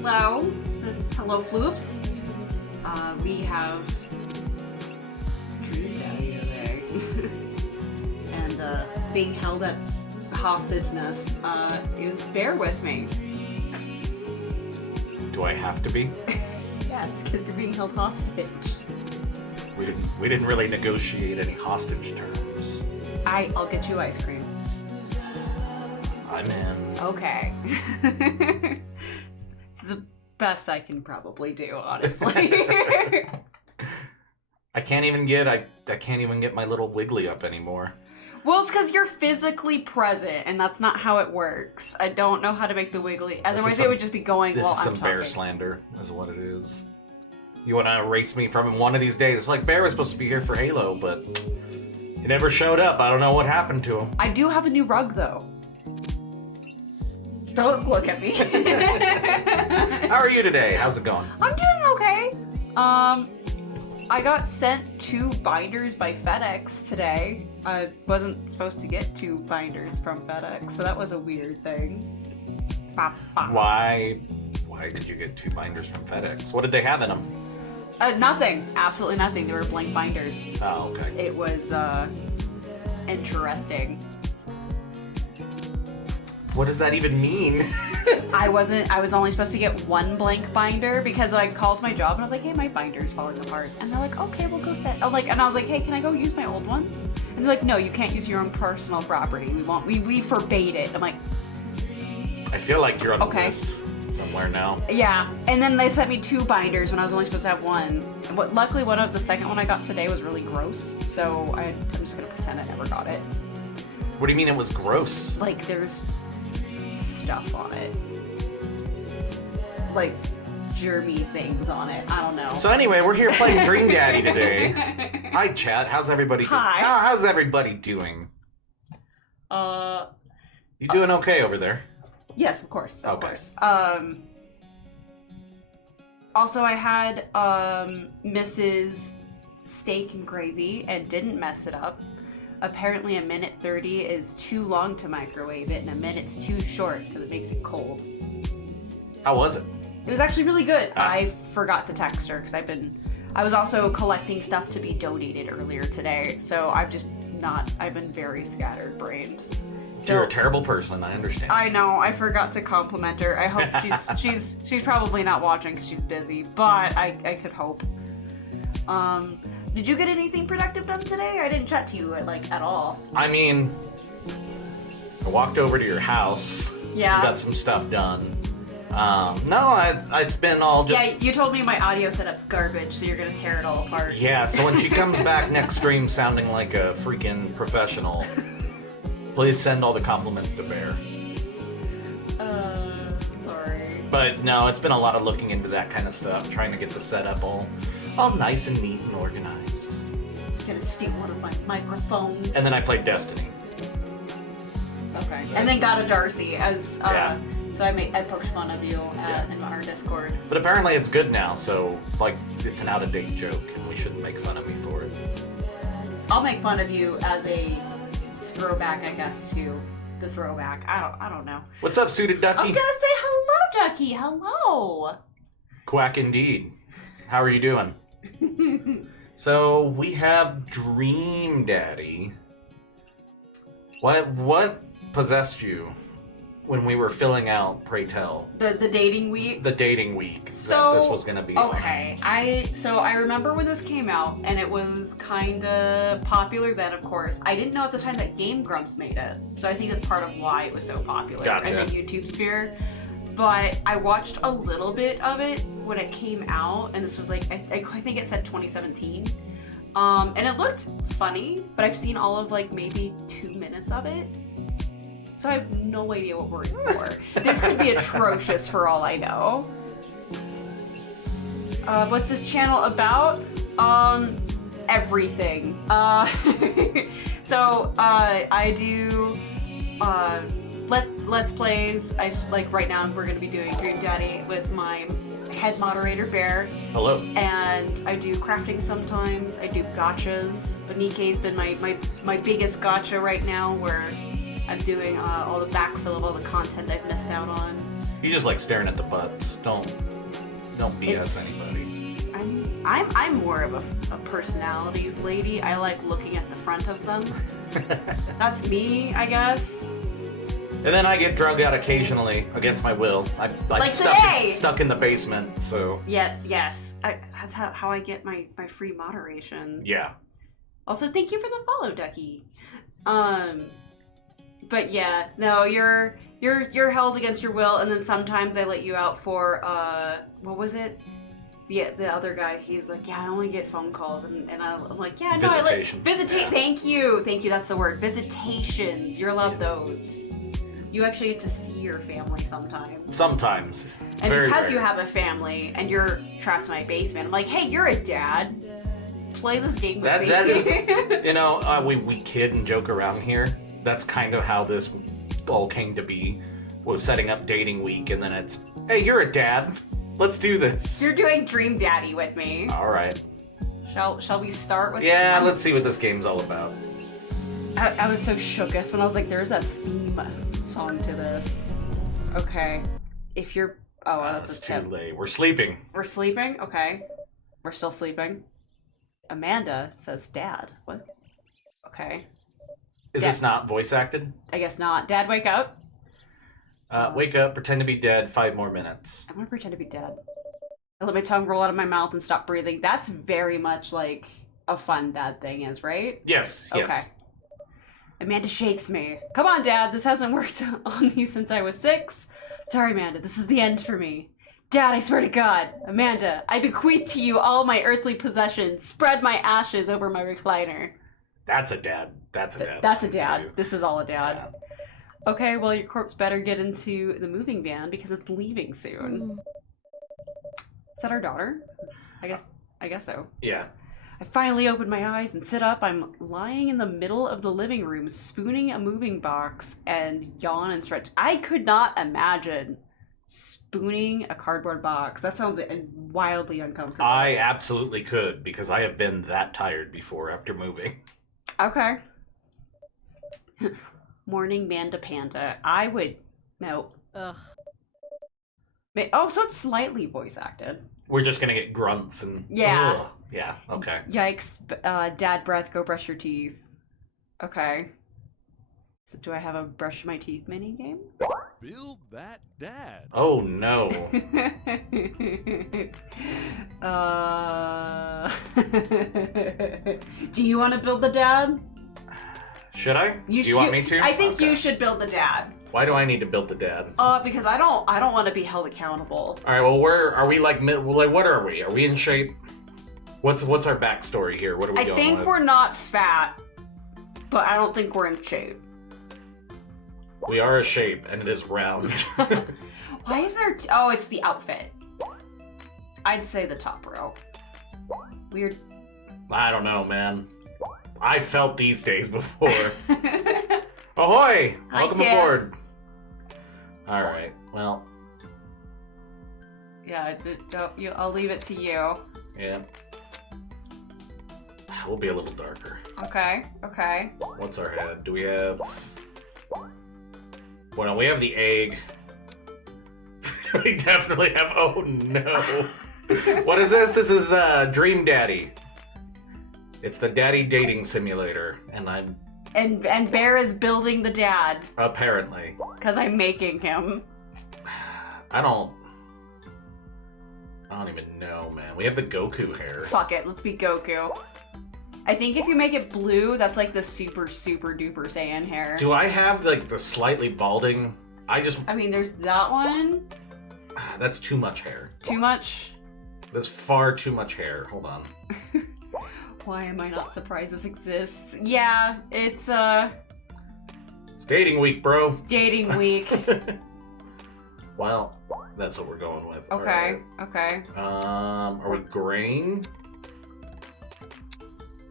Hello, hello floofs. We have Dream Daddy today. And being held at hostageness is bear with me. Do I have to be? Yes, because you're being held hostage. We didn't really negotiate any hostage terms. I'll get you ice cream. I'm in. Okay. It's the best I can probably do, honestly. I can't even get my little wiggly up anymore. Well, it's because you're physically present, and that's not how it works. I don't know how to make the wiggly. Otherwise, it would just be going while I'm talking. This is some bear slander, is what it is. You want to erase me from him one of these days? It's like Bear was supposed to be here for Halo, but he never showed up. I don't know what happened to him. I do have a new rug, though. Don't look at me. How are you today? How's it going? I'm doing okay. I got sent 2 binders by FedEx today. I wasn't supposed to get 2 binders from FedEx, so that was a weird thing. Why did you get 2 binders from FedEx? What did they have in them? Nothing. Absolutely nothing. They were blank binders. Oh, okay. It was, interesting. What does that even mean? I was only supposed to get 1 blank binder because I called my job and I was like, hey, my binder's falling apart. And they're like, okay, we'll go set. And I was like, hey, can I go use my old ones? And they're like, no, you can't use your own personal property. We forbade it. I'm like, I feel like you're on the list somewhere now. Yeah, and then they sent me 2 binders when I was only supposed to have 1. But luckily, the second one I got today was really gross, so I'm just gonna pretend I never got it. What do you mean it was gross? Like, there's stuff on it. Like, germy things on it. I don't know. So anyway, we're here playing Dream Daddy today. Hi, chat. How's everybody doing? Hi. How's everybody doing? You doing okay over there? Yes, of course. Of Okay. course. Also, I had Mrs. Steak and Gravy and didn't mess it up. Apparently, 1:30 is too long to microwave it, and 1 minute's too short because it makes it cold. How was it? It was actually really good. I forgot to text her because I was also collecting stuff to be donated earlier today, so I've been very scattered-brained. So you're a terrible person, I understand. I know, I forgot to compliment her. I hope she's probably not watching because she's busy, but I could hope. Did you get anything productive done today? I didn't chat to you at all. I mean, I walked over to your house. Yeah. Got some stuff done. No, it's been all just... Yeah, you told me my audio setup's garbage, so you're gonna tear it all apart. Yeah, so when she comes back next stream sounding like a freaking professional, please send all the compliments to Bear. Sorry. But no, it's been a lot of looking into that kind of stuff, trying to get the setup all nice and neat and organized. Gonna steal one of my microphones. And then I played Destiny. Okay. And then got a Darcy as Yeah. So I poked fun of you in our Discord. But apparently it's good now, so it's an out-of-date joke, and we shouldn't make fun of me for it. I'll make fun of you as a throwback, I guess, to the throwback. I don't know. What's up, Suited Ducky? I was gonna say hello, Ducky. Hello. Quack indeed. How are you doing? So we have Dream Daddy. What possessed you when we were filling out, pray tell? The dating week? The dating week that this was gonna be okay. I remember when this came out, and it was kinda popular then, of course. I didn't know at the time that Game Grumps made it, so I think that's part of why it was so popular in the YouTube sphere. But I watched a little bit of it when it came out, and this was I think it said 2017. And it looked funny, but I've seen all of maybe 2 minutes of it. So I have no idea what we're in for. This could be atrocious for all I know. What's this channel about? Everything. So I do Let's Plays. Right now we're gonna be doing Dream Daddy with my head moderator Bear. Hello. And I do crafting sometimes. I do gotchas. But Nikke's been my biggest gotcha right now, where I'm doing all the backfill of all the content I've missed out on. You just like staring at the butts. Don't BS anybody. I'm more of a personalities lady. I like looking at the front of them. That's me, I guess. And then I get drugged out occasionally against my will. I'm like stuck in the basement. So yes. That's how I get my free moderation. Yeah. Also, thank you for the follow, Ducky. But yeah, no, you're held against your will, and then sometimes I let you out for what was it? The other guy, he was like, yeah, I only get phone calls, and I'm like, yeah, no, Visitation. Yeah. Thank you, that's the word. Visitations, you're allowed those. You actually get to see your family sometimes. Sometimes. And Very because rare. you have a family and you're trapped in my basement, I'm like, hey, you're a dad. Play this game with me. That is, we kid and joke around here. That's kind of how this all came to be. Was setting up dating week, and then it's, hey, you're a dad. Let's do this. You're doing Dream Daddy with me. All right. Shall we start with? Yeah, let's see what this game's all about. I was so shooketh when I was like, there's a theme song to this. Okay. If you're... Oh, that's a tip. Too late. We're sleeping. We're sleeping? Okay. We're still sleeping. Amanda says dad. What? Okay. Is this not voice acted? I guess not. Dad, wake up. Wake up, pretend to be dead, 5 more minutes. I want to pretend to be dead. I let my tongue roll out of my mouth and stop breathing. That's very much like a fun dad thing is, right? Yes. Okay. Amanda shakes me. Come on, Dad. This hasn't worked on me since I was 6. Sorry, Amanda. This is the end for me. Dad, I swear to God. Amanda, I bequeath to you all my earthly possessions. Spread my ashes over my recliner. That's a dad. That's a dad. Too. This is all a dad. Yeah. Okay, well, your corpse better get into the moving van because it's leaving soon. Is that our daughter? I guess so. Yeah. I finally opened my eyes and sit up. I'm lying in the middle of the living room, spooning a moving box and yawn and stretch. I could not imagine spooning a cardboard box. That sounds wildly uncomfortable. I absolutely could, because I have been that tired before after moving. Okay. Morning Manda Panda. I would... No. Ugh. Oh, so it's slightly voice acted. We're just gonna get grunts and... Yeah. Ugh. Yeah, okay. Yikes. Dad breath, go brush your teeth. Okay. So do I have a brush my teeth mini game? Build that dad. Oh, no. Do you want to build the dad? Should I? Do you want me to? I think you should build the dad. Why do I need to build the dad? Because I don't want to be held accountable. All right. Well, where are we? Like, what are we? Are we in shape? What's our backstory here? What are we going with? I think we're not fat, but I don't think we're in shape. We are a shape, and it is round. Why is there? Oh, it's the outfit. I'd say the top row. Weird. I don't know, man. I felt these days before. Ahoy! Welcome aboard. All right. Well. Yeah, I'll leave it to you. Yeah. We'll be a little darker. Okay. Okay. What's our head? Do we have? Well, no, we have the egg. We definitely have. Oh no! What is this? This is Dream Daddy. It's the daddy dating simulator, and I'm. And Bear is building the dad. Apparently. Because I'm making him. I don't even know, man. We have the Goku hair. Fuck it, let's be Goku. I think if you make it blue, that's like the super duper Saiyan hair. Do I have like the slightly balding? I mean, there's that one. That's too much hair. Too much? That's far too much hair. Hold on. Why am I not surprised this exists? Yeah, it's dating week, bro. It's dating week. Well, that's what we're going with. Okay, right. Okay. Are we graying?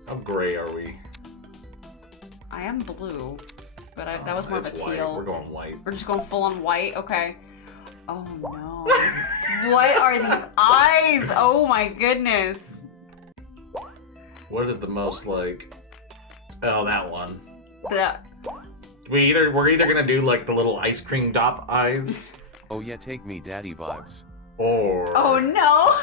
How gray are we? I am blue, but that was more of a teal. White. We're going white. We're just going full on white? Okay. Oh no. What are these eyes? Oh my goodness. What is the most like... Oh, that one. We're either gonna do like the little ice cream dop eyes. Oh yeah, take me daddy vibes. Or Oh no!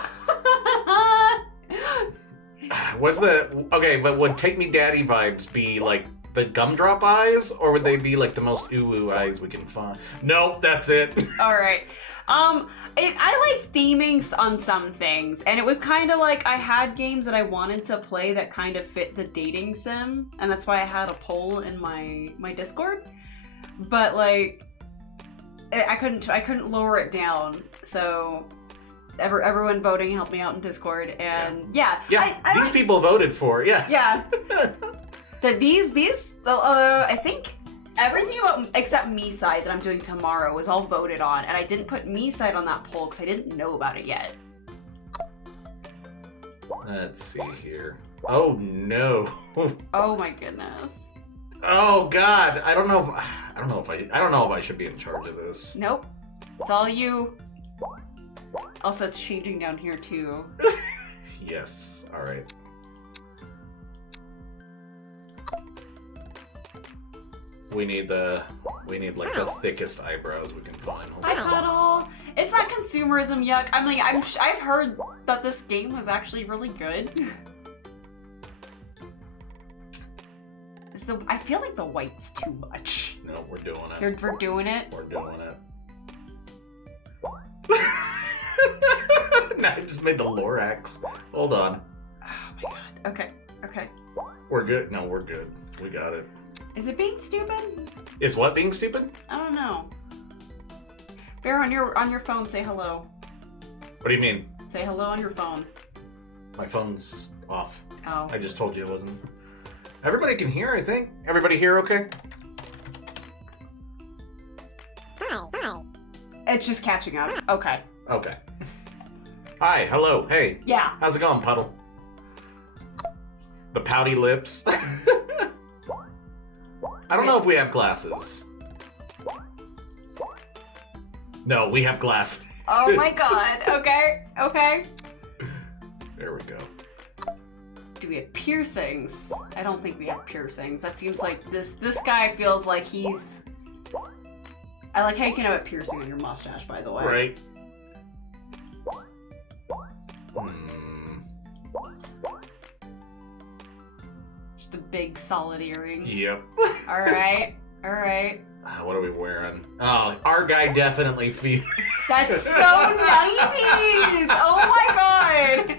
Okay, but would Take Me Daddy vibes be like the gumdrop eyes, or would they be like the most ooh eyes we can find? Nope, that's it. All right. I like theming on some things, and it was kind of like I had games that I wanted to play that kind of fit the dating sim, and that's why I had a poll in my Discord. But like, I couldn't lower it down, so everyone voting helped me out in Discord, and yeah, these people voted for it. Yeah. That I think everything about except me side that I'm doing tomorrow was all voted on, and I didn't put me side on that poll because I didn't know about it yet. Let's see here. Oh no. Oh my goodness. Oh god. I don't know if I should be in charge of this. Nope. It's all you. Also, it's changing down here too. Yes. All right. We need like the thickest eyebrows we can find. Hi, Cuddle. It's not consumerism, yuck. I'm like, I've heard that this game was actually really good. I feel like the white's too much. No, we're doing it. We're doing it? We're doing it. No, I just made the Lorax. Hold on. Oh my god. Okay. We're good. No, we're good. We got it. Is it being stupid? Is what being stupid? I don't know. Bear, on your phone, say hello. What do you mean? Say hello on your phone. My phone's off. Oh. I just told you it wasn't. Everybody can hear, I think. Everybody hear okay? It's just catching up. Okay. Okay. Hi, hello, hey. Yeah. How's it going, Puddle? The pouty lips. I don't know if we have glasses. No, we have glasses. Oh my god. Okay. There we go. Do we have piercings? I don't think we have piercings. That seems like this guy feels like he's... I like how you can have a piercing on your mustache, by the way. Right. Just a big solid earring. Yep. Alright. What are we wearing? Oh, our guy definitely feels... That's so 90s! Oh my god!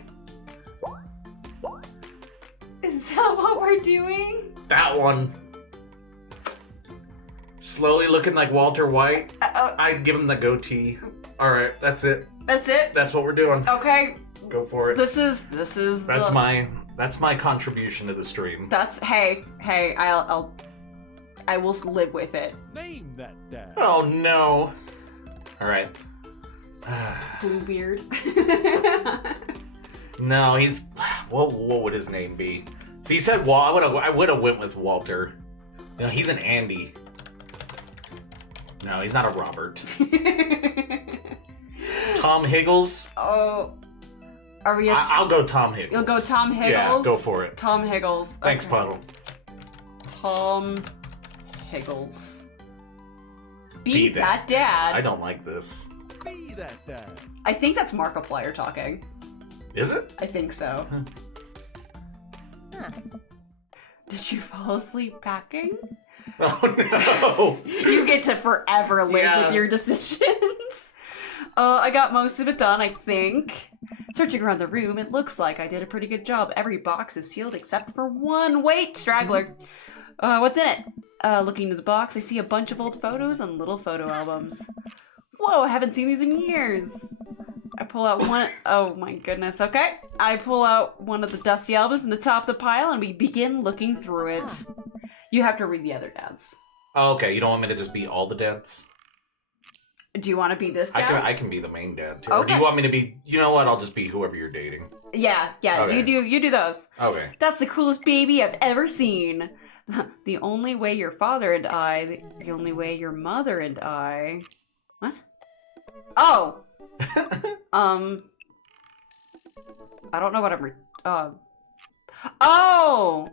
Is that what we're doing? That one. Slowly looking like Walter White. I'd give him the goatee. Alright, that's it. That's it? That's what we're doing. Okay. Go for it. This is That's my contribution to the stream. That's hey, I will live with it. Name that dad. Oh no. Alright. Bluebeard. No, he's... What would his name be? So he said I would have went with Walter. No, he's an Andy. No, he's not a Robert. Tom Higgles? Oh. Are we... I'll go Tom Higgles. You'll go Tom Higgles? Yeah, go for it. Tom Higgles. Thanks, okay. Puddle. Tom Higgles. Be that dad. I don't like this. Be that dad. I think that's Markiplier talking. Is it? I think so. Did you fall asleep packing? Oh no! You get to forever live with your decisions. I got most of it done, I think. Searching around the room, it looks like I did a pretty good job. Every box is sealed except for one. Wait, straggler. What's in it? Looking into the box, I see a bunch of old photos and little photo albums. Whoa, I haven't seen these in years. I pull out one... Oh my goodness, okay. I pull out one of the dusty albums from the top of the pile and we begin looking through it. You have to read the other dads. Oh, okay, you don't want me to just be all the dads? Do you want to be this dad? I can be the main dad too. Okay. Or do you want me to be... You know what? I'll just be whoever you're dating. Yeah, Okay. you do those. Okay. That's the coolest baby I've ever seen. The only way your father and I... The only way your mother and I... What? Oh! I don't know what I'm... Oh!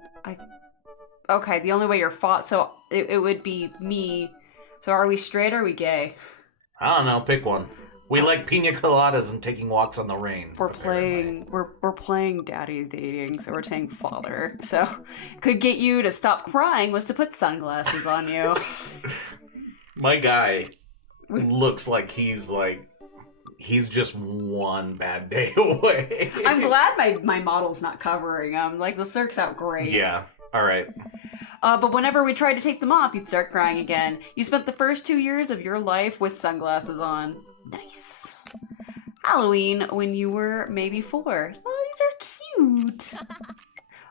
Okay, the only way you're fought, so it would be me. So are we straight or are we gay? I don't know, pick one. We like pina coladas and taking walks on the rain. We're playing daddy's dating, so we're saying father. So could get you to stop crying was to put sunglasses on you. My guy looks like he's just one bad day away. I'm glad my model's not covering him. Like, the circ's out great. Yeah, alright. But whenever we tried to take them off, you'd start crying again. You spent the first 2 years of your life with sunglasses on. Nice. Halloween, when you were maybe 4. Oh, these are cute.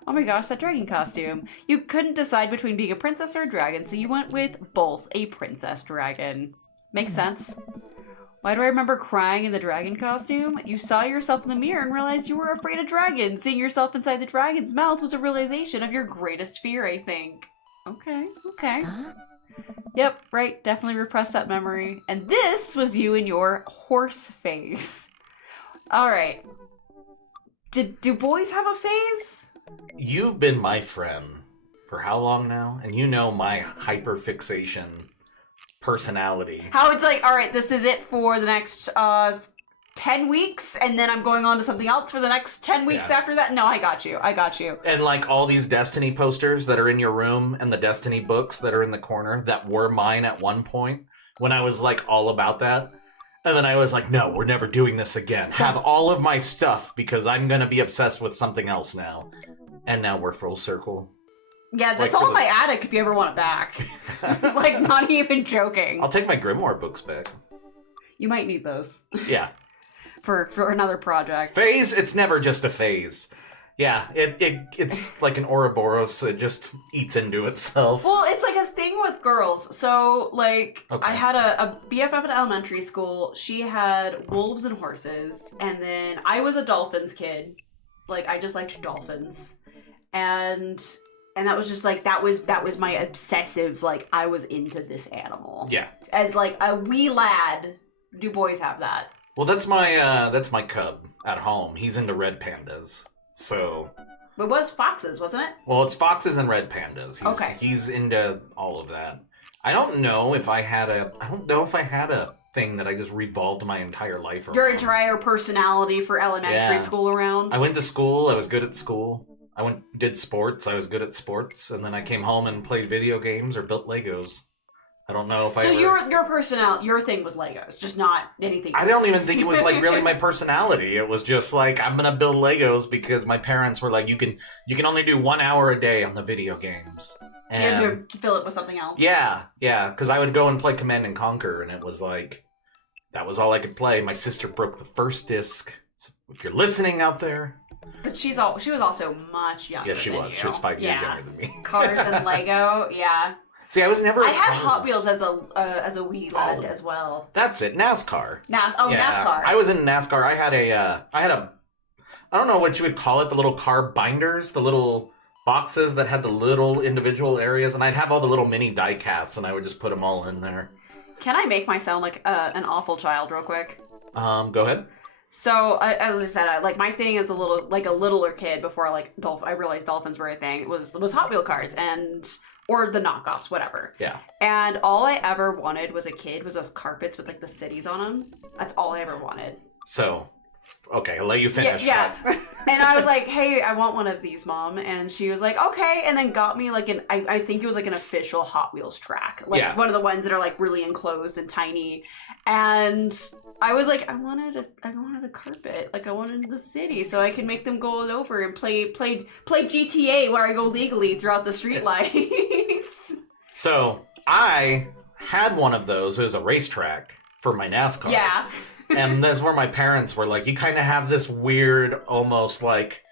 Oh my gosh, that dragon costume. You couldn't decide between being a princess or a dragon, so you went with both a princess dragon. Makes sense. Why do I remember crying in the dragon costume? You saw yourself in the mirror and realized you were afraid of dragons. Seeing yourself inside the dragon's mouth was a realization of your greatest fear, I think. Okay. Huh? Yep, right. Definitely repressed that memory. And this was you in your horse face. Alright. Do boys have a phase? You've been my friend for how long now? And you know my hyperfixation personality. How it's like, alright, this is it for the next 10 weeks, and then I'm going on to something else for the next 10 weeks after that? No, I got you. And like all these Destiny posters that are in your room and the Destiny books that are in the corner that were mine at one point when I was like all about that. And then I was like, no, we're never doing this again. Have all of my stuff because I'm going to be obsessed with something else now. And now we're full circle. Yeah, that's all in my attic if you ever want it back. Like, not even joking. I'll take my Grimoire books back. You might need those. Yeah. For another project. Phase? It's never just a phase. Yeah, it's like an Ouroboros. It just eats into itself. Well, it's like a thing with girls. So, like, okay. I had a BFF in elementary school. She had wolves and horses. And then I was a dolphins kid. Like, I just liked dolphins. And that was just like, that was my obsessive, like, I was into this animal. Yeah. As like a wee lad, do boys have that? Well, that's my cub at home. He's into red pandas. So. It was foxes, wasn't it? Well, it's foxes and red pandas. Okay. He's into all of that. I don't know if I had a thing that I just revolved my entire life around. Your entire personality for elementary school around? I went to school. I was good at school. Did sports. I was good at sports. And then I came home and played video games or built Legos. I don't know if So your personality, your thing was Legos, just not anything else. I don't even think it was like really my personality. It was just like, I'm gonna build Legos because my parents were like, you can only do 1 hour a day on the video games. And do you have to fill it with something else? Yeah, because I would go and play Command and Conquer, and it was like, that was all I could play. My sister broke the first disc. So if you're listening out there. But she was also much younger than you. Yeah, she was. She was 5 years younger than me. Cars and Lego, yeah. See, I was never. I had Hot Wheels as a wee lad as well. That's it, NASCAR. NASCAR. I was in NASCAR. I had a. I don't know what you would call it. The little car binders, the little boxes that had the little individual areas, and I'd have all the little mini die casts, and I would just put them all in there. Can I make myself sound like an awful child, real quick? Go ahead. So, as I said, like my thing as a littler kid before I realized dolphins were a thing was Hot Wheel cars or the knockoffs, whatever. Yeah. And all I ever wanted was those carpets with like the cities on them. That's all I ever wanted. So, okay, I'll let you finish. Yeah. And I was like, hey, I want one of these, Mom. And she was like, okay. And then got me like I think it was like an official Hot Wheels track. Like one of the ones that are like really enclosed and tiny. And I was like, I wanted a carpet. Like I wanted the city so I can make them go over and play GTA where I go legally throughout the street lights. So I had one of those. It was a racetrack for my NASCAR. Yeah. And that's where my parents were like, you kind of have this weird, almost like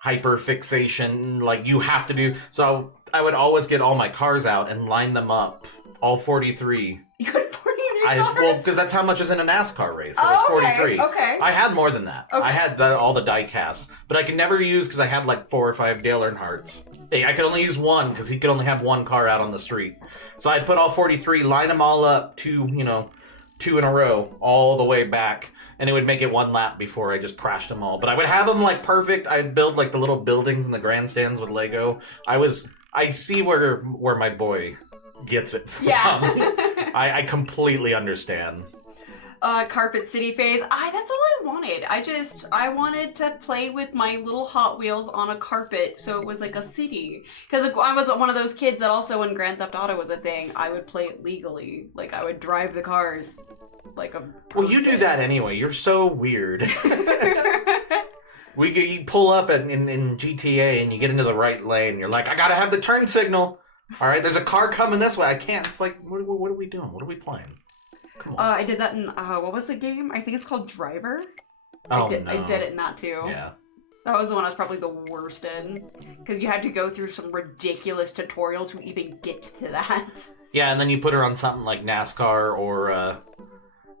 hyper fixation, like you have to do. So I would always get all my cars out and line them up, all 43. You had 43 cars? Well, because that's how much is in a NASCAR race. So it's 43. Okay. I had more than that. Okay. I had all the die casts, but I could never use because I had like 4 or 5 Dale Earnhardts. Hey, I could only use one because he could only have one car out on the street. So I'd put all 43, line them all up, two in a row, all the way back, and it would make it one lap before I just crashed them all. But I would have them like perfect. I'd build like the little buildings and the grandstands with Lego. I was I see where my boy gets it from. Yeah. I completely understand. Carpet City phase. That's all I wanted. I wanted to play with my little Hot Wheels on a carpet, so it was like a city. Because I was one of those kids that also, when Grand Theft Auto was a thing, I would play it legally. Like, I would drive the cars like a person. Well, you do that anyway. You're so weird. You pull up in GTA and you get into the right lane. You're like, I gotta have the turn signal. All right, there's a car coming this way. I can't. It's like, what are we doing? What are we playing? Come on. I did that in, what was the game? I think it's called Driver. Oh, no. I did it in that too. Yeah. That was the one I was probably the worst in. Because you had to go through some ridiculous tutorial to even get to that. Yeah, and then you put her on something like NASCAR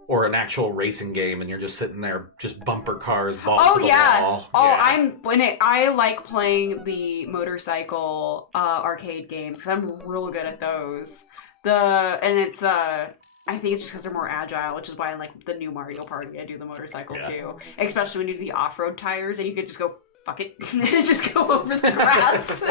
or an actual racing game, and you're just sitting there, just bumper cars, balls to the wall. I like playing the motorcycle arcade games because I'm real good at those. I think it's just because they're more agile, which is why I like the new Mario Party. I do the motorcycle too, especially when you do the off-road tires, and you could just go fuck it, just go over the grass.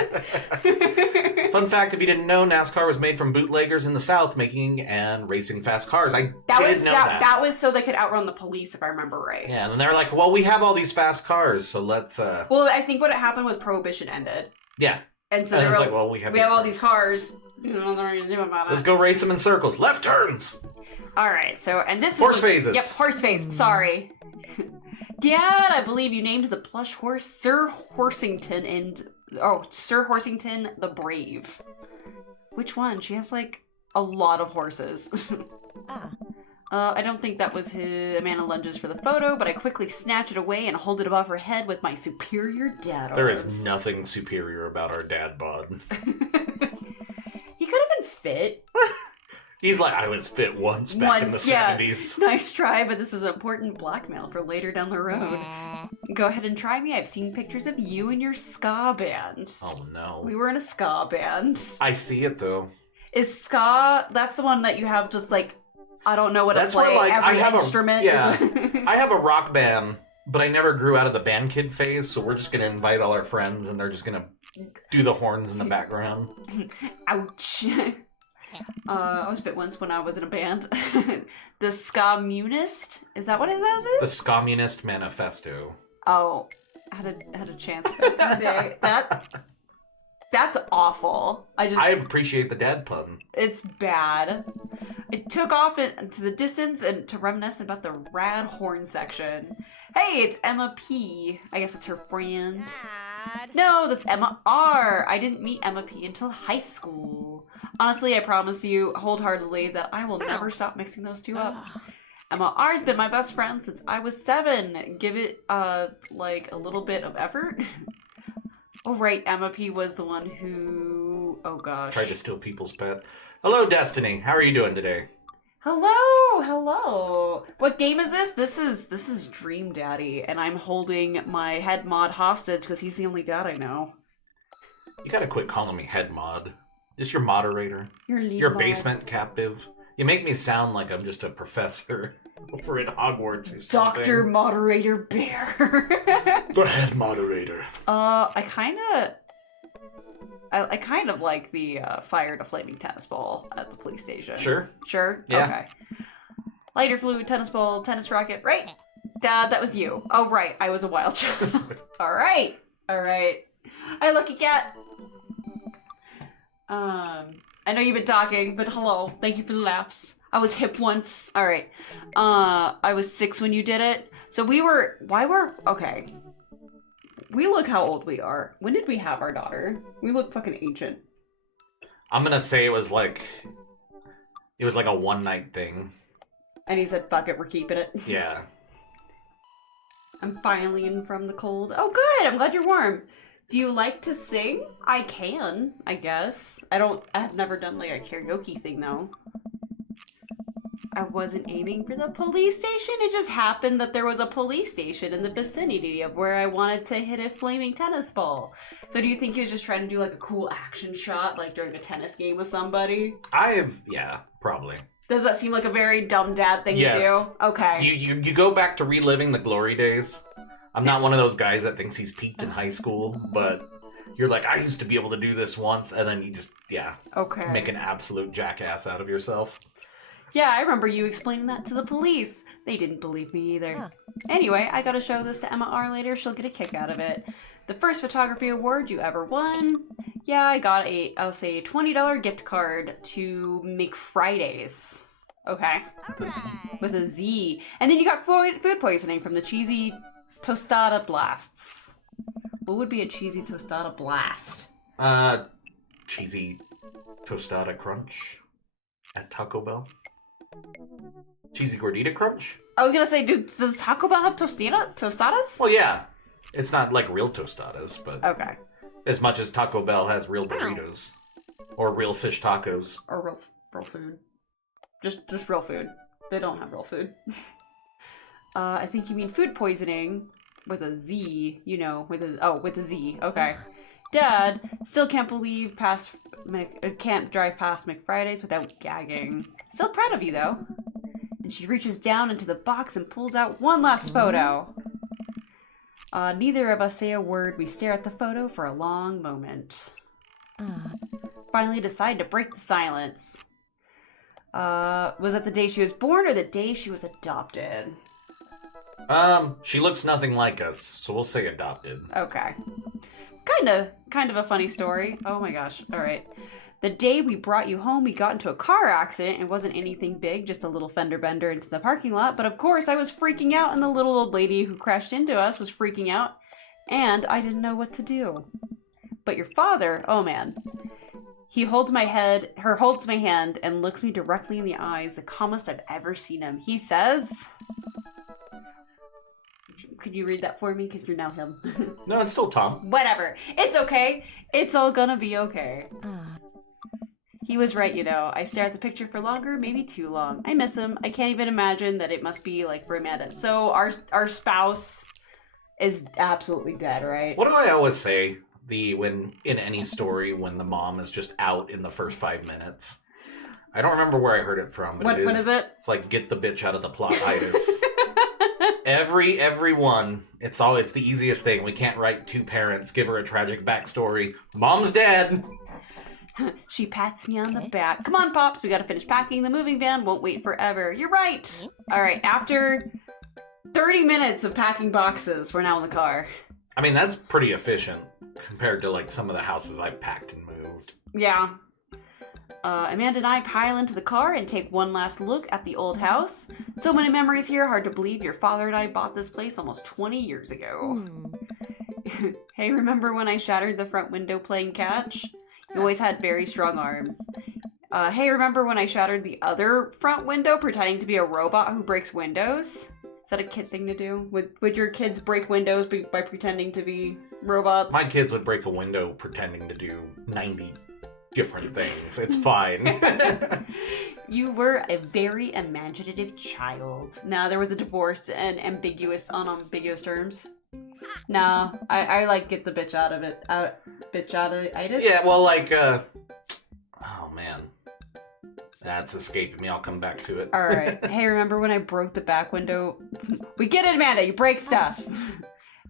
Fun fact: if you didn't know, NASCAR was made from bootleggers in the South making and racing fast cars. That was so they could outrun the police, if I remember right. Yeah, and then they're like, "Well, we have all these fast cars, so let's." Well, I think what happened was Prohibition ended. Yeah, and so they were like, "Well, we have all these cars. You know, nothing we can do about it. Let's go race them in circles. Left turns." All right, so and this horse phases. Yep, horse phase. Sorry. Dad, I believe you named the plush horse Sir Horsington Sir Horsington the Brave. Which one? She has like a lot of horses. I don't think that was his. Amanda lunges for the photo, but I quickly snatch it away and hold it above her head with my superior dad arms. There is nothing superior about our dad bod. He could have been fit. He's like, I was fit once back in the 70s. Nice try, but this is important blackmail for later down the road. Go ahead and try me. I've seen pictures of you and your ska band. Oh, no. We were in a ska band. I see it, though. Is ska, that's the one that you have just like, I don't know what to play, where, like, every instrument. I have a rock band, but I never grew out of the band kid phase, so we're just going to invite all our friends, and they're just going to do the horns in the background. Ouch. I was bit once when I was in a band. The Scommunist? Is that what it is? The Scommunist Manifesto. Oh, I had a chance back in the day. That's awful. I appreciate the dad pun. It's bad. It took off into the distance and to reminisce about the rad horn section. Hey, it's Emma P. I guess it's her friend. Dad. No, that's Emma R. I didn't meet Emma P until high school. Honestly, I promise you wholeheartedly that I will never stop mixing those two up. Emma R's been my best friend since I was 7. Give it, like, a little bit of effort. Oh, right, Emma P was the one who... Oh, gosh. Tried to steal people's pet. Hello, Destiny. How are you doing today? Hello. What game is this? This is Dream Daddy, and I'm holding my head mod hostage because he's the only dad I know. You gotta quit calling me head mod. Just your moderator. Your basement captive. You make me sound like I'm just a professor over in Hogwarts or something. Dr. Moderator Bear. The head moderator. I kind of like the fired a flaming tennis ball at the police station. Sure? Yeah. Okay. Lighter fluid, tennis ball, tennis racket, right? Dad, that was you. Oh, right. I was a wild child. All right. Hi, lucky cat. I know you've been talking, but hello. Thank you for the laughs. I was hip once. All right. I was 6 when you did it. So okay. We look how old we are. When did we have our daughter? We look fucking ancient. I'm gonna say it was like a one-night thing. And he said, fuck it, we're keeping it. Yeah. I'm finally in from the cold. Oh, good. I'm glad you're warm. Do you like to sing? I can, I guess. I've never done like a karaoke thing though. I wasn't aiming for the police station. It just happened that there was a police station in the vicinity of where I wanted to hit a flaming tennis ball. So do you think he was just trying to do like a cool action shot like during a tennis game with somebody? Yeah, probably. Does that seem like a very dumb dad thing to do? Okay. You go back to reliving the glory days. I'm not one of those guys that thinks he's peaked in high school, but you're like, I used to be able to do this once, and then you just, Okay. make an absolute jackass out of yourself. Yeah, I remember you explaining that to the police. They didn't believe me either. Huh. Anyway, I gotta show this to Emma R later. She'll get a kick out of it. The first photography award you ever won. Yeah, I got I'll say $20 gift card to McFridays. Okay. With a Z. And then you got food poisoning from the cheesy tostada blasts. What would be a cheesy tostada blast? Cheesy tostada crunch at Taco Bell. Cheesy gordita crunch? I was gonna say, do the Taco Bell have tostadas? Well, yeah. It's not like real tostadas, but Okay. as much as Taco Bell has real burritos. Or real fish tacos. Or real food. Just real food. They don't have real food. I think you mean food poisoning with a Z, you know, with a Z. Okay. Dad still can't drive past McFridays without gagging. Still proud of you though. And she reaches down into the box and pulls out one last photo. Neither of us say a word. We stare at the photo for a long moment. Finally decide to break the silence. Was that the day she was born or the day she was adopted? She looks nothing like us, so we'll say adopted. Okay. It's kind of a funny story. Oh my gosh. All right. The day we brought you home, we got into a car accident. It wasn't anything big, just a little fender bender into the parking lot. But of course, I was freaking out, and the little old lady who crashed into us was freaking out, and I didn't know what to do. But your father, oh man. He holds my hand, and looks me directly in the eyes, the calmest I've ever seen him. He says... Could you read that for me? Because you're now him. No, it's still Tom. Whatever. It's okay. It's all gonna be okay. He was right, you know. I stare at the picture for longer, maybe too long. I miss him. I can't even imagine that it must be like for Amanda. So our spouse is absolutely dead, right? What do I always say? When in any story when the mom is just out in the first 5 minutes. I don't remember where I heard it from, but what is it? It's like get the bitch out of the plot-itis. Everyone, it's the easiest thing. We can't write two parents, give her a tragic backstory. Mom's dead. She pats me on the back. Come on, Pops, we gotta finish packing. The moving van won't wait forever. You're right. All right, after 30 minutes of packing boxes, we're now in the car. I mean, that's pretty efficient compared to like some of the houses I've packed and moved. Yeah. Amanda and I pile into the car and take one last look at the old house. So many memories here, hard to believe your father and I bought this place almost 20 years ago. Hey, remember when I shattered the front window playing catch? You always had very strong arms. Hey, remember when I shattered the other front window pretending to be a robot who breaks windows? Is that a kid thing to do? Would your kids break windows by pretending to be robots? My kids would break a window pretending to do 90 different things. It's fine. You were a very imaginative child. Now there was a divorce and on ambiguous terms. No, I like get the bitch out of it. Bitch out of itis? Yeah, well, like, oh man. That's escaping me. I'll come back to it. All right. Hey, remember when I broke the back window? We get it, Amanda. You break stuff.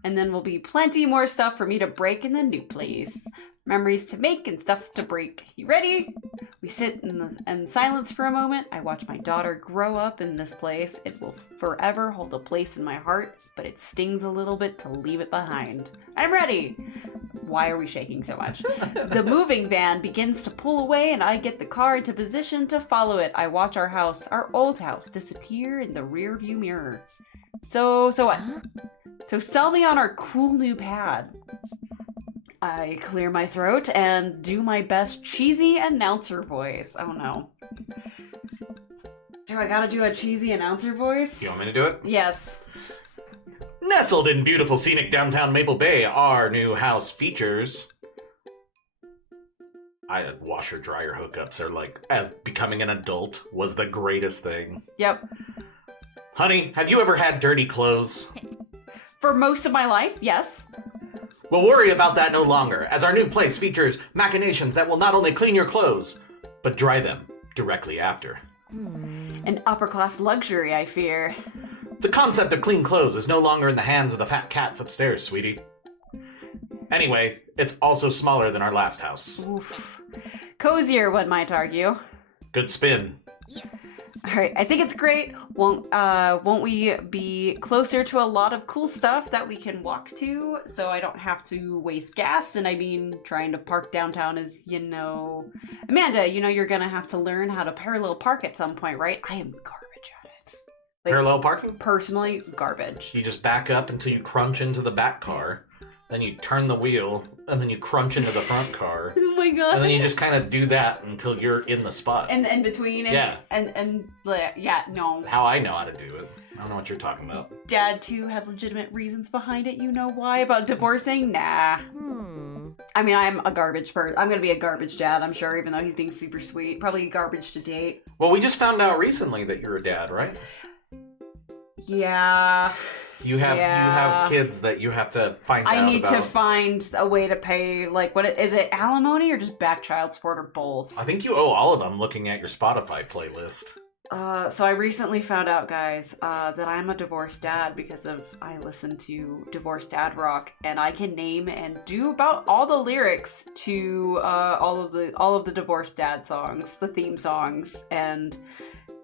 And then will be plenty more stuff for me to break in the new place. Memories to make and stuff to break. You ready? We sit in silence for a moment. I watch my daughter grow up in this place. It will forever hold a place in my heart, but it stings a little bit to leave it behind. I'm ready. Why are we shaking so much? The moving van begins to pull away and I get the car into position to follow it. I watch our house, our old house, disappear in the rearview mirror. So what? So sell me on our cool new pad. I clear my throat and do my best cheesy announcer voice. Oh no. Do I gotta do a cheesy announcer voice? You want me to do it? Yes. Nestled in beautiful scenic downtown Maple Bay, our new house features... washer dryer hookups are like, as becoming an adult was the greatest thing. Yep. Honey, have you ever had dirty clothes? For most of my life, yes. We'll worry about that no longer, as our new place features machinations that will not only clean your clothes, but dry them directly after. An upper-class luxury, I fear. The concept of clean clothes is no longer in the hands of the fat cats upstairs, sweetie. Anyway, it's also smaller than our last house. Oof. Cozier, one might argue. Good spin. All right, I think it's great. Won't we be closer to a lot of cool stuff that we can walk to, so I don't have to waste gas? And I mean, trying to park downtown is, Amanda, you're gonna have to learn how to parallel park at some point, right? I am garbage at it. Parallel parking? Personally, garbage. You just back up until you crunch into the back car, then you turn the wheel, and then you crunch into the front car. Oh my god. And then you just kind of do that until you're in the spot. And in between. No. How I know how to do it. I don't know what you're talking about. Dad, too, have legitimate reasons behind it. You know why? About divorcing? Nah. I mean, I'm a garbage person. I'm going to be a garbage dad, I'm sure, even though he's being super sweet. Probably garbage to date. Well, we just found out recently that you're a dad, right? Yeah. You have kids that you have to find out about. I need to find a way to pay, what is it, alimony or just back child support or both? I think you owe all of them looking at your Spotify playlist. So I recently found out, guys, that I'm a divorced dad because I listen to divorced dad rock, and I can name and do about all the lyrics to all of the divorced dad songs, the theme songs, and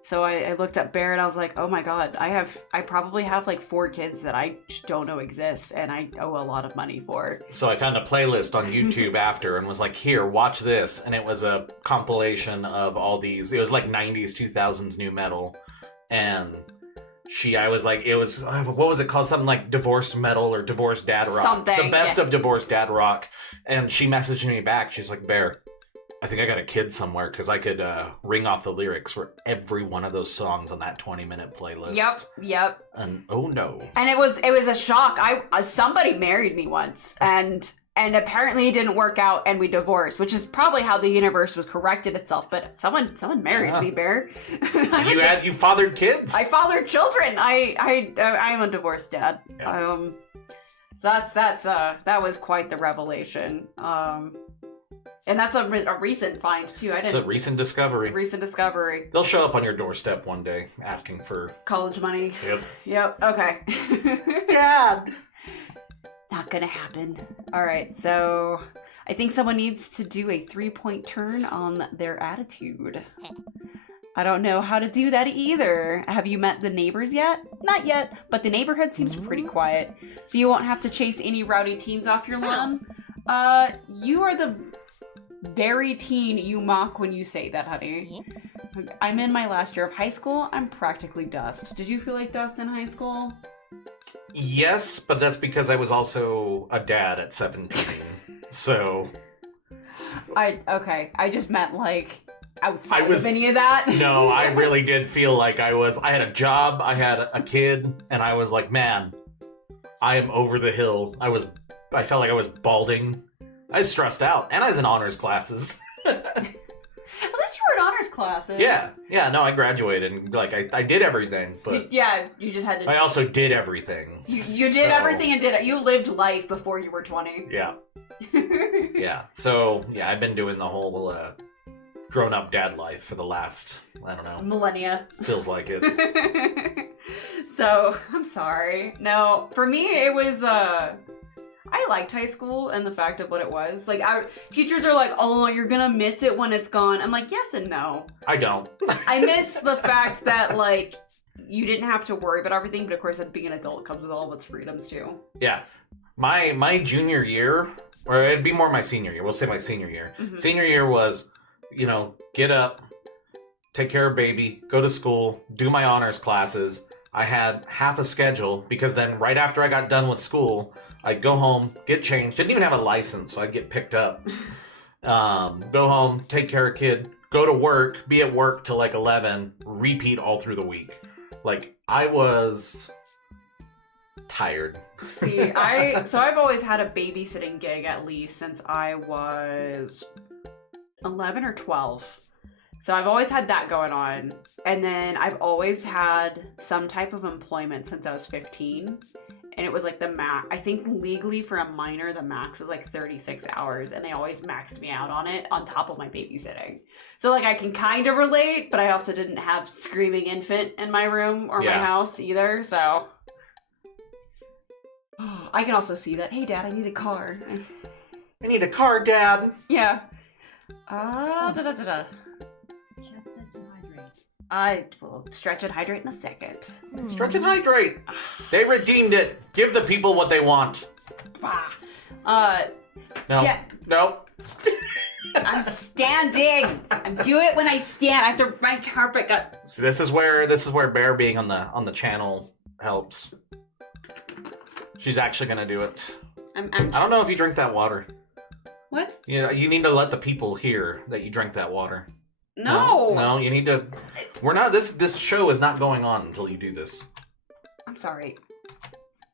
so I looked up Bear and I was like, oh my god, I probably have 4 kids that I just don't know exist and I owe a lot of money for. So I found a playlist on YouTube after and was like, here, watch this. And it was a compilation of all these, it was 90s, 2000s new metal. And what was it called? Something like divorced metal or divorced dad rock. Something. The best of divorced dad rock. And she messaged me back. She's like, Bear, I think I got a kid somewhere because I could ring off the lyrics for every one of those songs on that 20-minute playlist. Yep. And oh no. And it was a shock. Somebody married me once, and apparently it didn't work out, and we divorced, which is probably how the universe was corrected itself. But someone married me, Bear. You fathered kids. I fathered children. I'm a divorced dad. Yeah. So that was quite the revelation. And that's a recent find, too. It's a recent discovery. They'll show up on your doorstep one day asking for... college money. Yep. Okay. Dad! Not gonna happen. All right, so I think someone needs to do a 3-point turn on their attitude. I don't know how to do that either. Have you met the neighbors yet? Not yet, but the neighborhood seems pretty quiet, so you won't have to chase any rowdy teens off your lawn. You are the... very teen you mock when you say that, honey. I'm in my last year of high school. I'm practically dust. Did you feel like dust in high school? Yes, but that's because I was also a dad at 17. So... I just meant outside of any of that. No, I really did feel like I had a job, I had a kid, and I was like, man, I am over the hill. I felt like I was balding. I was stressed out, and I was in honors classes. At least you were in honors classes. Yeah. No, I graduated, and I did everything, but you just had to. I also did everything. You did everything and did it. You lived life before you were 20. Yeah. Yeah. So I've been doing the whole grown-up dad life for the last, I don't know, millennia. Feels like it. So I'm sorry. No, for me it was I liked high school and the fact of what it was. Our teachers are like, oh, you're gonna miss it when it's gone. I'm like, yes and no. I don't. I miss the fact that, you didn't have to worry about everything, but of course, being an adult comes with all of its freedoms, too. Yeah. My junior year, or it'd be more my senior year. We'll say my senior year. Mm-hmm. Senior year was, get up, take care of baby, go to school, do my honors classes. I had half a schedule because then right after I got done with school, I'd go home, get changed. Didn't even have a license, so I'd get picked up. Go home, take care of kid, go to work, be at work till 11, repeat all through the week. I was tired. See, I've always had a babysitting gig at least since I was 11 or 12. So I've always had that going on. And then I've always had some type of employment since I was 15. And it was the max. I think legally for a minor, the max is 36 hours. And they always maxed me out on it on top of my babysitting. So I can kind of relate, but I also didn't have screaming infant in my room or my house either. So I can also see that. Hey, Dad, I need a car. I need a car, Dad. Yeah. I will stretch and hydrate in a second. Stretch and hydrate. They redeemed it. Give the people what they want. No. No. I'm standing. I'm doing it when I stand. I have to my carpet got. So this is where Bear being on the channel helps. She's actually gonna do it. I don't know if you drink that water. What? Yeah, you need to let the people hear that you drink that water. No. No, you need to. We're not. This show is not going on until you do this. I'm sorry.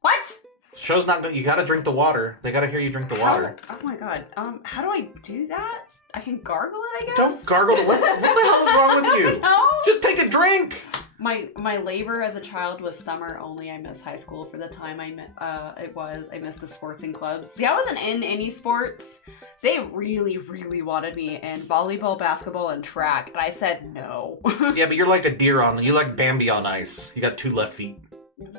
What? Show's not. You gotta drink the water. They gotta hear you drink the water. Oh my god. How do I do that? I can gargle it, I guess. Don't gargle the water. What the hell is wrong with you? No. Just take a drink. My labor as a child was summer only. I missed high school for the time I missed the sports and clubs. See, I wasn't in any sports. They really, really wanted me in volleyball, basketball, and track, and I said no. Yeah, but you're like a deer you like Bambi on ice. You got 2 left feet.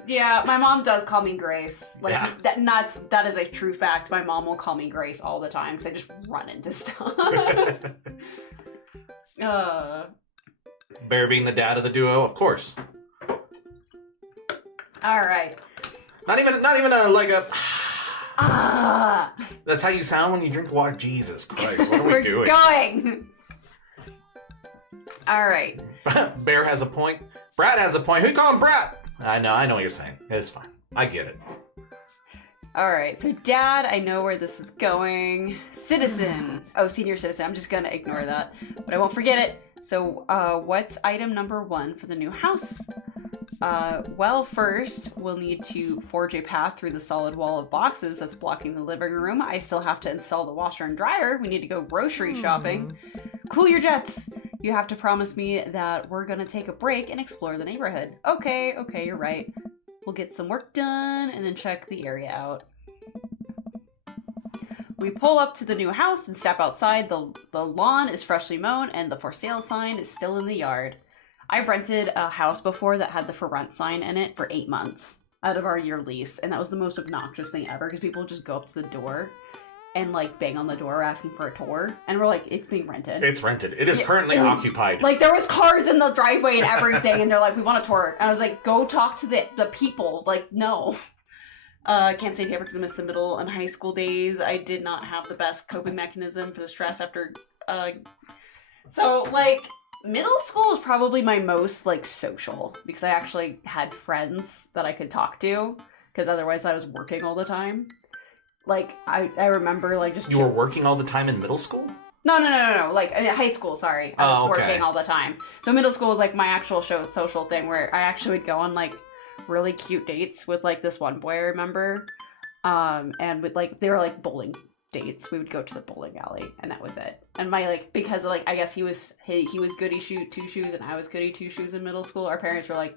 Yeah, my mom does call me Grace. Like Yeah. that is a true fact. My mom will call me Grace all the time because I just run into stuff. Bear being the dad of the duo, of course. All right. Not even a like a. Ah. That's how you sound when you drink water. Jesus Christ, what are we doing? We're going. All right. Bear has a point. Brat has a point. Who call him Brat? I know what you're saying. It's fine. I get it. All right. So, Dad, I know where this is going. Citizen. Oh, senior citizen. I'm just gonna ignore that, but I won't forget it. So, what's item number 1 for the new house? Well, first, we'll need to forge a path through the solid wall of boxes that's blocking the living room. I still have to install the washer and dryer. We need to go grocery shopping. Cool your jets. You have to promise me that we're gonna take a break and explore the neighborhood. Okay, you're right. We'll get some work done and then check the area out. We pull up to the new house and step outside. The lawn is freshly mown and the for sale sign is still in the yard. I've rented a house before that had the for rent sign in it for 8 months out of our year lease, and that was the most obnoxious thing ever because people would just go up to the door and like bang on the door asking for a tour, and we're like, it's being rented. It's rented. It is currently occupied. Like there was cars in the driveway and everything, and they're like, we want a tour. And I was like, go talk to the people. Like, no. Can't say I ever miss the middle and high school days. I did not have the best coping mechanism for the stress after. So like middle school is probably my most like social because I actually had friends that I could talk to because otherwise I was working all the time. Like I remember like just you were working all the time in middle school? No. Like in high school, sorry. I was working all the time. So middle school was like my actual social thing where I actually would go on like really cute dates with like this one boy I remember. And with like they were like bowling dates. We would go to the bowling alley and that was it. And my like because like I guess he was goody two shoes and I was goody two shoes in middle school. Our parents were like,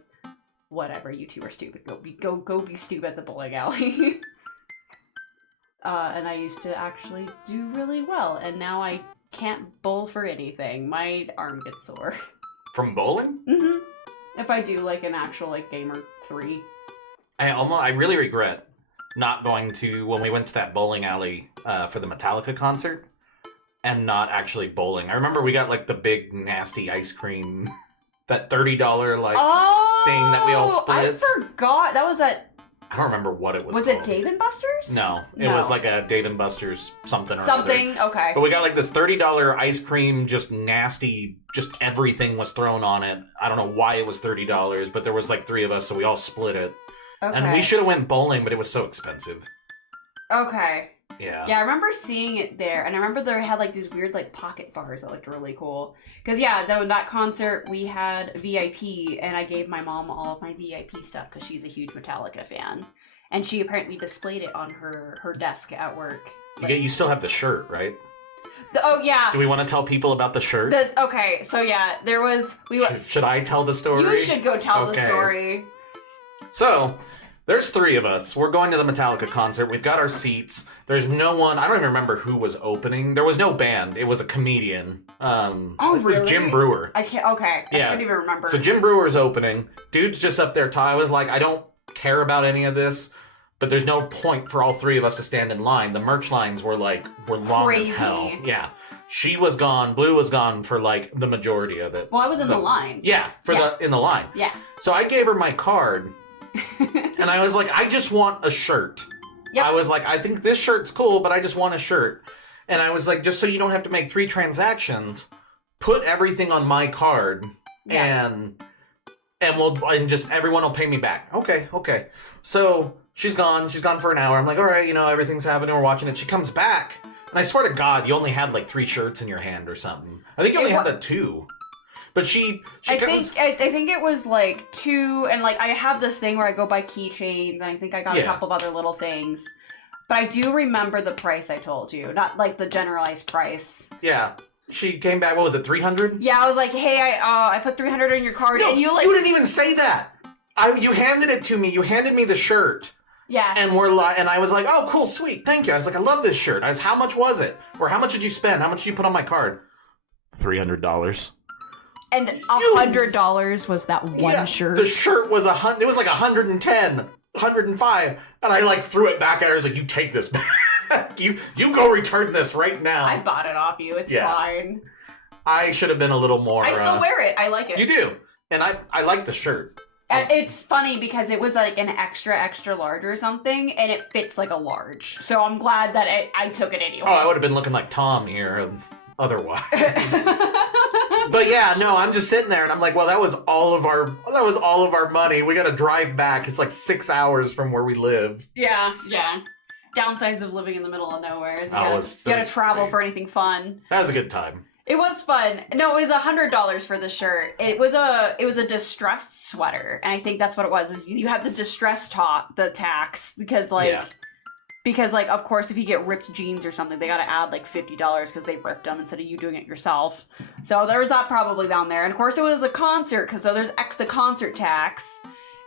whatever, you two are stupid. Go be stupid at the bowling alley. And I used to actually do really well, and now I can't bowl for anything. My arm gets sore. From bowling? Mm-hmm. If I do like an actual like game or 3. I really regret not going to when we went to that bowling alley for the Metallica concert and not actually bowling. I remember we got like the big nasty ice cream, that $30 like thing that we all split. I forgot that was at. I don't remember what it was. Was called. it Dave & Buster's? No, it was like a Dave & Buster's something or something. other. Okay. But we got like this $30 ice cream, just nasty, just everything was thrown on it. I don't know why it was $30, but there was like 3 of us, so we all split it. Okay. And we should have went bowling, but it was so expensive. Okay. Yeah. Yeah, I remember seeing it there, and I remember they had like these weird like pocket bars that looked really cool. Because yeah, that concert we had VIP, and I gave my mom all of my VIP stuff because she's a huge Metallica fan, and she apparently displayed it on her desk at work. You still have the shirt, right? Oh yeah. Do we want to tell people about the shirt? Okay, so yeah, there was Should I tell the story? You should go tell the story. So, there's 3 of us. We're going to the Metallica concert. We've got our seats. There's no one. I don't even remember who was opening. There was no band. It was a comedian. It was really? Jim Brewer. I can't. Okay. Yeah. I can't even remember. So Jim Brewer's opening. Dude's just up there. I was like, I don't care about any of this, but there's no point for all three of us to stand in line. The merch lines were long Crazy. as hell. Yeah. She was gone. Blue was gone for like the majority of it. Well, I was in the line. Yeah, in the line. Yeah. So I gave her my card, and I was like, I just want a shirt. Yep. I was like, I think this shirt's cool, but I just want a shirt. And I was like, just so you don't have to make 3 transactions, put everything on my card, and just everyone will pay me back. Okay. So she's gone for an hour. I'm like, all right, everything's happening. We're watching it. She comes back, and I swear to God, you only had like 3 shirts in your hand or something. I think you only had the 2. But I think it was like 2, and like I have this thing where I go buy keychains, and I think I got a couple of other little things. But I do remember the price I told you, not like the generalized price. Yeah. She came back, what was it, 300? Yeah, I was like, hey, I put 300 in your card, no, and you didn't even say that. You handed it to me. You handed me the shirt. Yeah. And I was like, oh, cool, sweet, thank you. I was like, I love this shirt. I was, how much was it? Or how much did you spend? How much did you put on my card? $300. And $100 was that one shirt. The shirt was it was like 110, 105, and I like threw it back at her. I was like, you take this back. You go return this right now. I bought it off you. It's fine. I should have been a little more. I still wear it. I like it. You do. And I like the shirt. And it's funny because it was like an extra large or something, and it fits like a large. So I'm glad that I took it anyway. Oh, I would have been looking like Tom here otherwise. But yeah, no, I'm just sitting there and I'm like, well, that was all of our money. We got to drive back. It's like 6 hours from where we live. Yeah. Downsides of living in the middle of nowhere is you got to travel for anything fun. That was a good time. It was fun. No, it was $100 for the shirt. It was a distressed sweater, and I think that's what it was. Is you have the distressed the tax because of course if you get ripped jeans or something, they got to add like $50 because they ripped them instead of you doing it yourself. So there was that probably down there, and of course it was a concert so there's extra concert tax.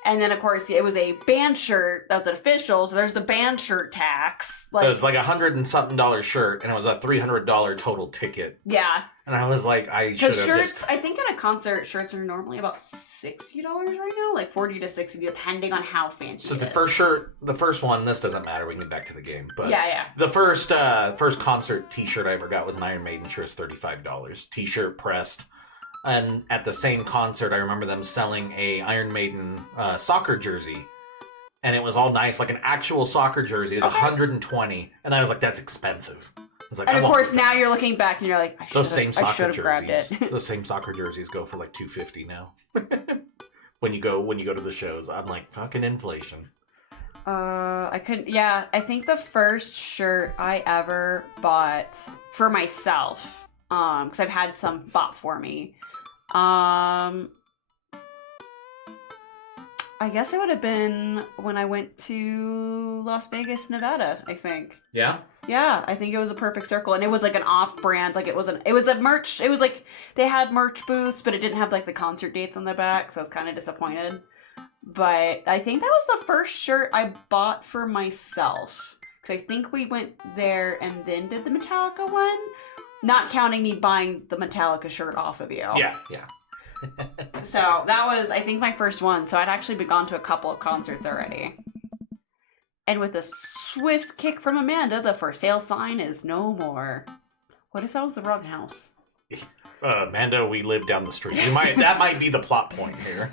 And then, of course, it was a band shirt that was official, so there's the band shirt tax. So it's like $100 and something shirt, and it was a $300 total ticket. Yeah. And I was like, I should have shirts, I think at a concert, shirts are normally about $60 right now, like $40 to $60, depending on how fancy So it the is. first shirt, the first one, this doesn't matter, we can get back to the game. But yeah. The first concert t-shirt I ever got was an Iron Maiden shirt, $35. T-shirt pressed. And at the same concert, I remember them selling a Iron Maiden soccer jersey. And it was all nice, like an actual soccer jersey. It was $120. And I was like, that's expensive. I was like, and of course, now you're looking back and you're like, I should have grabbed it. Those same soccer jerseys go for like $250 now. when you go to the shows, I'm like, fucking inflation. I think the first shirt I ever bought for myself, because I've had some bought for me, I guess it would have been when I went to Las Vegas, Nevada, I think. Yeah? Yeah, I think it was a Perfect Circle, and it was like an off-brand, like it was a merch, it was like, they had merch booths, but it didn't have like the concert dates on the back, so I was kind of disappointed. But I think that was the first shirt I bought for myself, because I think we went there and then did the Metallica one, not counting me buying the Metallica shirt off of you. Yeah. So that was, I think, my first one. So I'd actually been gone to a couple of concerts already. And with a swift kick from Amanda, the for sale sign is no more. What if that was the wrong house? Amanda, we live down the street. That might be the plot point here.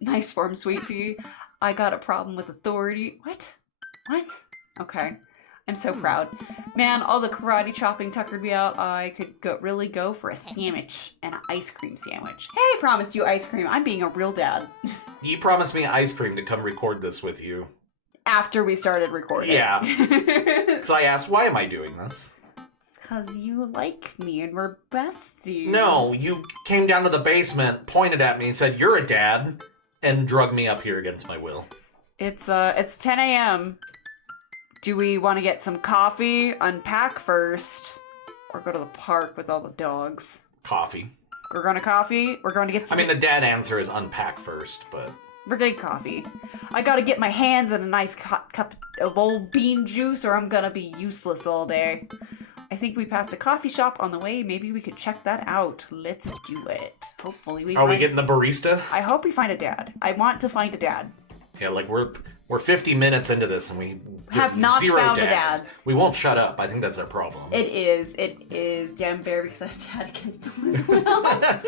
Nice form, sweet pea. I got a problem with authority. What? Okay. I'm so proud. Man, all the karate chopping tuckered me out. I could really go for a sandwich and an ice cream sandwich. Hey, I promised you ice cream. I'm being a real dad. You promised me ice cream to come record this with you. After we started recording. Yeah. So I asked, why am I doing this? Because you like me and we're besties. No, you came down to the basement, pointed at me, and said, you're a dad, and drugged me up here against my will. It's 10 a.m. Do we want to get some coffee, unpack first, or go to the park with all the dogs? Coffee. We're going to coffee? We're going to get some... I mean, the dad answer is unpack first, but... We're getting coffee. I gotta get my hands in a nice hot cup of old bean juice or I'm gonna be useless all day. I think we passed a coffee shop on the way. Maybe we could check that out. Let's do it. Hopefully we Are we getting the barista? I hope we find a dad. I want to find a dad. Yeah, like we're We're 50 minutes into this and we have not zero found dads. a dad. We won't shut up. I think that's our problem. It is. Damn bear because I have a dad against them as well.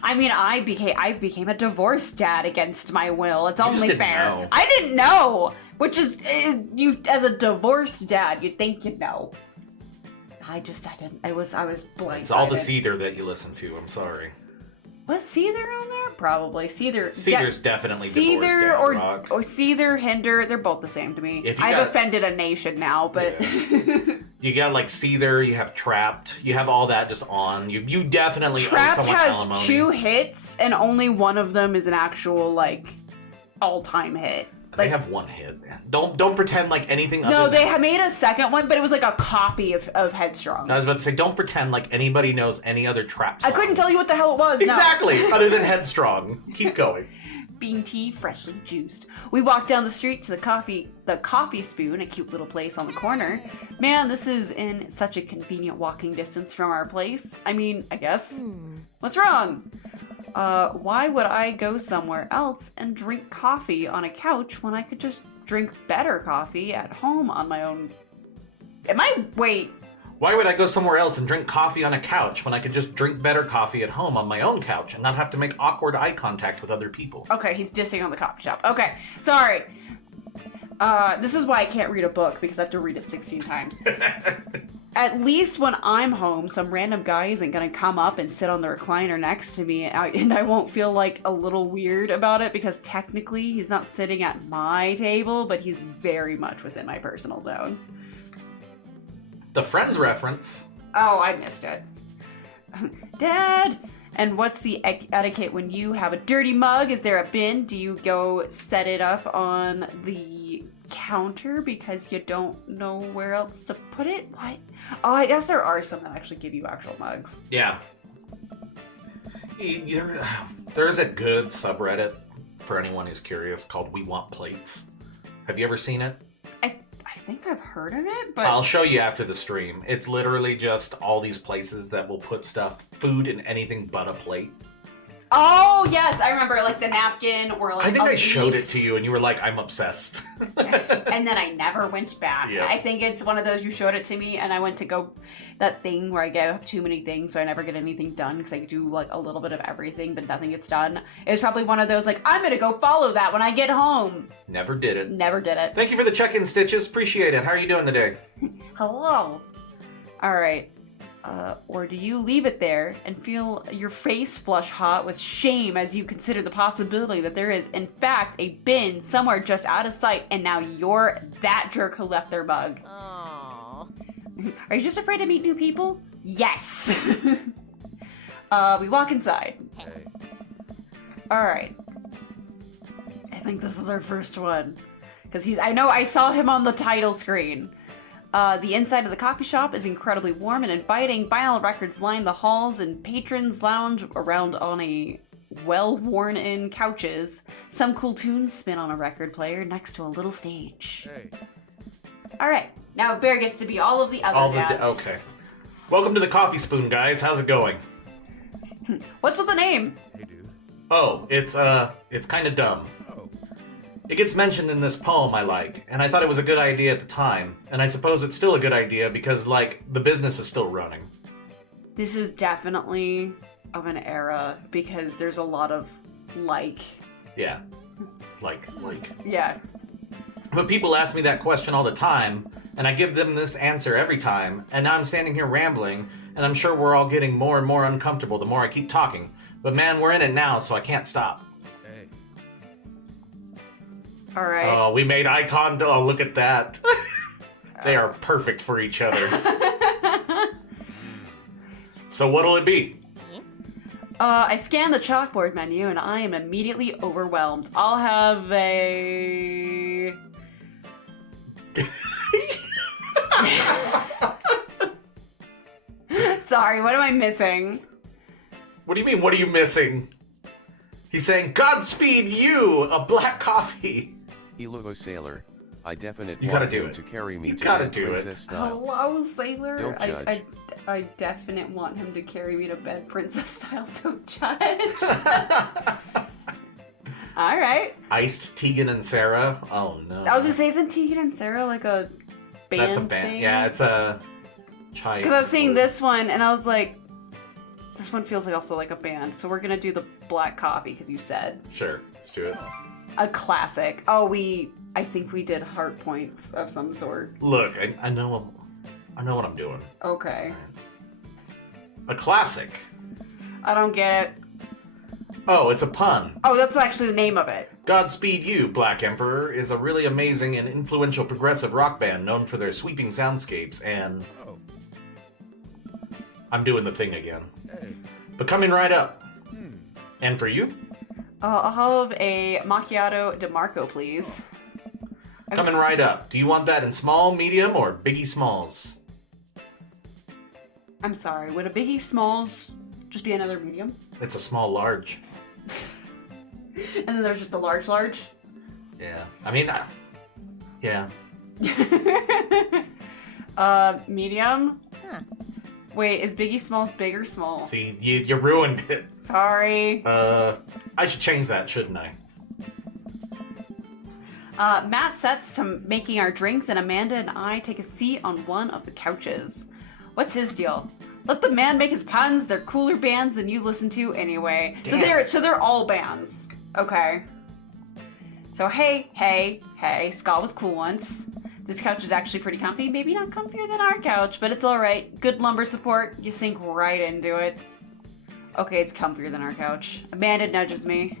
I mean, I became a divorced dad against my will. It's only fair. Know. I didn't know, which is you as a divorced dad, you'd think you'd know. I didn't. I was blindsided. It's all the Seether that you listen to. I'm sorry. Was Seether on there? Probably. Seether's definitely divorced dad rock. Or Seether, Hinder, they're both the same to me. I've offended a nation now, but... Yeah. You got like Seether, you have Trapped, you have all that just on. You definitely Trapped owe someone has alimony. 2 hits, and only one of them is an actual, like, all-time hit. They have 1 hit. Don't pretend like anything other No, than... they made a second one, but it was like a copy of Headstrong. I was about to say, don't pretend like anybody knows any other Trap songs. I couldn't tell you what the hell it was. Exactly, other than Headstrong. Keep going. Bean tea, freshly juiced. We walked down the street to the coffee spoon, a cute little place on the corner. Man, this is in such a convenient walking distance from our place. I mean, I guess. What's wrong? Why would I go somewhere else and drink coffee on a couch when I could just drink better coffee at home on my own? Wait. Why would I go somewhere else and drink coffee on a couch when I could just drink better coffee at home on my own couch and not have to make awkward eye contact with other people? Okay, he's dissing on the coffee shop. Okay, sorry. This is why I can't read a book, because I have to read it 16 times. At least when I'm home, some random guy isn't gonna come up and sit on the recliner next to me, and I won't feel like a little weird about it, because technically he's not sitting at my table, but he's very much within my personal zone. The Friends reference. Oh, I missed it. Dad! And what's the etiquette when you have a dirty mug? Is there a bin? Do you go set it up on the counter because you don't know where else to put it? What? Oh, I guess there are some that actually give you actual mugs. Yeah. There's a good subreddit for anyone who's curious called We Want Plates. Have you ever seen it? I think I've heard of it, but... I'll show you after the stream. It's literally just all these places that will put food in anything but a plate. Oh, yes, I remember, like, the napkin or, like, I think I showed it to you and you were like, I'm obsessed. And then I never went back. Yep. I think it's one of those, you showed it to me and I went to go, that thing where I have too many things so I never get anything done because I do, like, a little bit of everything but nothing gets done. It was probably one of those, like, I'm gonna go follow that when I get home. Never did it. Never did it. Thank you for the check-in, Stitches. Appreciate it. How are you doing today? Hello. All right. Or do you leave it there and feel your face flush hot with shame as you consider the possibility that there is, in fact, a bin somewhere just out of sight and now you're that jerk who left their mug? Aww. Are you just afraid to meet new people? Yes! We walk inside. Hey. Alright. I think this is our first one. Because I saw him on the title screen. The inside of the coffee shop is incredibly warm and inviting. Vinyl records line the halls and patrons lounge around on a well-worn-in couches. Some cool tunes spin on a record player next to a little stage. Hey. Alright, now Bear gets to be all of the other dads. Okay. Welcome to the Coffee Spoon, guys. How's it going? What's with the name? Hey, dude. Oh, it's kind of dumb. Oh. It gets mentioned in this poem I like, and I thought it was a good idea at the time, and I suppose it's still a good idea because, like, the business is still running. This is definitely of an era because there's a lot of like. Yeah. Like. Yeah. But people ask me that question all the time, and I give them this answer every time, and now I'm standing here rambling, and I'm sure we're all getting more and more uncomfortable the more I keep talking. But man, we're in it now, so I can't stop. Hey. All right. Oh, we made eye contact. Oh, look at that. They are perfect for each other. So what'll it be? I scan the chalkboard menu and I am immediately overwhelmed. I'll have a... Sorry, what am I missing? What do you mean, what are you missing? He's saying, Godspeed you, a black coffee. Hello, sailor. I definitely You gotta want do you it. to carry me You to gotta bed do it. princess style. Hello, sailor. Don't judge. I definitely want him to carry me to bed princess style. Don't judge. All right. Iced Tegan and Sarah. Oh no. I was gonna say, isn't Tegan and Sarah like a band? That's a band. Thing? Yeah, it's a chai. Because I was seeing this one and I was like, this one feels like also like a band. So we're gonna do the black coffee because you said. Sure, let's do it. A classic. Oh, I think we did heart points of some sort. Look, I know what I'm doing. Okay. A classic. I don't get it. Oh, it's a pun. Oh, that's actually the name of it. Godspeed You, Black Emperor, is a really amazing and influential progressive rock band known for their sweeping soundscapes and... Oh. I'm doing the thing again. Hey. But coming right up. And for you? I'll have a macchiato de Marco, please. Coming right up. Do you want that in small, medium, or biggie smalls? I'm sorry, would a biggie smalls just be another medium? It's a small large. And then there's just a large. Yeah. I mean, yeah. Medium? Wait, is Biggie Smalls big or small? See, you ruined it. Sorry. I should change that, shouldn't I? Matt sets to making our drinks, and Amanda and I take a seat on one of the couches. What's his deal? Let the man make his puns. They're cooler bands than you listen to anyway. Damn. So they're all bands. Okay. So hey, ska was cool once. This couch is actually pretty comfy. Maybe not comfier than our couch, but it's alright. Good lumbar support. You sink right into it. Okay, it's comfier than our couch. Amanda nudges me.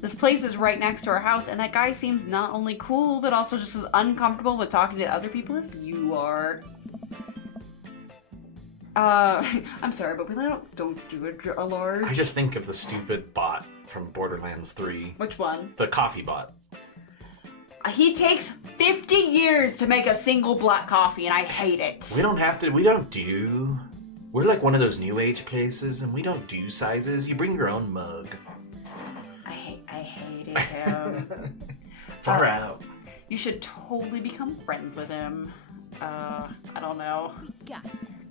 This place is right next to our house, and that guy seems not only cool, but also just as uncomfortable with talking to other people as you are. I'm sorry, but we don't do a large. I just think of the stupid bot from Borderlands 3. Which one? The coffee bot. He takes 50 years to make a single black coffee, and I hate it. We don't do. We're like one of those new age places, and we don't do sizes. You bring your own mug. I hated him. Far out. You should totally become friends with him. I don't know.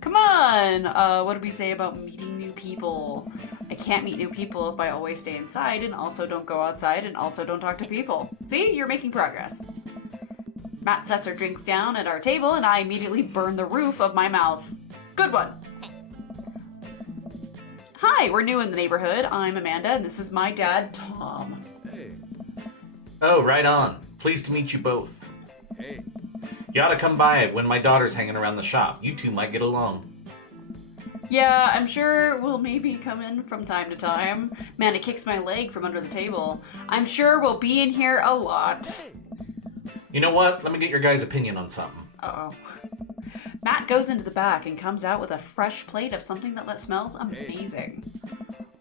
Come on! What did we say about meeting new people? I can't meet new people if I always stay inside and also don't go outside and also don't talk to people. See? You're making progress. Matt sets our drinks down at our table and I immediately burn the roof of my mouth. Good one! Hi, we're new in the neighborhood. I'm Amanda and this is my dad, Tom. Hey. Oh, right on. Pleased to meet you both. Hey. You ought to come by when my daughter's hanging around the shop. You two might get along. Yeah, I'm sure we'll maybe come in from time to time. Man, it kicks my leg from under the table. I'm sure we'll be in here a lot. You know what? Let me get your guys' opinion on something. Uh-oh. Matt goes into the back and comes out with a fresh plate of something that smells amazing.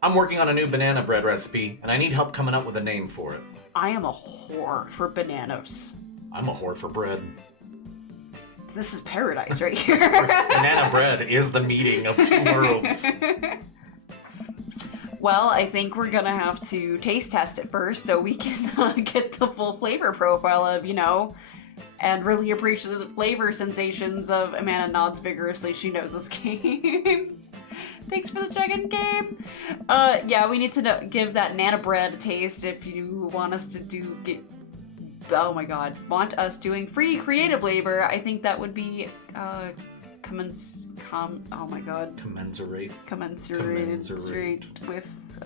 I'm working on a new banana bread recipe, and I need help coming up with a name for it. I am a whore for bananas. I'm a whore for bread. This is paradise right here. Banana bread is the meeting of two worlds. Well, I think we're gonna have to taste test it first so we can get the full flavor profile of, and really appreciate the flavor sensations of Amanda nods vigorously. She knows this game. Thanks for the check-in, Gabe. Yeah, we need to give that Nana bread a taste if you want us to oh my god, want us doing free creative labor. I think that would be commensurate with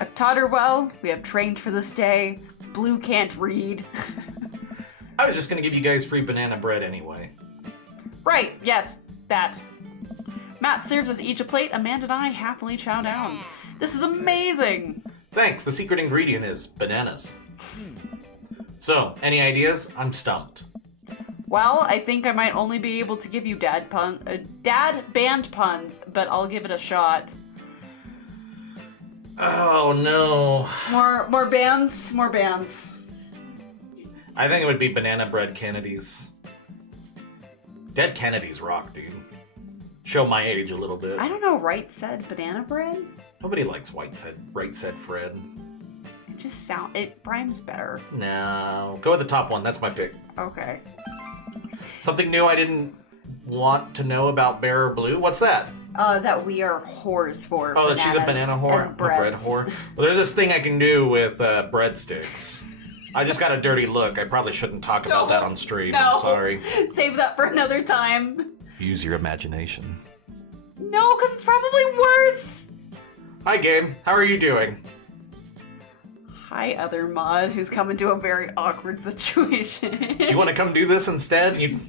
I've taught her well. We have trained for this day. Blue can't read. I was just gonna give you guys free banana bread anyway. Right, yes, that. Matt serves us each a plate. Amanda and I happily chow down. This is amazing! Thanks, the secret ingredient is bananas. So, any ideas? I'm stumped. Well, I think I might only be able to give you dad band puns, but I'll give it a shot. Oh no. More bands? More bands. I think it would be Banana Bread Kennedys. Dead Kennedys rock, dude. Show my age a little bit. I don't know, right said banana bread? Nobody likes right said Fred. It rhymes better. No. Go with the top one, that's my pick. Okay. Something new I didn't want to know about Bear or Blue? What's that? That we are whores for. Oh, that she's a banana whore? A bread whore? Well, there's this thing I can do with breadsticks. I just got a dirty look. I probably shouldn't talk about that on stream. No. I'm sorry. Save that for another time. Use your imagination. No, because it's probably worse. Hi, game. How are you doing? Hi, other mod who's come into a very awkward situation. Do you want to come do this instead? You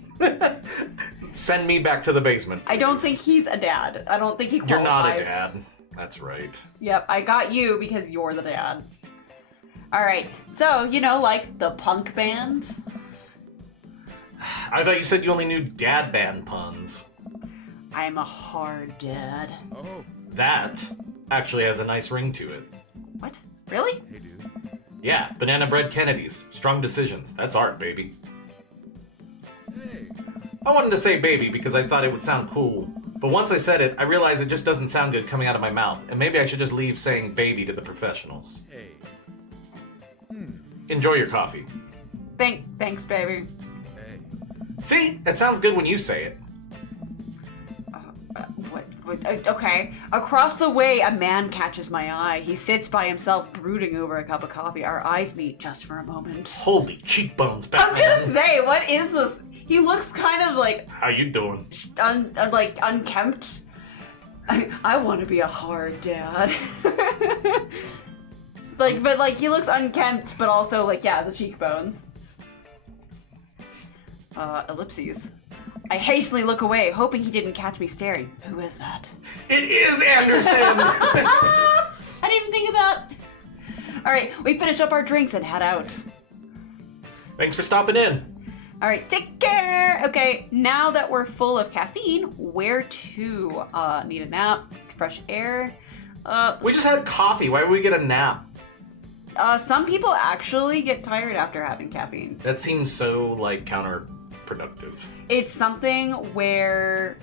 send me back to the basement, please. I don't think he's a dad. I don't think he qualifies. You're not a dad. That's right. Yep, I got you because you're the dad. Alright, so, you know, like the punk band? I thought you said you only knew dad band puns. I'm a hard dad. Oh, That actually has a nice ring to it. What? Really? hey, dude. Yeah, banana bread Kennedys. Strong decisions. That's art, baby. Hey. I wanted to say baby because I thought it would sound cool. But once I said it, I realized it just doesn't sound good coming out of my mouth. And maybe I should just leave saying baby to the professionals. Hey. Enjoy your coffee. Thanks, baby. Hey. See? It sounds good when you say it. Okay. Across the way, a man catches my eye. He sits by himself, brooding over a cup of coffee. Our eyes meet just for a moment. Holy cheekbones, I was Batman. gonna say, what is this? He looks kind of like How you doing? unkempt. I want to be a hard dad. but he looks unkempt, but also the cheekbones. Ellipses. I hastily look away, hoping he didn't catch me staring. Who is that? It is Anderson! I didn't even think of that. All right, we finish up our drinks and head out. Thanks for stopping in. All right, take care. Okay, now that we're full of caffeine, where to? Need a nap, fresh air. We just had coffee. Why would we get a nap? Some people actually get tired after having caffeine. That seems so, counterproductive. It's something where...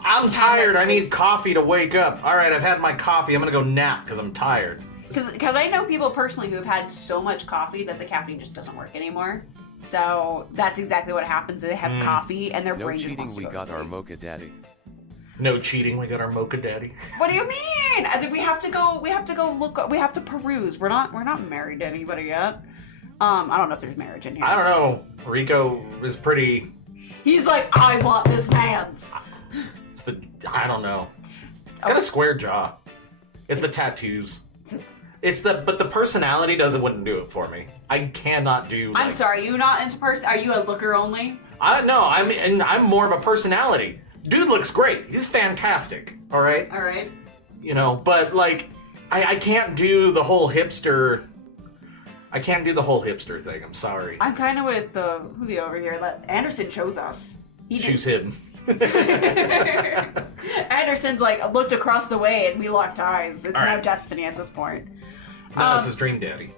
I'm tired. I need coffee to wake up. All right, I've had my coffee. I'm going to go nap because I'm tired. Because I know people personally who have had so much coffee that the caffeine just doesn't work anymore. So that's exactly what happens. They have coffee and their No brain just cheating, wants to we go to got our sleep. mocha daddy. No cheating. We got our mocha daddy. What do you mean? I think we have to go look. We have to peruse. We're not married to anybody yet. I don't know if there's marriage in here. I don't know. Rico is pretty... He's like, I want this man's. I don't know. It's got a square jaw. It's the tattoos. But the personality wouldn't do it for me. I cannot do... I'm sorry, you not into person? Are you a looker only? No, I'm more of a personality. Dude looks great. He's fantastic. All right? All right. But I can't do the whole hipster... I can't do the whole hipster thing. I'm sorry. I'm kind of with Julio over here. Anderson chose us. He didn't- Choose him. Anderson's looked across the way and we locked eyes. It's All right. now destiny at this point. No, this is Dream Daddy.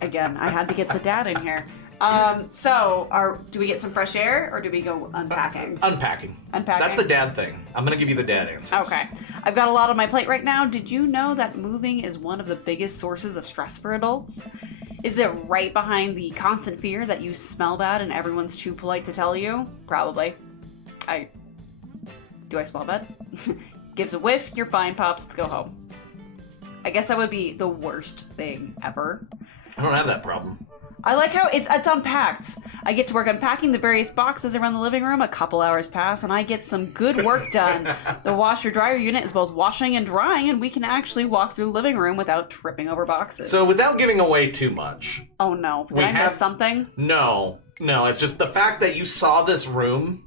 Again, I had to get the dad in here. Do we get some fresh air or do we go unpacking? Unpacking. Unpacking. That's the dad thing. I'm going to give you the dad answer. Okay. I've got a lot on my plate right now. Did you know that moving is one of the biggest sources of stress for adults? Is it right behind the constant fear that you smell bad and everyone's too polite to tell you? Probably. Do I smell bad? Gives a whiff, you're fine, Pops, let's go home. I guess that would be the worst thing ever. I don't have that problem. I like how it's unpacked. I get to work unpacking the various boxes around the living room. A couple hours pass, and I get some good work done. The washer-dryer unit is both washing and drying, and we can actually walk through the living room without tripping over boxes. So without giving away too much... Oh no, did I miss something? No, it's just the fact that you saw this room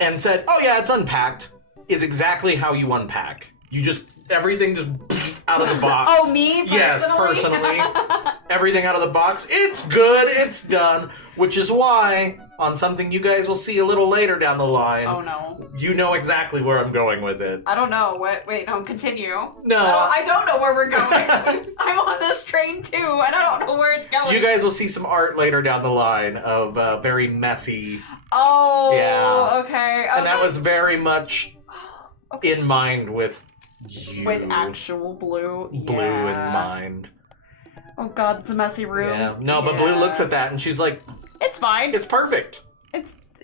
and said, oh yeah, it's unpacked, is exactly how you unpack. Everything just out of the box. Oh, me? Personally? Yes, personally. Everything out of the box. It's good. It's done. Which is why, on something you guys will see a little later down the line. Oh, no. You know exactly where I'm going with it. I don't know. Wait, no, continue. No. I don't know where we're going. I'm on this train, too, and I don't know where it's going. You guys will see some art later down the line of very messy. Oh, yeah. Okay. And that was very much in mind with you. With actual Blue. Blue in mind. Oh god, it's a messy room. Yeah. No, but Blue looks at that and she's like, it's fine. it's perfect.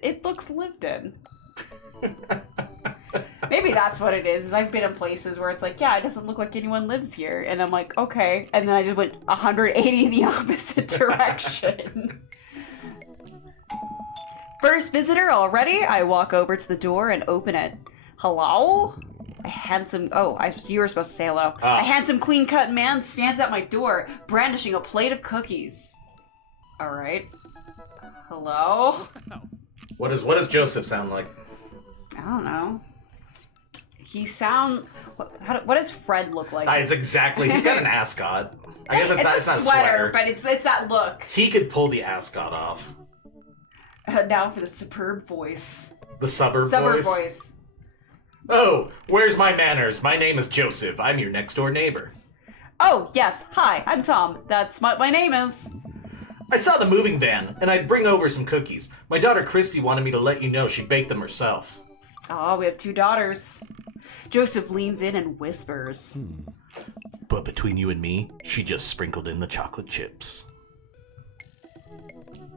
it looks lived in. Maybe that's what it is. I've been in places where it's like, yeah, it doesn't look like anyone lives here. And I'm like, okay. And then I just went 180 in the opposite direction. First visitor already? I walk over to the door and open it. Hello? A handsome... Oh, you were supposed to say hello. A handsome, clean-cut man stands at my door, brandishing a plate of cookies. All right. Hello? What does Joseph sound like? I don't know. He sound... What does Fred look like? It's exactly... He's got an ascot. I guess it's not a sweater. But it's that look. He could pull the ascot off. Now for the superb voice. The suburb voice. Oh, where's my manners? My name is Joseph. I'm your next-door neighbor. Oh, yes. Hi, I'm Tom. That's what my name is. I saw the moving van, and I'd bring over some cookies. My daughter Christy wanted me to let you know she baked them herself. Oh, we have 2 daughters. Joseph leans in and whispers. But between you and me, she just sprinkled in the chocolate chips.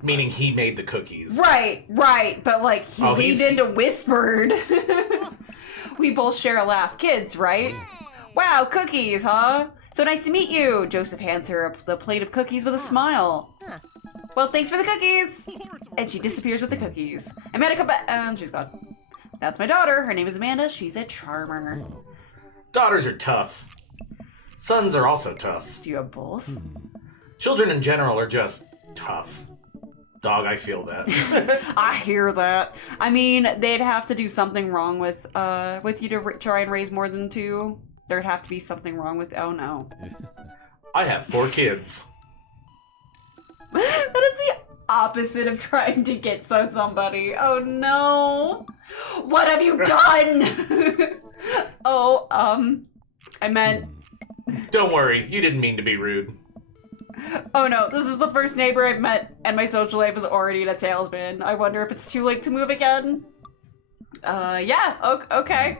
Meaning he made the cookies. Right. But like he leaned into whispered. We both share a laugh. Kids, right? Wow, cookies, huh? So nice to meet you. Joseph hands her the plate of cookies with a smile. Well, thanks for the cookies. And she disappears with the cookies. Amanda, come back. She's gone. That's my daughter. Her name is Amanda. She's a charmer. Daughters are tough. Sons are also tough. Do you have both? Children in general are just tough. Dog, I feel that. I hear that. I mean, they'd have to do something wrong with you to try and raise more than 2. There'd have to be something wrong with... Oh, no. I have 4 kids. That is the opposite of trying to get somebody. Oh, no. What have you done? I meant... Don't worry. You didn't mean to be rude. Oh no, this is the first neighbor I've met, and my social life is already in a tailspin. I wonder if it's too late to move again? Yeah, okay.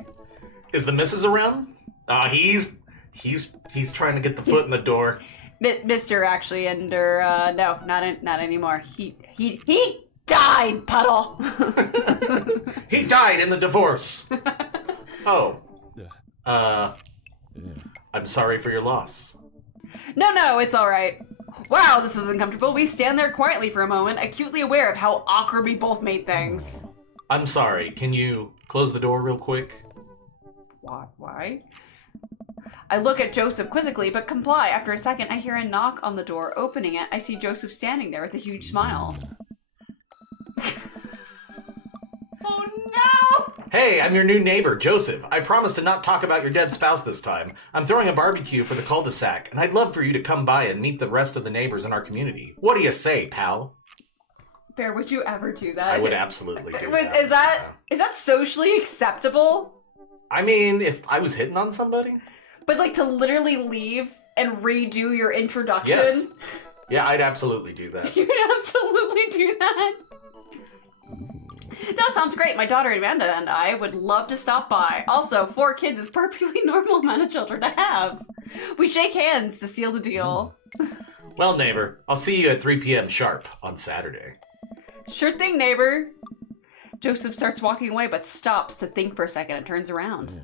Is the missus around? He's trying to get the foot in the door. Mr. actually, and no, not anymore. He died, Puddle! He died in the divorce! Oh. I'm sorry for your loss. No, it's alright. Wow, this is uncomfortable. We stand there quietly for a moment, acutely aware of how awkward we both made things. I'm sorry. Can you close the door real quick? Why? I look at Joseph quizzically, but comply. After a second, I hear a knock on the door. Opening it, I see Joseph standing there with a huge smile. Oh no! Hey, I'm your new neighbor, Joseph. I promise to not talk about your dead spouse this time. I'm throwing a barbecue for the cul-de-sac, and I'd love for you to come by and meet the rest of the neighbors in our community. What do you say, pal? Bear, would you ever do that? I would absolutely do that. Is that socially acceptable? I mean, if I was hitting on somebody? But like to literally leave and redo your introduction? Yes. Yeah, I'd absolutely do that. You'd absolutely do that? That sounds great. My daughter Amanda and I would love to stop by. Also, 4 kids is perfectly normal amount of children to have. We shake hands to seal the deal. Well, neighbor, I'll see you at 3 p.m. sharp on Saturday. Sure thing, neighbor. Joseph starts walking away, but stops to think for a second and turns around.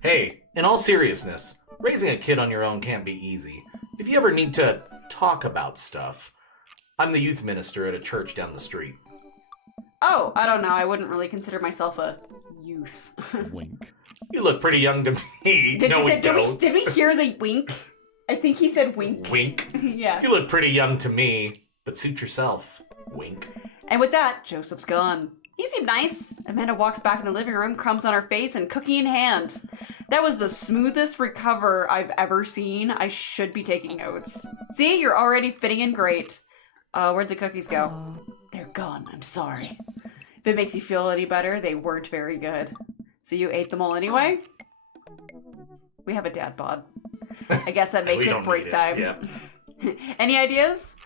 Hey, in all seriousness, raising a kid on your own can't be easy. If you ever need to talk about stuff, I'm the youth minister at a church down the street. Oh, I don't know. I wouldn't really consider myself a youth. Wink. You look pretty young to me. Did we hear the wink? I think he said wink. Wink? Yeah. You look pretty young to me, but suit yourself. Wink. And with that, Joseph's gone. He seemed nice. Amanda walks back in the living room, crumbs on her face, and cookie in hand. That was the smoothest recover I've ever seen. I should be taking notes. See, you're already fitting in great. Where'd the cookies go? They're gone. I'm sorry. If it makes you feel any better, they weren't very good. So you ate them all anyway? We have a dad bod. I guess that makes it break time. Yeah. Any ideas?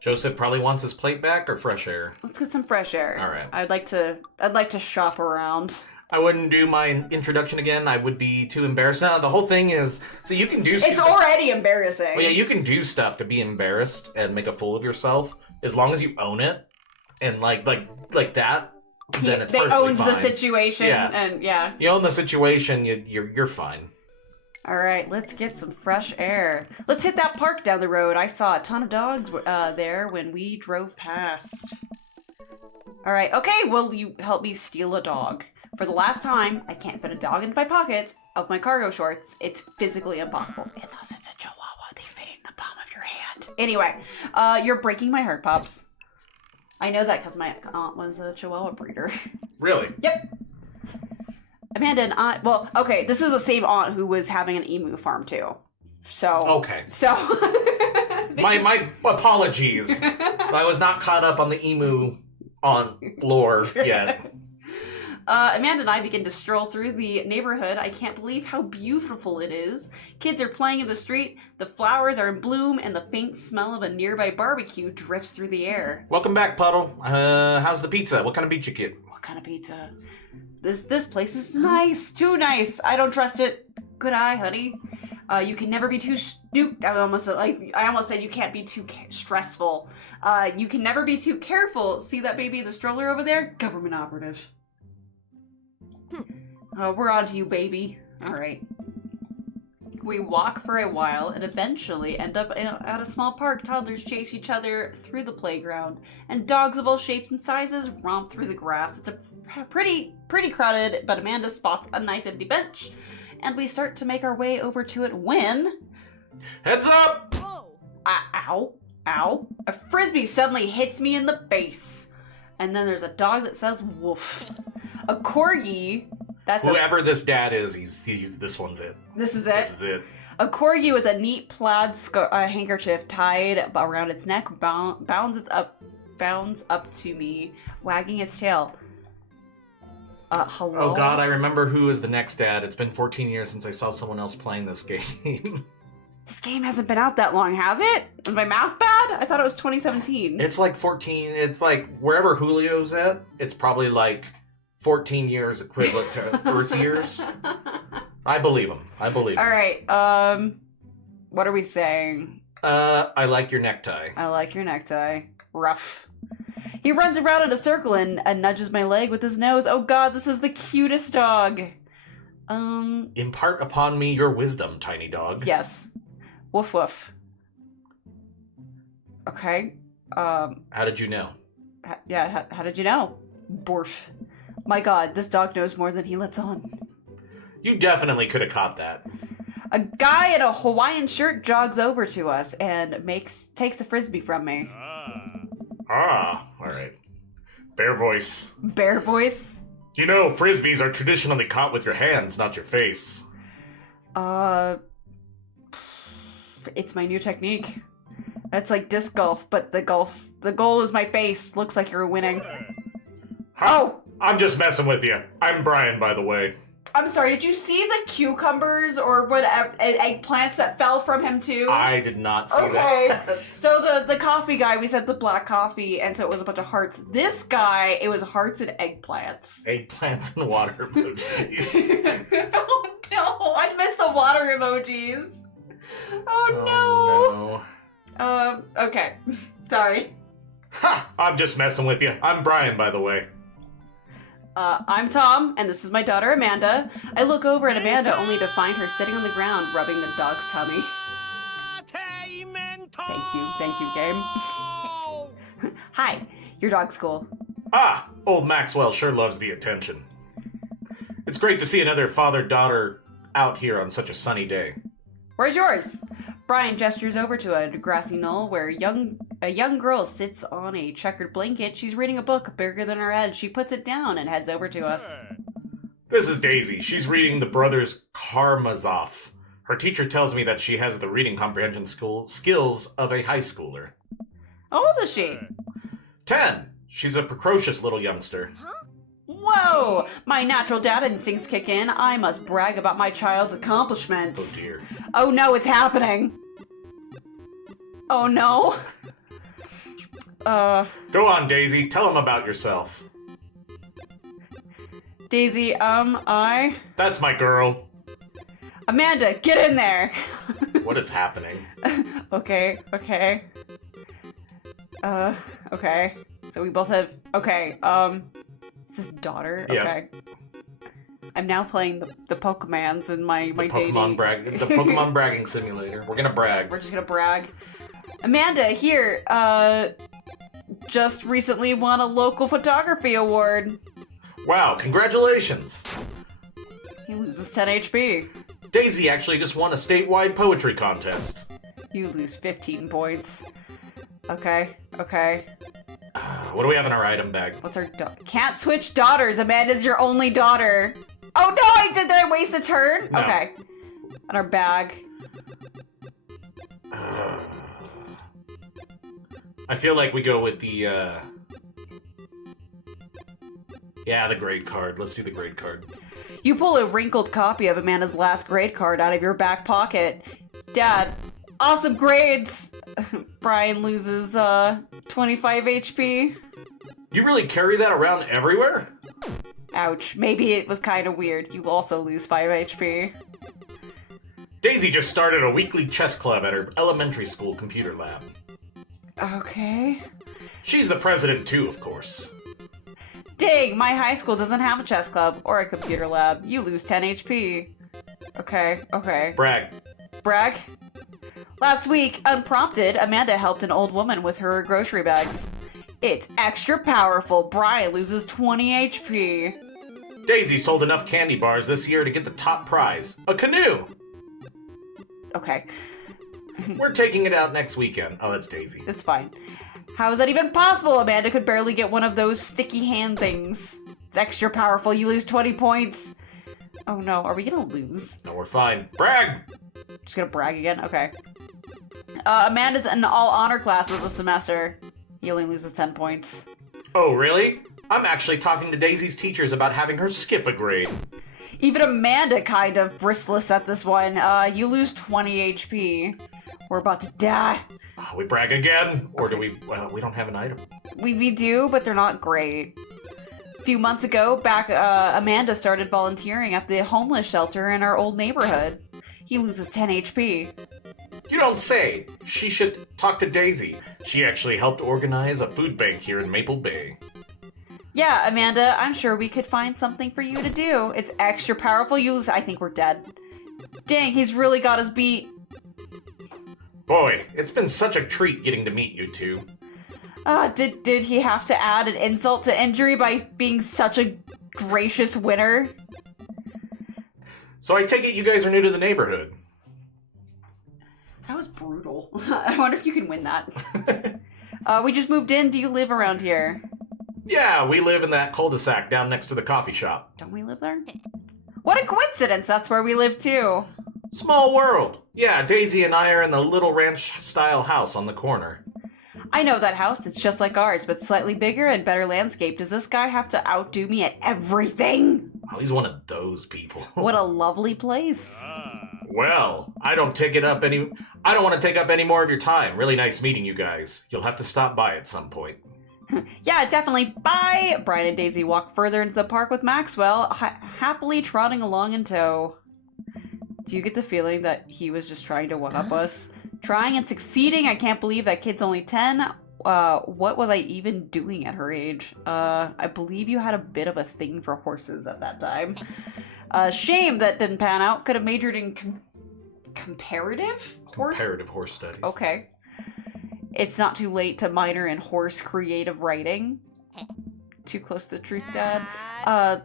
Joseph probably wants his plate back or fresh air. Let's get some fresh air. All right. I'd like to shop around. I wouldn't do my introduction again. I would be too embarrassed. Now, the whole thing is, so you can do... It's already embarrassing. Well, yeah, you can do stuff to be embarrassed and make a fool of yourself as long as you own it. and like that, then it's they perfectly owned fine. the situation, Yeah. and yeah. You own the situation, you're fine. All right, let's get some fresh air. Let's hit that park down the road. I saw a ton of dogs there when we drove past. All right, okay, will you help me steal a dog? For the last time, I can't fit a dog into my pockets of my cargo shorts. It's physically impossible. Unless it's a chihuahua, they fit in the palm of your hand. Anyway, you're breaking my heart, Pops. I know that because my aunt was a chihuahua breeder. Really? Yep. Amanda and I, well, okay, this is the same aunt who was having an emu farm too. So. Okay. So. My apologies. I was not caught up on the emu on lore yet. Amanda and I begin to stroll through the neighborhood. I can't believe how beautiful it is. Kids are playing in the street, the flowers are in bloom, and the faint smell of a nearby barbecue drifts through the air. Welcome back, Puddle. How's the pizza? What kind of pizza you get? What kind of pizza? This place is nice. Too nice. I don't trust it. Good eye, honey. You can never be too snooped. I almost said you can't be too stressful. You can never be too careful. See that baby in the stroller over there? Government operative. We're on to you, baby. All right. We walk for a while and eventually end up at a small park. Toddlers chase each other through the playground, and dogs of all shapes and sizes romp through the grass. It's a pretty crowded, but Amanda spots a nice empty bench, and we start to make our way over to it when... Heads up! Ow. A frisbee suddenly hits me in the face. And then there's a dog that says woof. A corgi... Whoever this dad is, this one's it. This is it? This is it. A corgi with a neat plaid handkerchief tied around its neck bounds up to me, wagging its tail. Hello? Oh god, I remember who is the next dad. It's been 14 years since I saw someone else playing this game. This game hasn't been out that long, has it? Is my math bad? I thought it was 2017. It's like 14, it's like wherever Julio's at, it's probably like 14 years equivalent to Earth years. I believe him. All right, what are we saying? I like your necktie. I like your necktie. Rough. He runs around in a circle and nudges my leg with his nose. Oh god, this is the cutest dog. Impart upon me your wisdom, tiny dog. Yes. Woof woof. Okay. How did you know? How did you know? Borf. My god, this dog knows more than he lets on. You definitely could have caught that. A guy in a Hawaiian shirt jogs over to us and takes the frisbee from me. Alright. Bear voice. Bear voice? You know, frisbees are traditionally caught with your hands, not your face. It's my new technique. It's like disc golf, but the goal is my face. Looks like you're winning. Oh! I'm just messing with you. I'm Brian, by the way. I'm sorry, did you see the cucumbers or whatever, eggplants that fell from him too? I did not see okay. that. So the coffee guy, we said the black coffee, and so it was a bunch of hearts. This guy, it was hearts and eggplants. Eggplants and water emojis. Oh no, I missed the water emojis. Oh no. Okay. Sorry. Ha! I'm just messing with you. I'm Brian, by the way. I'm Tom, and this is my daughter, Amanda. I look over at Amanda only to find her sitting on the ground, rubbing the dog's tummy. Thank you, game. Hi, your dog's cool. Ah, old Maxwell sure loves the attention. It's great to see another father-daughter out here on such a sunny day. Where's yours? Brian gestures over to a grassy knoll where a young girl sits on a checkered blanket. She's reading a book bigger than her head. She puts it down and heads over to us. This is Daisy. She's reading the Brothers Karamazov. Her teacher tells me that she has the reading comprehension skills of a high schooler. How old is she? 10. She's a precocious little youngster. Whoa! My natural dad instincts kick in. I must brag about my child's accomplishments. Oh dear. Oh no, it's happening. Oh no. Go on, Daisy. Tell him about yourself. Daisy, That's my girl. Amanda, get in there! What is happening? Okay. Okay. So we both have... Okay, is this daughter? Yeah. Okay. I'm now playing the Pokemons in my The dating... The Pokemon bragging simulator. We're gonna brag. We're just gonna brag. Amanda, here, just recently won a local photography award. Wow, congratulations! He loses 10 HP. Daisy actually just won a statewide poetry contest. You lose 15 points. Okay, okay. What do we have in our item bag? What's our can't switch daughters. Amanda's your only daughter. Oh no, did I waste a turn? No. Okay. On our bag. I feel like we go with the, yeah, the grade card. Let's do the grade card. You pull a wrinkled copy of Amanda's last grade card out of your back pocket. Dad, awesome grades! Brian loses, 25 HP. You really carry that around everywhere? Ouch. Maybe it was kind of weird. You also lose 5 HP. Daisy just started a weekly chess club at her elementary school computer lab. Okay. She's the president too, of course. Dang, my high school doesn't have a chess club or a computer lab. You lose 10 HP. Okay, okay. Brag. Brag? Last week, unprompted, Amanda helped an old woman with her grocery bags. It's extra powerful. Brian loses 20 HP. Daisy sold enough candy bars this year to get the top prize. A canoe! Okay, We're taking it out next weekend. Oh, that's Daisy. it's fine. How is that even possible? Amanda could barely get one of those sticky hand things. It's extra powerful. You lose 20 points. Oh no, are we gonna lose? No, we're fine. Brag! Just gonna brag again? Okay. Amanda's in all honor classes this semester. He only loses 10 points. Oh, really? I'm actually talking to Daisy's teachers about having her skip a grade. Even Amanda kind of bristless at this one. You lose 20 HP. We're about to die. We brag again? Or do we... Well, we don't have an item. We do, but they're not great. A few months ago, Amanda started volunteering at the homeless shelter in our old neighborhood. He loses 10 HP. You don't say. She should talk to Daisy. She actually helped organize a food bank here in Maple Bay. Yeah, Amanda, I'm sure we could find something for you to do. It's extra powerful. I think we're dead. Dang, he's really got us beat. Boy, it's been such a treat getting to meet you two. Did he have to add an insult to injury by being such a gracious winner? So I take it you guys are new to the neighborhood. That was brutal. I wonder if you can win that. We just moved in. Do you live around here? Yeah, we live in that cul-de-sac down next to the coffee shop. Don't we live there? What a coincidence! That's where we live too. Small world. Yeah, Daisy and I are in the little ranch-style house on the corner. I know that house. It's just like ours, but slightly bigger and better landscape. Does this guy have to outdo me at everything? Oh, he's one of those people. What a lovely place. Well, I don't want to take up any more of your time. Really nice meeting you guys. You'll have to stop by at some point. Yeah, definitely. Bye! Brian and Daisy walk further into the park with Maxwell, happily trotting along in tow. Do you get the feeling that he was just trying to one-up us? Trying and succeeding? I can't believe that kid's only 10. What was I even doing at her age? I believe you had a bit of a thing for horses at that time. Shame that didn't pan out. Could have majored in comparative horse? Comparative horse studies. Okay. It's not too late to minor in horse creative writing. Too close to the truth, Dad.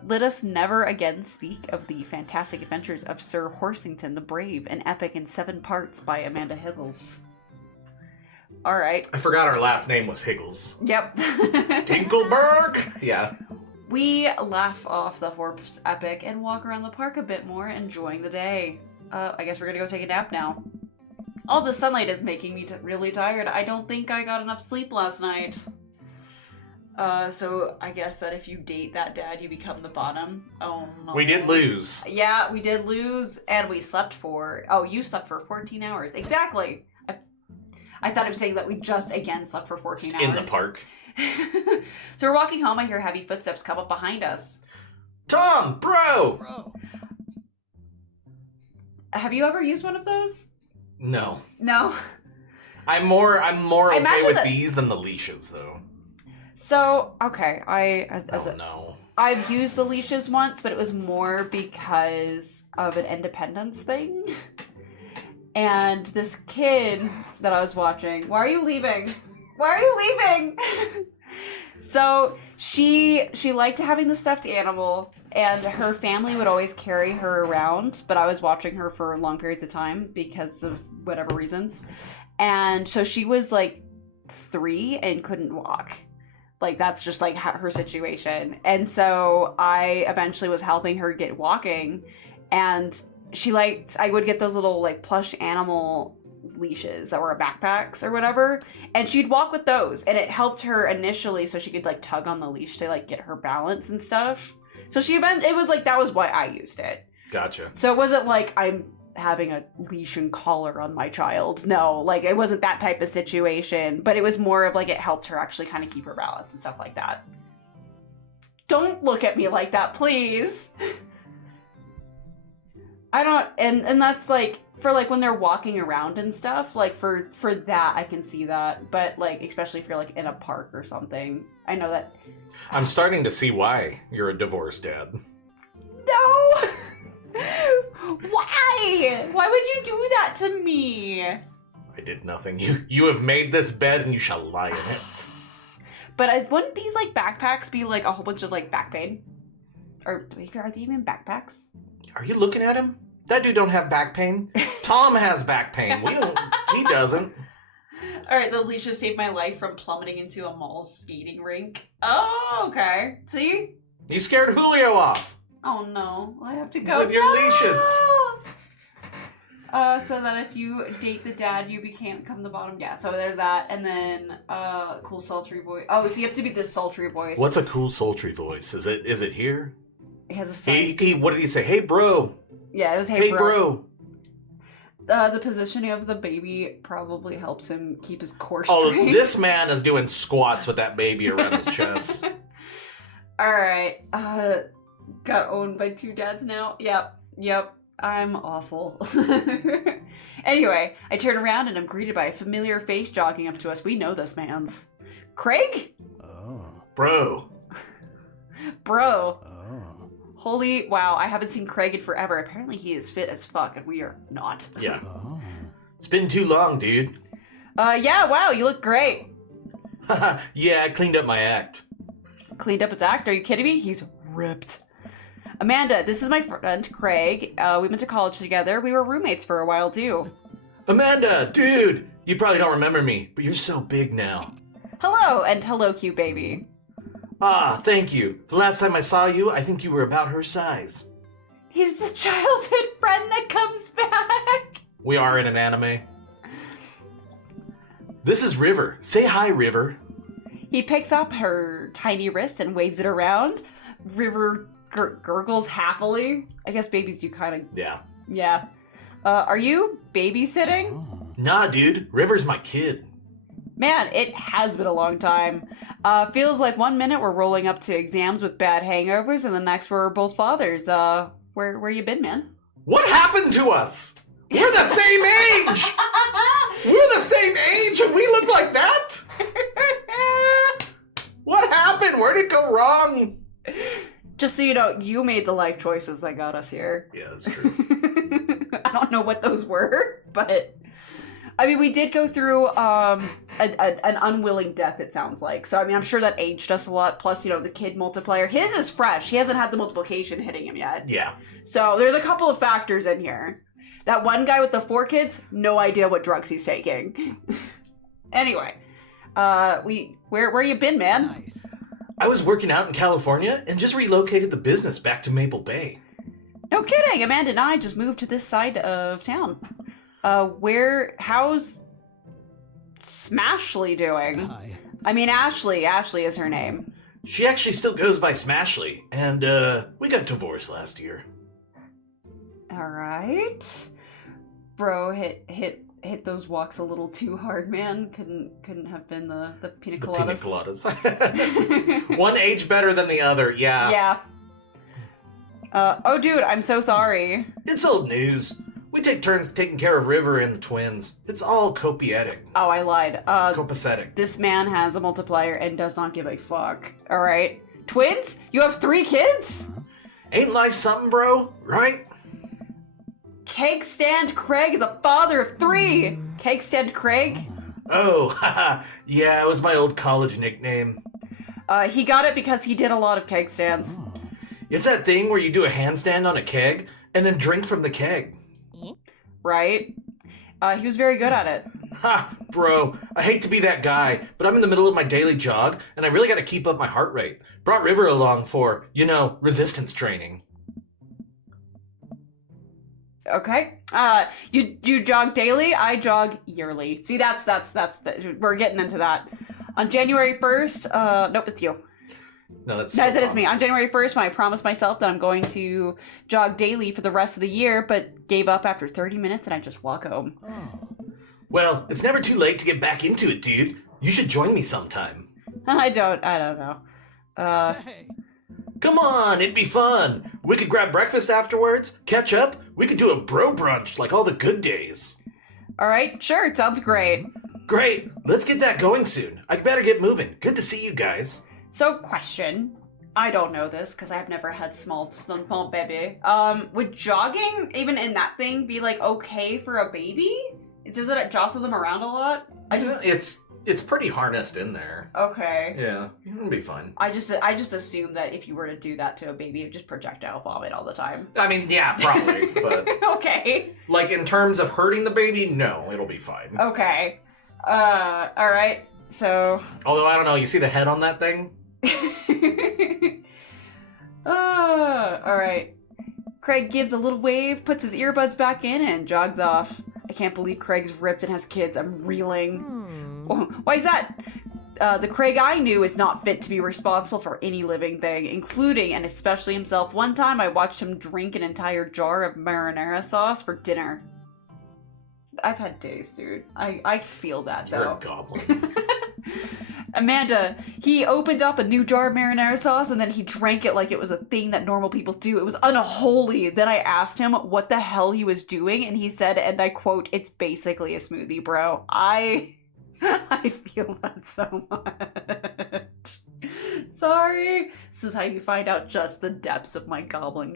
Let us never again speak of the fantastic adventures of Sir Horsington the Brave, an epic in 7 parts by Amanda Higgles. Alright. I forgot our last name was Higgles. Yep. Tinkleberg? Yeah. We laugh off the horse epic and walk around the park a bit more, enjoying the day. I guess we're gonna go take a nap now. All the sunlight is making me really tired. I don't think I got enough sleep last night. So I guess that if you date that dad, you become the bottom. Oh no. We did lose. Yeah, we did lose, and we slept for... Oh, you slept for 14 hours. Exactly. I thought I was saying that we just, again, slept for 14 hours. In the park. So we're walking home, I hear heavy footsteps come up behind us. Tom, bro! Have you ever used one of those? No. No. I'm more okay imagine with that- these than the leashes, though. So, okay, No. I've used the leashes once, but it was more because of an independence thing. And this kid that I was watching, why are you leaving? Why are you leaving? So she liked having the stuffed animal, and her family would always carry her around, but I was watching her for long periods of time because of whatever reasons. And so she was like 3 and couldn't walk. Like, that's just like her situation. And so I eventually was helping her get walking, and I would get those little like plush animal leashes that were backpacks or whatever, and she'd walk with those, and it helped her initially so she could like tug on the leash to like get her balance and stuff. So it was like, that was why I used it. Gotcha. So it wasn't like I'm having a leash and collar on my child. No, like it wasn't that type of situation, but it was more of like it helped her actually kind of keep her balance and stuff like that. Don't look at me like that, please. I don't, and that's like, for like when they're walking around and stuff, like for that I can see that, but like especially if you're like in a park or something, I know that. I'm starting to see why you're a divorced dad. No! Why? Why would you do that to me? I did nothing. You have made this bed and you shall lie in it. But wouldn't these like backpacks be like a whole bunch of like back pain? Or are they even backpacks? Are you looking at him? That dude don't have back pain. Tom has back pain. He doesn't. Alright, those leashes saved my life from plummeting into a mall skating rink. Oh, okay. See? You scared Julio off. Oh no, I have to go. With your leashes. So that if you date the dad, you become the bottom. Yeah, so there's that. And then, cool sultry voice. Oh, so you have to be this sultry voice. What's a cool sultry voice? Is it here? It has a sign. What did he say? Hey, bro. Yeah, it was hey bro. The positioning of the baby probably helps him keep his core straight. Oh, this man is doing squats with that baby around his chest. Alright, got owned by 2 dads now. Yep, I'm awful. Anyway, I turn around and I'm greeted by a familiar face jogging up to us. We know this man's. Craig? Oh. Bro. Bro. Oh. Holy wow, I haven't seen Craig in forever. Apparently he is fit as fuck, and we are not. Yeah. Oh. It's been too long, dude. Yeah, wow, you look great. Yeah, I cleaned up my act. Cleaned up his act? Are you kidding me? He's ripped. Amanda, this is my friend, Craig. We went to college together. We were roommates for a while, too. Amanda, dude! You probably don't remember me, but you're so big now. Hello, and hello, cute baby. Ah, thank you. The last time I saw you, I think you were about her size. He's the childhood friend that comes back. We are in an anime. This is River. Say hi, River. He picks up her tiny wrist and waves it around. River gurgles happily. I guess babies do kind of... Yeah. Are you babysitting? Oh. Nah, dude. River's my kid. Man, it has been a long time. Feels like one minute we're rolling up to exams with bad hangovers, and the next we're both fathers. Where you been, man? What happened to us? We're the same age! We're the same age and we look like that? What happened? Where did it go wrong? Just so you know, you made the life choices that got us here. Yeah, that's true. I don't know what those were, but... I mean, we did go through an unwilling death, it sounds like. So, I mean, I'm sure that aged us a lot. Plus, you know, the kid multiplier. His is fresh. He hasn't had the multiplication hitting him yet. Yeah. So, there's a couple of factors in here. That one guy with the 4 kids, no idea what drugs he's taking. Anyway, where you been, man? Nice. I was working out in California and just relocated the business back to Maple Bay. No kidding. Amanda and I just moved to this side of town. How's Smashly doing? Hi. I mean, Ashley is her name. She actually still goes by Smashly, and we got divorced last year. All right. Bro hit those walks a little too hard, man. Couldn't have been the pina coladas. The pina coladas. One age better than the other, yeah. Yeah. Oh, dude, I'm so sorry. It's old news. We take turns taking care of River and the twins. It's all copacetic. Oh, I lied. Copacetic. This man has a multiplier and does not give a fuck. Alright? Twins? You have 3 kids? Ain't life something, bro? Right? Cake Stand Craig is a father of 3! Cake Stand Craig? Oh, haha. Yeah, it was my old college nickname. He got it because he did a lot of keg stands. It's that thing where you do a handstand on a keg and then drink from the keg. Right? He was very good at it. Ha, bro, I hate to be that guy, but I'm in the middle of my daily jog and I really gotta keep up my heart rate. Brought River along for, resistance training. Okay. You jog daily, I jog yearly. See, we're getting into that. On January 1st, nope, it's you. No, that's That is me. On January 1st, when I promised myself that I'm going to jog daily for the rest of the year, but gave up after 30 minutes and I just walk home. Well, it's never too late to get back into it, dude. You should join me sometime. I don't know. Come on, it'd be fun. We could grab breakfast afterwards, catch up. We could do a bro brunch like all the good days. All right, sure, it sounds great. Great, let's get that going soon. I better get moving. Good to see you guys. So, question. I don't know this because I've never had small baby. Would jogging, even in that thing, be like okay for a baby? Does it jostle them around a lot? It's pretty harnessed in there. Okay. Yeah, it'll be fine. I just assume that if you were to do that to a baby, it would just projectile vomit all the time. I mean, yeah, probably, but okay. Like in terms of hurting the baby, no, it'll be fine. Okay. All right. So. Although I don't know, you see the head on that thing? All right. Craig gives a little wave, puts his earbuds back in, and jogs off. I can't believe Craig's ripped and has kids. I'm reeling. Why is that? The Craig I knew is not fit to be responsible for any living thing, including and especially himself. One time I watched him drink an entire jar of marinara sauce for dinner. I've had days, dude. I feel that, though. You're a goblin. Amanda, he opened up a new jar of marinara sauce and then he drank it like it was a thing that normal people do. It was unholy. Then I asked him what the hell he was doing and he said, and I quote, "It's basically a smoothie, bro." I feel that so much. Sorry. This is how you find out just the depths of my goblin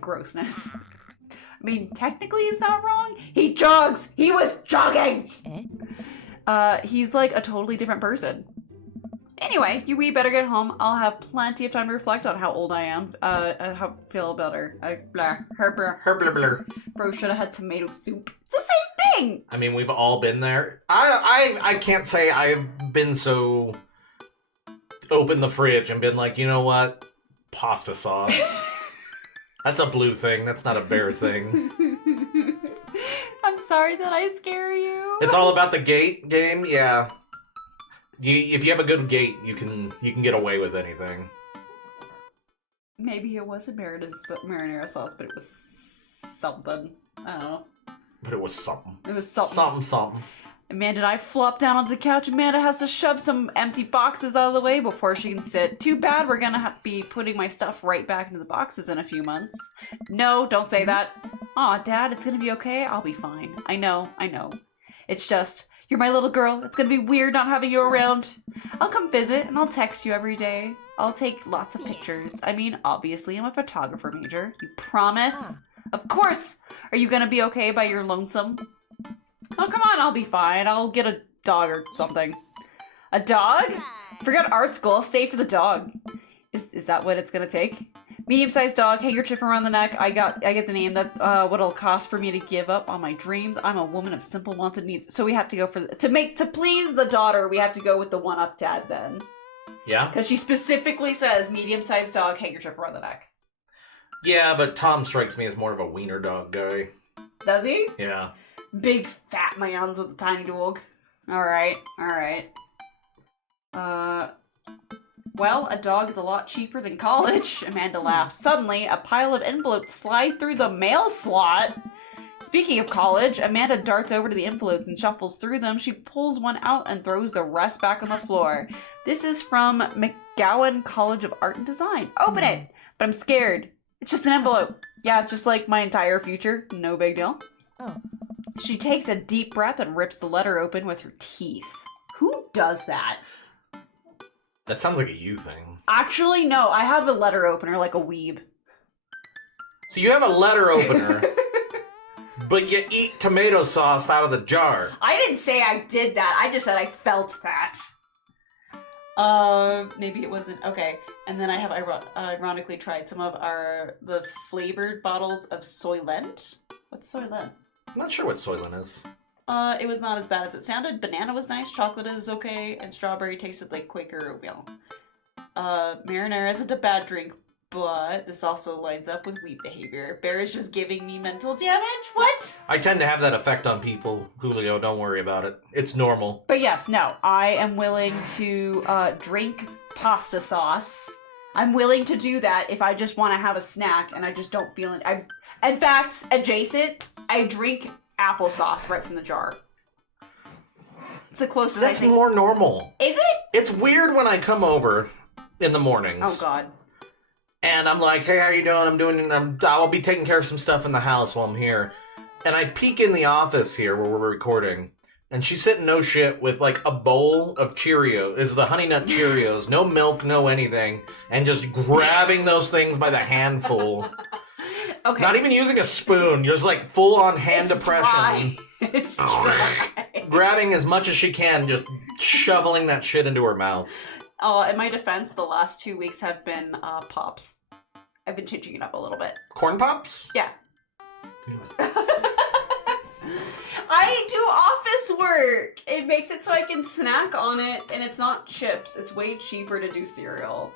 grossness. I mean, technically he's not wrong. He jogs. He was jogging. He's like a totally different person. Anyway, we better get home. I'll have plenty of time to reflect on how old I am. How I feel about her. Her. Bro should have had tomato soup. It's the same thing. I mean, we've all been there. I can't say I've been so open the fridge and been like, you know what? Pasta sauce. That's a blue thing. That's not a bear thing. I'm sorry that I scare you. It's all about the gate game. Yeah. If you have a good gate, you can get away with anything. Maybe it wasn't marinara sauce, but it was something. I don't know. But it was something. It was something. Something. Amanda and I flop down onto the couch. Amanda has to shove some empty boxes out of the way before she can sit. Too bad we're gonna be putting my stuff right back into the boxes in a few months. No, don't say that. Aw, Dad, it's gonna be okay. I'll be fine. I know. It's just, you're my little girl. It's gonna be weird not having you around. I'll come visit and I'll text you every day. I'll take lots of pictures. I mean, obviously, I'm a photographer major. You promise? Of course! Are you gonna be okay by your lonesome? Oh, come on, I'll be fine. I'll get a dog or something. A dog? Forgot art school. I'll stay for the dog. Is that what it's gonna take? Medium-sized dog, handkerchief around the neck. I get the name. That what it'll cost for me to give up on my dreams. I'm a woman of simple wants and needs. So we have to go for to please the daughter. We have to go with the one-up dad then. Yeah. Because she specifically says medium-sized dog, handkerchief around the neck. Yeah, but Tom strikes me as more of a wiener dog guy. Does he? Yeah. Big fat man's with a tiny dog. Alright. Well, a dog is a lot cheaper than college. Amanda laughs. Suddenly, a pile of envelopes slide through the mail slot. Speaking of college, Amanda darts over to the envelopes and shuffles through them. She pulls one out and throws the rest back on the floor. This is from McGowan College of Art and Design. Open it! But I'm scared. It's just an envelope. Yeah, it's just like my entire future. No big deal. Oh. She takes a deep breath and rips the letter open with her teeth. Who does that? That sounds like a you thing. Actually, no. I have a letter opener like a weeb. So you have a letter opener, but you eat tomato sauce out of the jar. I didn't say I did that. I just said I felt that. Maybe it wasn't. Okay. And then I have ironically tried some of the flavored bottles of Soylent. What's Soylent? I'm not sure what Soylent is. It was not as bad as it sounded. Banana was nice, chocolate is okay, and strawberry tasted like Quaker oatmeal. Marinara isn't a bad drink, but this also lines up with weeb behavior. Bear is just giving me mental damage? What? I tend to have that effect on people, Julio, don't worry about it. It's normal. But yes, no, I am willing to drink pasta sauce. I'm willing to do that if I just want to have a snack and I just don't feel it. In fact, adjacent, I drink applesauce right from the jar. It's the closest That's I think. more normal. Is it? It's weird when I come over in the mornings. Oh God. And I'm like, hey, how you doing? I'll be taking care of some stuff in the house while I'm here. And I peek in the office here where we're recording, and she's sitting no shit with like a bowl of Cheerios, is the Honey Nut Cheerios, no milk, no anything, and just grabbing those things by the handful. Okay. Not even using a spoon, just like full on hand It's depression. dry. It's dry. Grabbing as much as she can, just shoveling that shit into her mouth. In my defense, the last 2 weeks have been Pops. I've been changing it up a little bit. Corn Pops? Yeah. I do office work. It makes it so I can snack on it, and it's not chips. It's way cheaper to do cereal.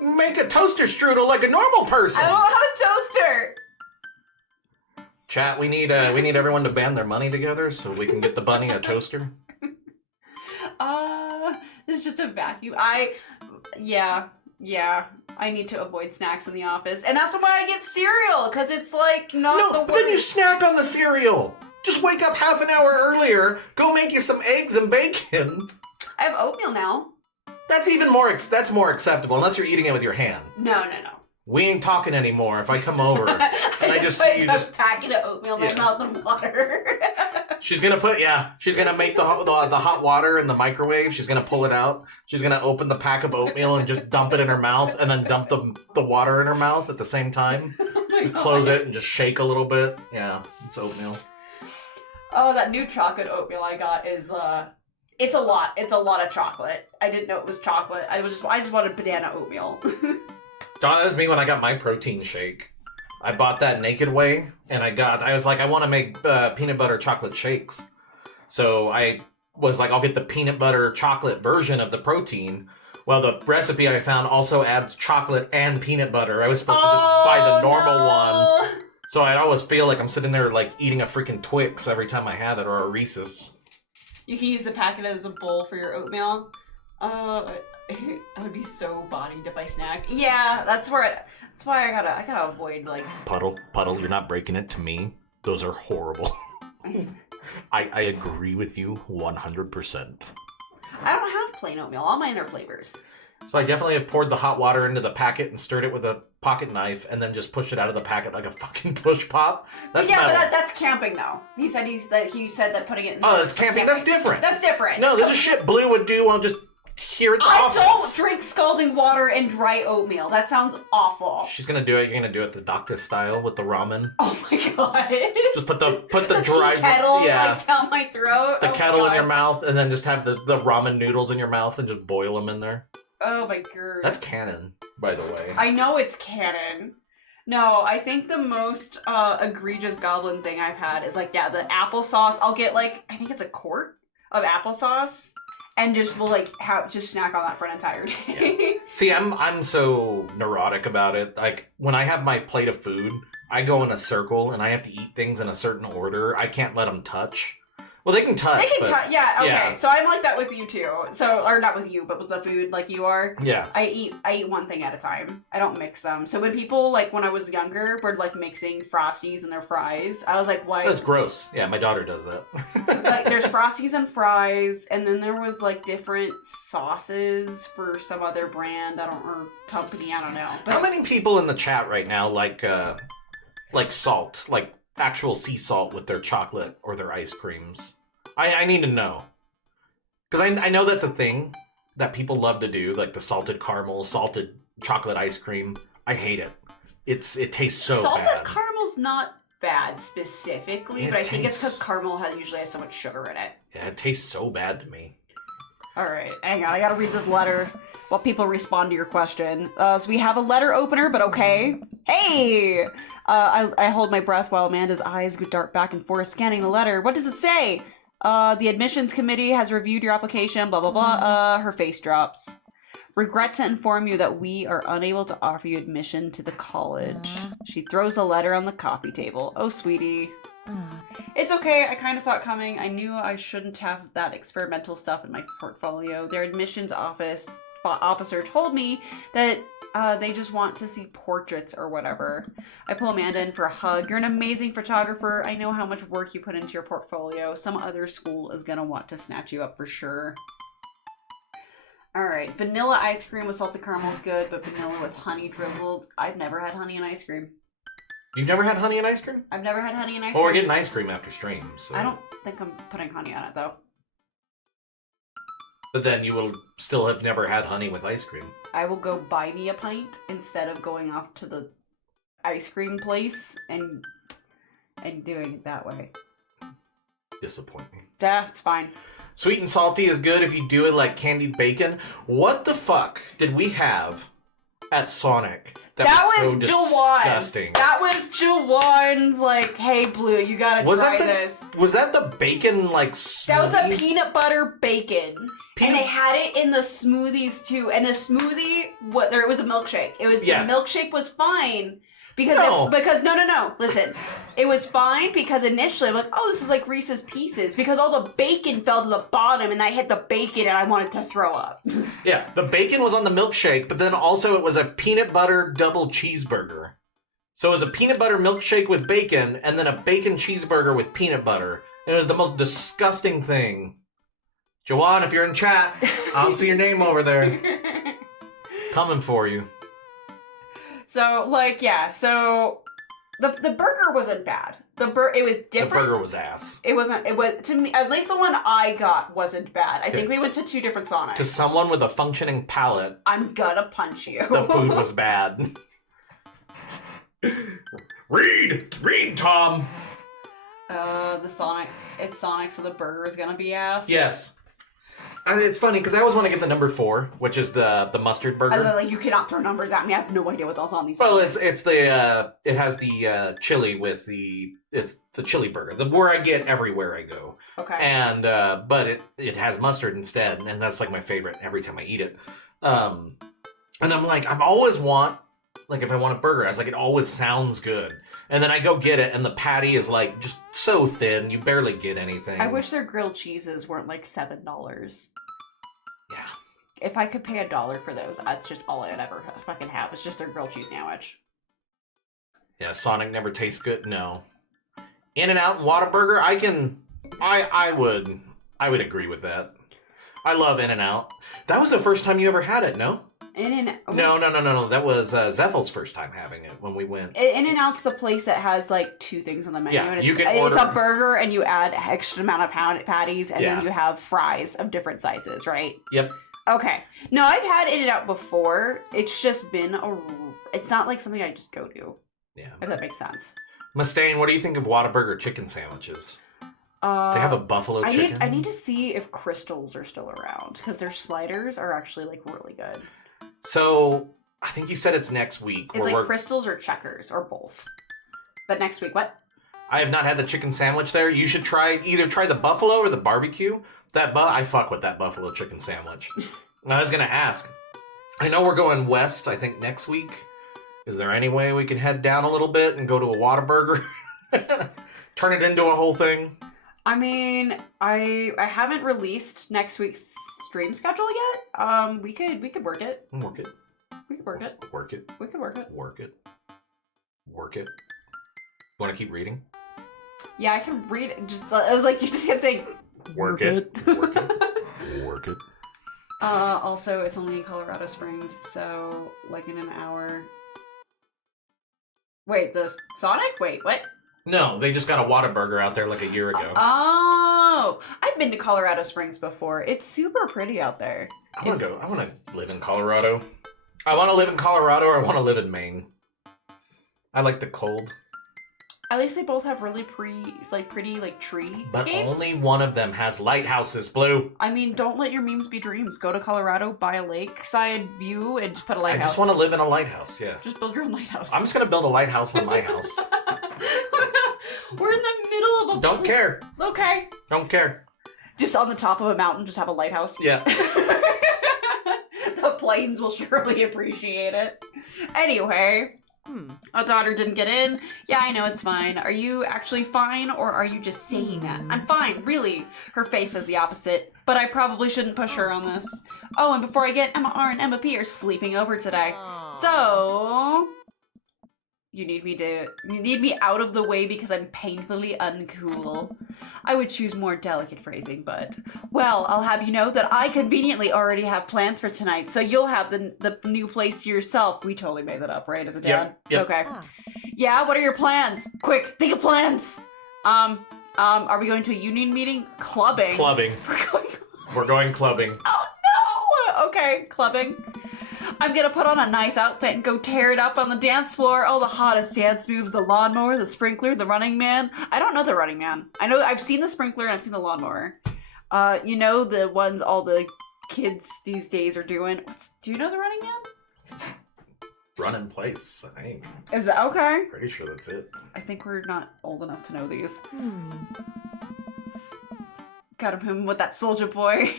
Make a toaster strudel like a normal person. I don't have a toaster. Chat, we need everyone to band their money together so we can get the bunny a toaster. It's just a vacuum. Yeah. I need to avoid snacks in the office, and that's why I get cereal, because it's like not the No, but then you snack on the cereal. Just wake up half an hour earlier, go make you some eggs and bacon. I have oatmeal now. That's even more. That's more acceptable, unless you're eating it with your hand. No. We ain't talking anymore. If I come over and I just see you just packet of oatmeal in my mouth and water. she's gonna make the hot water in the microwave. She's gonna pull it out. She's gonna open the pack of oatmeal and just dump it in her mouth, and then dump the water in her mouth at the same time. Close it and just shake a little bit. Yeah, it's oatmeal. Oh, that new chocolate oatmeal I got is it's a lot. It's a lot of chocolate. I didn't know it was chocolate. I just wanted banana oatmeal. That was me when I got my protein shake. I bought that Naked Way, and I was like, I want to make peanut butter chocolate shakes. So I was like, I'll get the peanut butter chocolate version of the protein. Well, the recipe I found also adds chocolate and peanut butter. I was supposed to just buy the normal one. So I'd always feel like I'm sitting there like eating a freaking Twix every time I have it, or a Reese's. You can use the packet as a bowl for your oatmeal. I would be so bodied if I snack. Yeah, that's why I gotta avoid like Puddle, you're not breaking it to me. Those are horrible. I agree with you 100%. I don't have plain oatmeal. All mine are flavors. So I definitely have poured the hot water into the packet and stirred it with a pocket knife, and then just pushed it out of the packet like a fucking push pop. That's yeah, metal. but that's camping though. He said that putting it in. Oh, that's camping. That's different. That's different. No, this is shit Blue would do while just here at the I office. don't drink scalding water and dry oatmeal. That sounds awful. She's gonna do it. You're gonna do it the doctor style with the ramen. Oh my god. Just put the the dry tea kettle yeah. like down my throat. The Oh kettle my in your God. mouth, and then just have the ramen noodles in your mouth and just boil them in there. Oh my god. That's canon, by the way. I know it's canon. No, I think the most egregious goblin thing I've had is like, yeah, the applesauce. I'll get like, I think it's a quart of applesauce, and just will like just snack on that for an entire day. Yeah. See, I'm so neurotic about it. Like when I have my plate of food, I go in a circle and I have to eat things in a certain order. I can't let them touch. Well, they can touch. They can touch. Yeah. Okay. yeah. So I'm like that with you too. So, or not with you, but with the food, like you are. Yeah. I eat one thing at a time. I don't mix them. So when people like when I was younger were like mixing Frosties in their fries, I was like, why? That's gross. Yeah, my daughter does that. Like there's Frosties and fries, and then there was like different sauces for some other brand, or company, I don't know. But How many people in the chat right now like salt, like actual sea salt with their chocolate or their ice creams? I need to know. Because I know that's a thing that people love to do, like the salted caramel, salted chocolate ice cream. I hate it. It tastes so bad. Salted caramel's not bad specifically, but I think it's because caramel usually has so much sugar in it. Yeah, it tastes so bad to me. Alright, hang on, I gotta read this letter while people respond to your question. So we have a letter opener, but okay. Hey! I hold my breath while Amanda's eyes go dart back and forth, scanning the letter. What does it say? The admissions committee has reviewed your application, blah, blah, blah. Her face drops. Regret to inform you that we are unable to offer you admission to the college. She throws the letter on the coffee table. Oh, sweetie. It's okay, I kind of saw it coming. I knew I shouldn't have that experimental stuff in my portfolio. Their admissions officer told me that they just want to see portraits or whatever. I pull Amanda in for a hug. You're an amazing photographer. I know how much work you put into your portfolio. Some other school is gonna want to snatch you up for sure. Alright, vanilla ice cream with salted caramel is good, but vanilla with honey drizzled. I've never had honey and ice cream. You've never had honey and ice cream? I've never had honey and ice Well, cream. we're getting ice cream after stream. So. I don't think I'm putting honey on it, though. But then you will still have never had honey with ice cream. I will go buy me a pint instead of going off to the ice cream place and doing it that way. Disappointing. That's fine. Sweet and salty is good if you do it like candied bacon. What the fuck did we have at Sonic that was so disgusting? That was Jawan's like, hey Blue, you gotta try this. Was that the bacon like smoothie? That was a peanut butter bacon. And they had it in the smoothies too. And the smoothie, it was a milkshake. The milkshake was fine. Because no. Listen, it was fine because initially I'm like, oh, this is like Reese's Pieces because all the bacon fell to the bottom and I hit the bacon and I wanted to throw up. Yeah, the bacon was on the milkshake, but then also it was a peanut butter double cheeseburger. So it was a peanut butter milkshake with bacon and then a bacon cheeseburger with peanut butter. And it was the most disgusting thing. Jawan, if you're in chat, I don't see your name over there. Coming for you. So, like, yeah, so the burger wasn't bad. It was different. The burger was ass. It was, to me, at least the one I got wasn't bad. I think we went to 2 different Sonics. To someone with a functioning palate. I'm gonna punch you. The food was bad. Read, Tom! It's Sonic, so the burger is gonna be ass? Yes. It's funny because I always want to get the number 4, which is the mustard burger. I was like, you cannot throw numbers at me. I have no idea what else on these. Well, it has the chili with it's the chili burger, where I get everywhere I go. Okay. And but it has mustard instead, and that's like my favorite every time I eat it. And I'm like, I always want, like, if I want a burger, I was like, it always sounds good. And then I go get it, and the patty is like just so thin, you barely get anything. I wish their grilled cheeses weren't like $7. Yeah. If I could pay $1 for those, that's just all I'd ever fucking have. It's just their grilled cheese sandwich. Yeah, Sonic never tastes good. No. In-N-Out and Whataburger, I would agree with that. I love In-N-Out. That was the first time you ever had it, no? In-N-Out. No. That was Zethel's first time having it when we went. In-N-Out's the place that has like 2 things on the menu. Yeah, and you can order. It's a burger and you add extra amount of patties and then you have fries of different sizes, right? Yep. Okay. No, I've had In-N-Out before. It's just been it's not like something I just go to. Yeah. If that makes sense. Mustaine, what do you think of Whataburger chicken sandwiches? They have a buffalo chicken. I need to see if Crystals are still around because their sliders are actually like really good. So, I think you said it's next week. It's like Crystals or Checkers or both. But next week, what? I have not had the chicken sandwich there. You should either try the buffalo or the barbecue. I fuck with that buffalo chicken sandwich. And I was going to ask, I know we're going west, I think, next week. Is there any way we can head down a little bit and go to a Whataburger? Turn it into a whole thing? I mean, I haven't released next week's stream schedule yet. We could work it. Work it. We could work it. Work it. We could work it. Work it. Work it. You want to keep reading? Yeah, I can read it. I was like, you just kept saying, work it. Work it. Work it. Also, it's only in Colorado Springs, so like in an hour. Wait, the Sonic? Wait, what? No, they just got a Whataburger out there like a year ago. Oh, I've been to Colorado Springs before. It's super pretty out there. I want to live in Colorado. I want to live in Colorado or I want to live in Maine. I like the cold. At least they both have really pretty tree But scapes. only one of them has lighthouses, Blue. I mean, don't let your memes be dreams. Go to Colorado, buy a lakeside view, and just put a lighthouse. I just want to live in a lighthouse, yeah. Just build your own lighthouse. I'm just going to build a lighthouse on my house. We're in the middle of a... Don't care. Okay. Don't care. Just on the top of a mountain, just have a lighthouse. Yeah. The planes will surely appreciate it. Anyway... A daughter didn't get in. Yeah, I know, it's fine. Are you actually fine, or are you just saying that? I'm fine, really. Her face says the opposite, but I probably shouldn't push her on this. Oh, and before I get, Emma R and Emma P are sleeping over today. So... You need me out of the way because I'm painfully uncool. I would choose more delicate phrasing, but... Well, I'll have you know that I conveniently already have plans for tonight, so you'll have the new place to yourself. We totally made that up, right, as a dad? Yep. Okay. Yeah, what are your plans? Quick, think of plans! Are we going to a union meeting? Clubbing. Clubbing. We're going clubbing. Oh no! Okay, clubbing. I'm gonna put on a nice outfit and go tear it up on the dance floor. Oh, the hottest dance moves, the lawnmower, the sprinkler, the running man. I don't know the running man. I know I've seen the sprinkler and I've seen the lawnmower. You know the ones all the kids these days are doing. Do you know the running man? Run in place, I think. Is that okay? Pretty sure that's it. I think we're not old enough to know these. Got him with that soldier boy.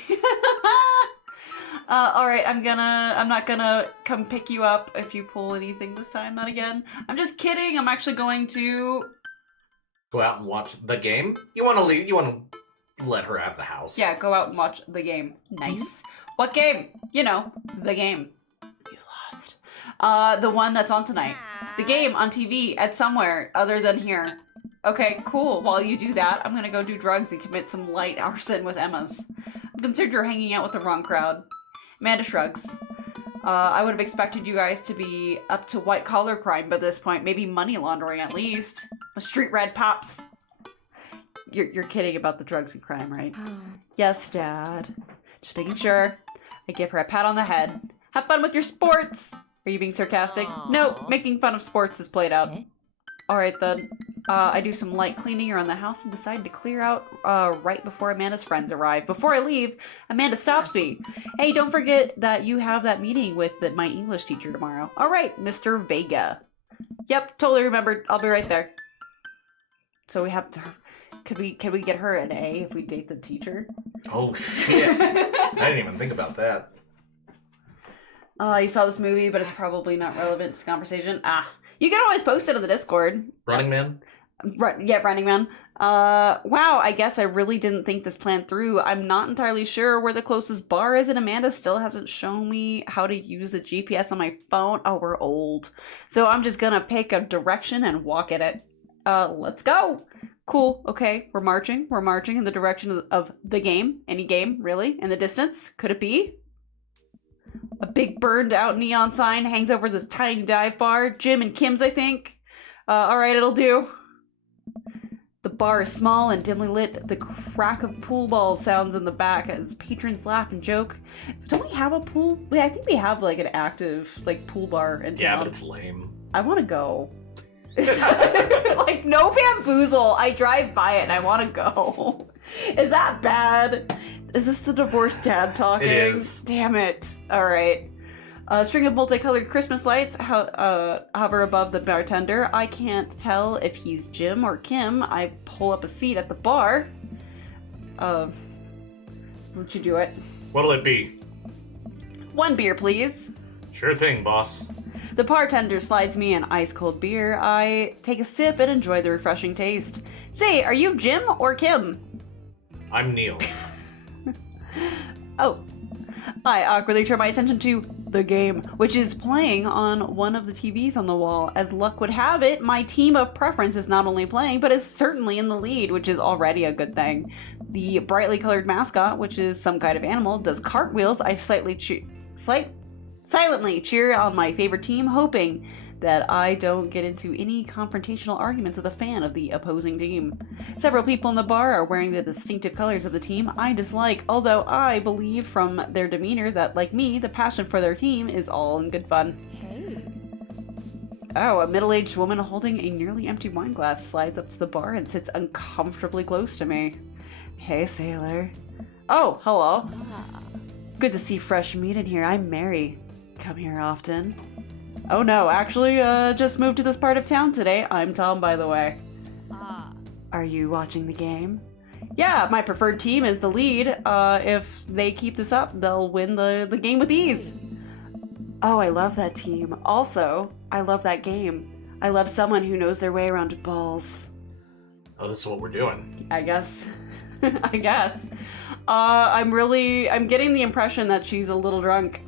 Alright, I'm not gonna come pick you up if you pull anything this time, not again. I'm just kidding, I'm actually going to... Go out and watch the game? You wanna leave, you wanna let her have the house. Yeah, go out and watch the game. Nice. What game? You know, the game. You lost. The one that's on tonight. The game on TV at somewhere other than here. Okay, cool. While you do that, I'm gonna go do drugs and commit some light arson with Emma's. I'm concerned you're hanging out with the wrong crowd. Amanda shrugs. I would have expected you guys to be up to white-collar crime by this point. Maybe money laundering, at least. A street red pops. You're kidding about the drugs and crime, right? Yes, Dad. Just making sure. I give her a pat on the head. Have fun with your sports! Are you being sarcastic? No, making fun of sports is played out. Alright then. I do some light cleaning around the house and decide to clear out right before Amanda's friends arrive. Before I leave, Amanda stops me. Hey, don't forget that you have that meeting with my English teacher tomorrow. Alright, Mr. Vega. Yep, totally remembered. I'll be right there. So we have... Could we get her an A if we date the teacher? Oh, shit. I didn't even think about that. You saw this movie, but it's probably not relevant to the conversation. You can always post it on the Discord. Running Man? Yeah, Running Man. Wow, I guess I really didn't think this plan through. I'm not entirely sure where the closest bar is, and Amanda still hasn't shown me how to use the GPS on my phone. Oh, we're old. So I'm just gonna pick a direction and walk at it. Let's go. Cool, okay, we're marching. We're marching in the direction of the game. Any game, really? In the distance? Could it be? A big burned out neon sign hangs over this tiny dive bar. Jim and Kim's, I think. Alright, it'll do. The bar is small and dimly lit. The crack of pool balls sounds in the back as patrons laugh and joke. Don't we have a pool? Wait, I think we have like an active like pool bar in town. Yeah, but it's lame. I want to go. Like, no bamboozle. I drive by it and I want to go. Is that bad? Is this the divorced dad talking? It is. Damn it. Alright. A string of multicolored Christmas lights hover above the bartender. I can't tell if he's Jim or Kim. I pull up a seat at the bar. Would you do it? What'll it be? 1 beer, please. Sure thing, boss. The bartender slides me an ice-cold beer. I take a sip and enjoy the refreshing taste. Say, are you Jim or Kim? I'm Neil. Oh. I awkwardly turn my attention to the game, which is playing on one of the TVs on the wall. As luck would have it, my team of preference is not only playing, but is certainly in the lead, which is already a good thing. The brightly colored mascot, which is some kind of animal, does cartwheels. I silently cheer on my favorite team, hoping that I don't get into any confrontational arguments with a fan of the opposing team. Several people in the bar are wearing the distinctive colors of the team I dislike, although I believe from their demeanor that, like me, the passion for their team is all in good fun. Hey. Oh, a middle-aged woman holding a nearly empty wine glass slides up to the bar and sits uncomfortably close to me. Hey, sailor. Oh, hello. Ah. Good to see fresh meat in here. I'm Mary. Come here often. Oh no, actually, just moved to this part of town today. I'm Tom, by the way. Ah. Are you watching the game? Yeah, my preferred team is the lead. If they keep this up, they'll win the game with ease. Oh, I love that team. Also, I love that game. I love someone who knows their way around balls. Oh, this is what we're doing. I guess. I guess. I'm getting the impression that she's a little drunk.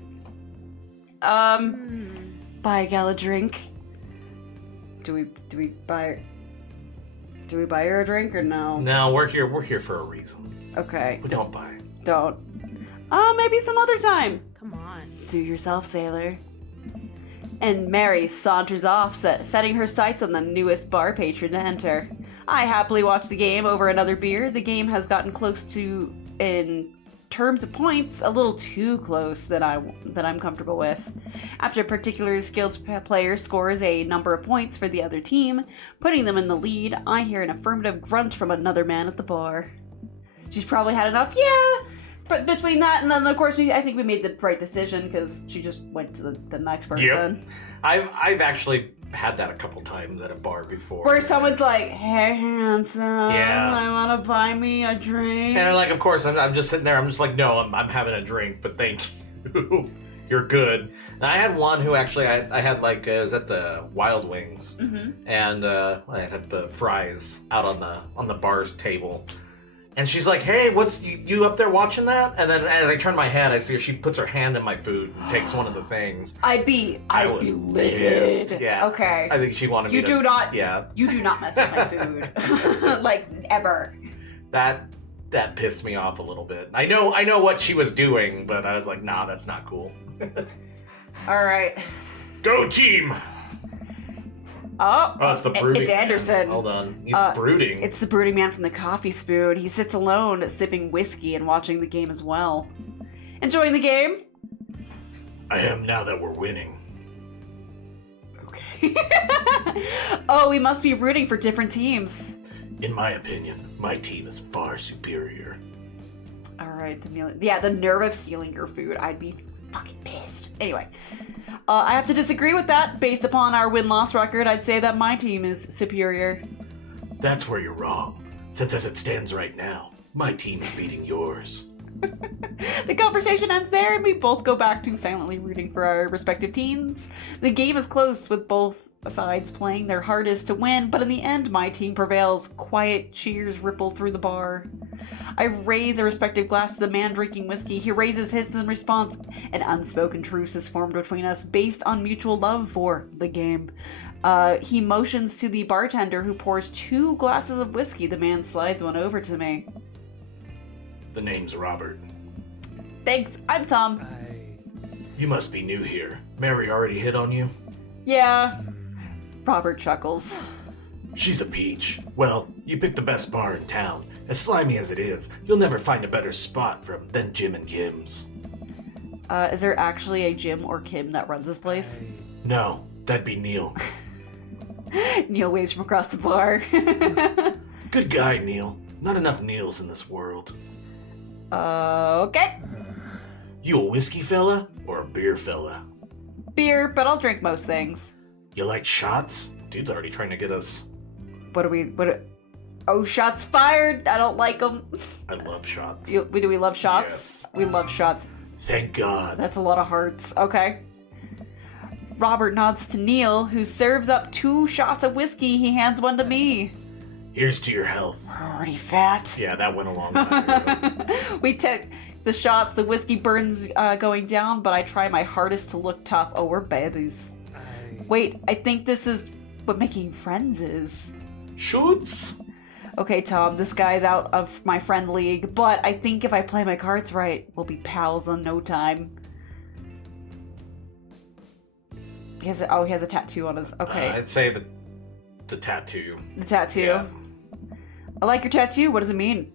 Buy a gal a drink. Do we buy her a drink or no? No, we're here for a reason. Okay. We don't buy. Don't. Maybe some other time. Come on. Sue yourself, sailor. And Mary saunters off, setting her sights on the newest bar patron to enter. I happily watch the game over another beer. The game has gotten close to, in terms of points, a little too close that I'm comfortable with. After a particularly skilled player scores a number of points for the other team, putting them in the lead, I hear an affirmative grunt from another man at the bar. She's probably had enough. Yeah! But between that and then, of course, I think we made the right decision because she just went to the next person. Yep. I've actually had that a couple times at a bar before. Where someone's like, hey, handsome, Yeah. I want to buy me a drink. And like, of course, I'm just sitting there. I'm just like, no, I'm having a drink, but thank you. You're good. And I had one who actually, I had like, it was at the Wild Wings. Mm-hmm. And I had the fries out on the bar's table. And she's like, hey, what's you up there watching that? And then as I turn my head, I see her, she puts her hand in my food and takes one of the things. I'd be livid. Pissed. Yeah. Okay. I think she wanted You me to... do not... Yeah. You do not mess with my food. Like, ever. That pissed me off a little bit. I know what she was doing, but I was like, nah, that's not cool. All right. Go team! Oh, it's the brooding It's Anderson. Man. Hold on. He's brooding. It's the brooding man from the coffee spoon. He sits alone, sipping whiskey and watching the game as well. Enjoying the game? I am now that we're winning. Okay. Oh, we must be rooting for different teams. In my opinion, my team is far superior. All right, the nerve of stealing your food. I'd be fucking pissed. Anyway, I have to disagree with that. Based upon our win-loss record, I'd say that my team is superior. That's where you're wrong. Since as it stands right now, my team is beating yours. The conversation ends there, and we both go back to silently rooting for our respective teams. The game is close, with both sides playing their hardest to win, but in the end, my team prevails. Quiet cheers ripple through the bar. I raise a respective glass to the man drinking whiskey. He raises his in response. An unspoken truce is formed between us based on mutual love for the game. He motions to the bartender, who pours 2 glasses of whiskey. The man slides one over to me. The name's Robert. Thanks, I'm Tom. You must be new here. Mary already hit on you? Yeah. Robert chuckles. She's a peach. Well, you picked the best bar in town. As slimy as it is, you'll never find a better spot than Jim and Kim's. Is there actually a Jim or Kim that runs this place? No, that'd be Neil. Neil waves from across the bar. Good guy, Neil. Not enough Neils in this world. Okay. You a whiskey fella or a beer fella? Beer, but I'll drink most things. You like shots? Dude's already trying to get us. Oh, shots fired! I don't like them. I love shots. Do we love shots? Yes. We love shots. Thank God. That's a lot of hearts. Okay. Robert nods to Neil, who serves up 2 shots of whiskey. He hands one to me. Here's to your health. Pretty fat. Yeah, that went a long time ago. We took the shots. The whiskey burns going down, but I try my hardest to look tough. Oh, we're babies. Wait, I think this is what making friends is. Shoots? Okay, Tom, this guy's out of my friend league, but I think if I play my cards right, we'll be pals in no time. He has a tattoo on his... Okay. I'd say the tattoo. The tattoo? Yeah. I like your tattoo. What does it mean?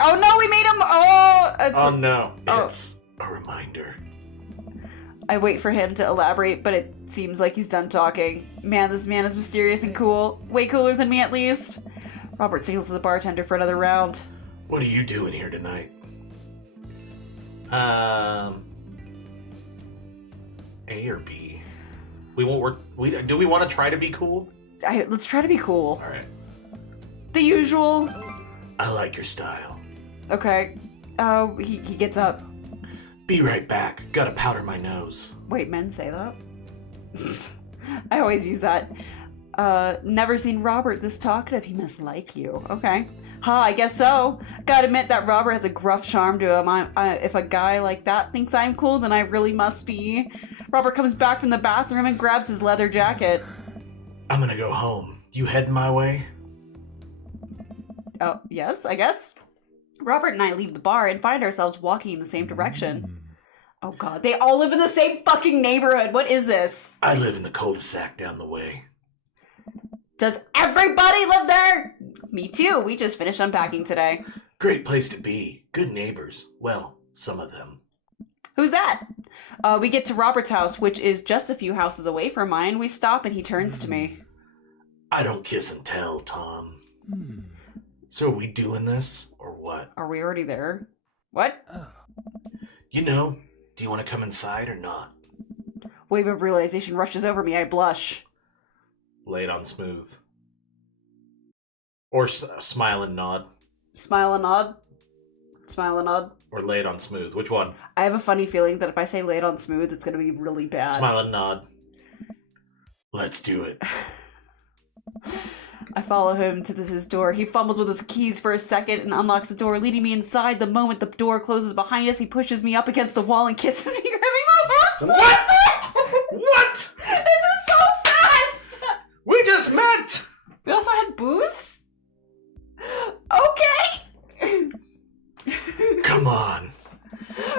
Oh no, we made him... Oh! No. It's a reminder. I wait for him to elaborate, but it seems like he's done talking. Man, this man is mysterious and cool. Way cooler than me, at least. Robert signals to the bartender for another round. What are you doing here tonight? A or B? We won't work... Do we want to try to be cool? Let's try to be cool. Alright. The usual. I like your style. Okay. He gets up. Be right back. Gotta powder my nose. Wait, men say that? I always use that. Never seen Robert this talkative. He must like you. Okay. I guess so. Gotta admit that Robert has a gruff charm to him. If a guy like that thinks I'm cool, then I really must be. Robert comes back from the bathroom and grabs his leather jacket. I'm gonna go home. You heading my way? Oh, yes, I guess. Robert and I leave the bar and find ourselves walking in the same direction. Oh god, they all live in the same fucking neighborhood. What is this? I live in the cul-de-sac down the way. Does everybody live there? Me too. We just finished unpacking today. Great place to be. Good neighbors. Well, some of them. Who's that? We get to Robert's house, which is just a few houses away from mine. We stop and he turns to me. I don't kiss and tell, Tom. So are we doing this, or what? Are we already there? What? You know, do you want to come inside or not? Wave of realization rushes over me. I blush. Lay it on smooth. Or smile and nod. Smile and nod? Smile and nod? Or lay it on smooth. Which one? I have a funny feeling that if I say lay it on smooth, it's going to be really bad. Smile and nod. Let's do it. I follow him to his door. He fumbles with his keys for a second and unlocks the door, leading me inside. The moment the door closes behind us, he pushes me up against the wall and kisses me, grabbing my ass. What? What? This is so fast! We just met! We also had booze? Okay! Come on.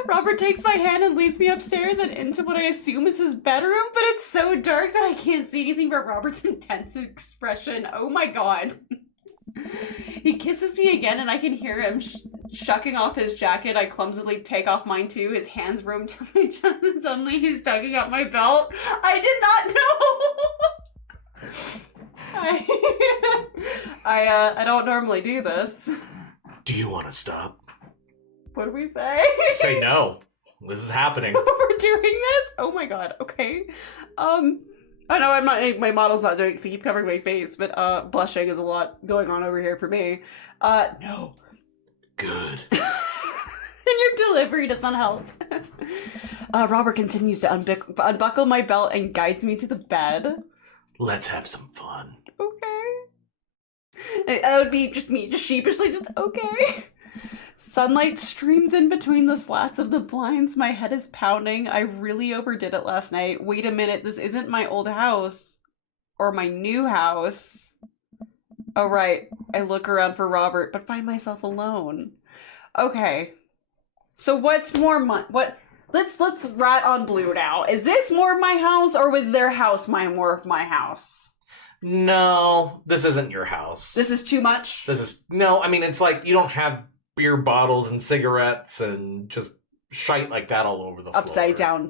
Robert takes my hand and leads me upstairs and into what I assume is his bedroom, but it's so dark that I can't see anything but Robert's intense expression. Oh my god. He kisses me again and I can hear him shucking off his jacket. I clumsily take off mine too. His hands roam down my chest and suddenly he's tugging up my belt. I did not know! I don't normally do this. Do you want to stop? What do we say? Say no. This is happening. We're doing this? Oh my god, okay. I know I'm not, my model's not doing it because I keep covering my face, but blushing is a lot going on over here for me. No. Good. And your delivery does not help. Robert continues to unbuckle my belt and guides me to the bed. Let's have some fun. Okay. That would be just me, just sheepishly, just okay. Sunlight streams in between the slats of the blinds. My head is pounding. I really overdid it last night. Wait a minute, this isn't my old house. Or my new house. Oh, right. I look around for Robert, but find myself alone. Okay. So what's more let's rat on Blue now. Is this more of my house, or was their house more of my house? No, this isn't your house. This is too much? No, I mean, it's like you don't have beer bottles and cigarettes and just shite like that all over the floor. Upside down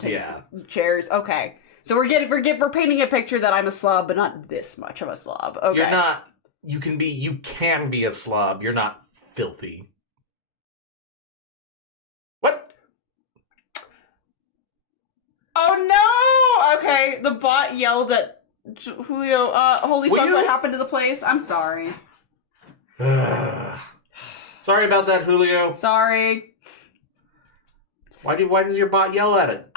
chairs. Okay. So we're painting a picture that I'm a slob, but not this much of a slob. Okay. You're not. You can be a slob. You're not filthy. What? Oh no! Okay, the bot yelled at Julio. Holy fuck! What happened to the place? I'm sorry. Sorry about that, Julio. Sorry. Why does your bot yell at it?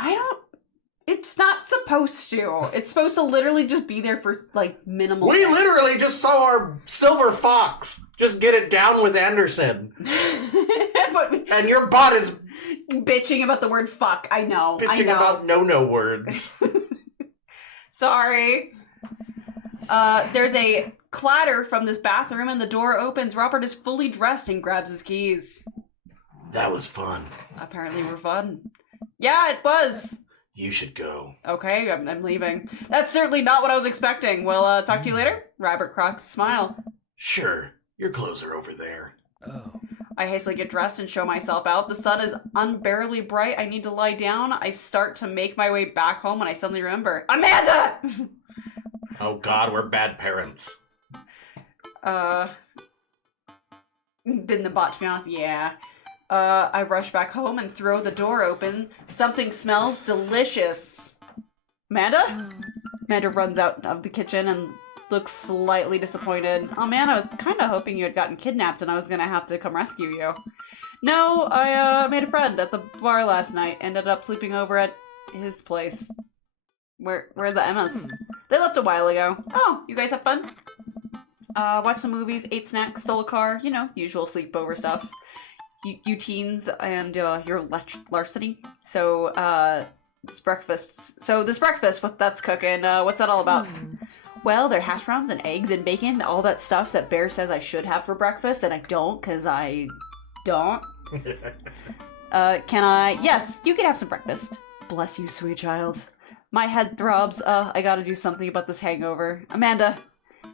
It's not supposed to. It's supposed to literally just be there for, like, minimal We literally just saw our silver fox just get it down with Anderson. And your bot is bitching about the word fuck. I know. Bitching about no words. Sorry. There's a clatter from this bathroom and the door opens. Robert is fully dressed and grabs his keys. That was fun. Apparently we're fun. Yeah, it was. You should go. Okay, I'm leaving. That's certainly not what I was expecting. Well, talk to you later. Rabbit crocks a smile. Sure. Your clothes are over there. Oh. I hastily get dressed and show myself out. The sun is unbearably bright. I need to lie down. I start to make my way back home when I suddenly remember, Amanda! Oh God, we're bad parents. Been the bot, to be honest. Yeah. I rush back home and throw the door open. Something smells delicious. Amanda? Amanda runs out of the kitchen and looks slightly disappointed. Oh man, I was kind of hoping you had gotten kidnapped and I was gonna have to come rescue you. No, I made a friend at the bar last night. Ended up sleeping over at his place. Where are the Emmas? They left a while ago. Oh, you guys have fun? Watched some movies, ate snacks, stole a car. You know, usual sleepover stuff. You teens and your larceny. So, this breakfast. What that's cooking, what's that all about? Well, they're hash browns and eggs and bacon, all that stuff that Bear says I should have for breakfast, and I don't, because I don't. Can I? Yes, you can have some breakfast. Bless you, sweet child. My head throbs. I gotta do something about this hangover. Amanda,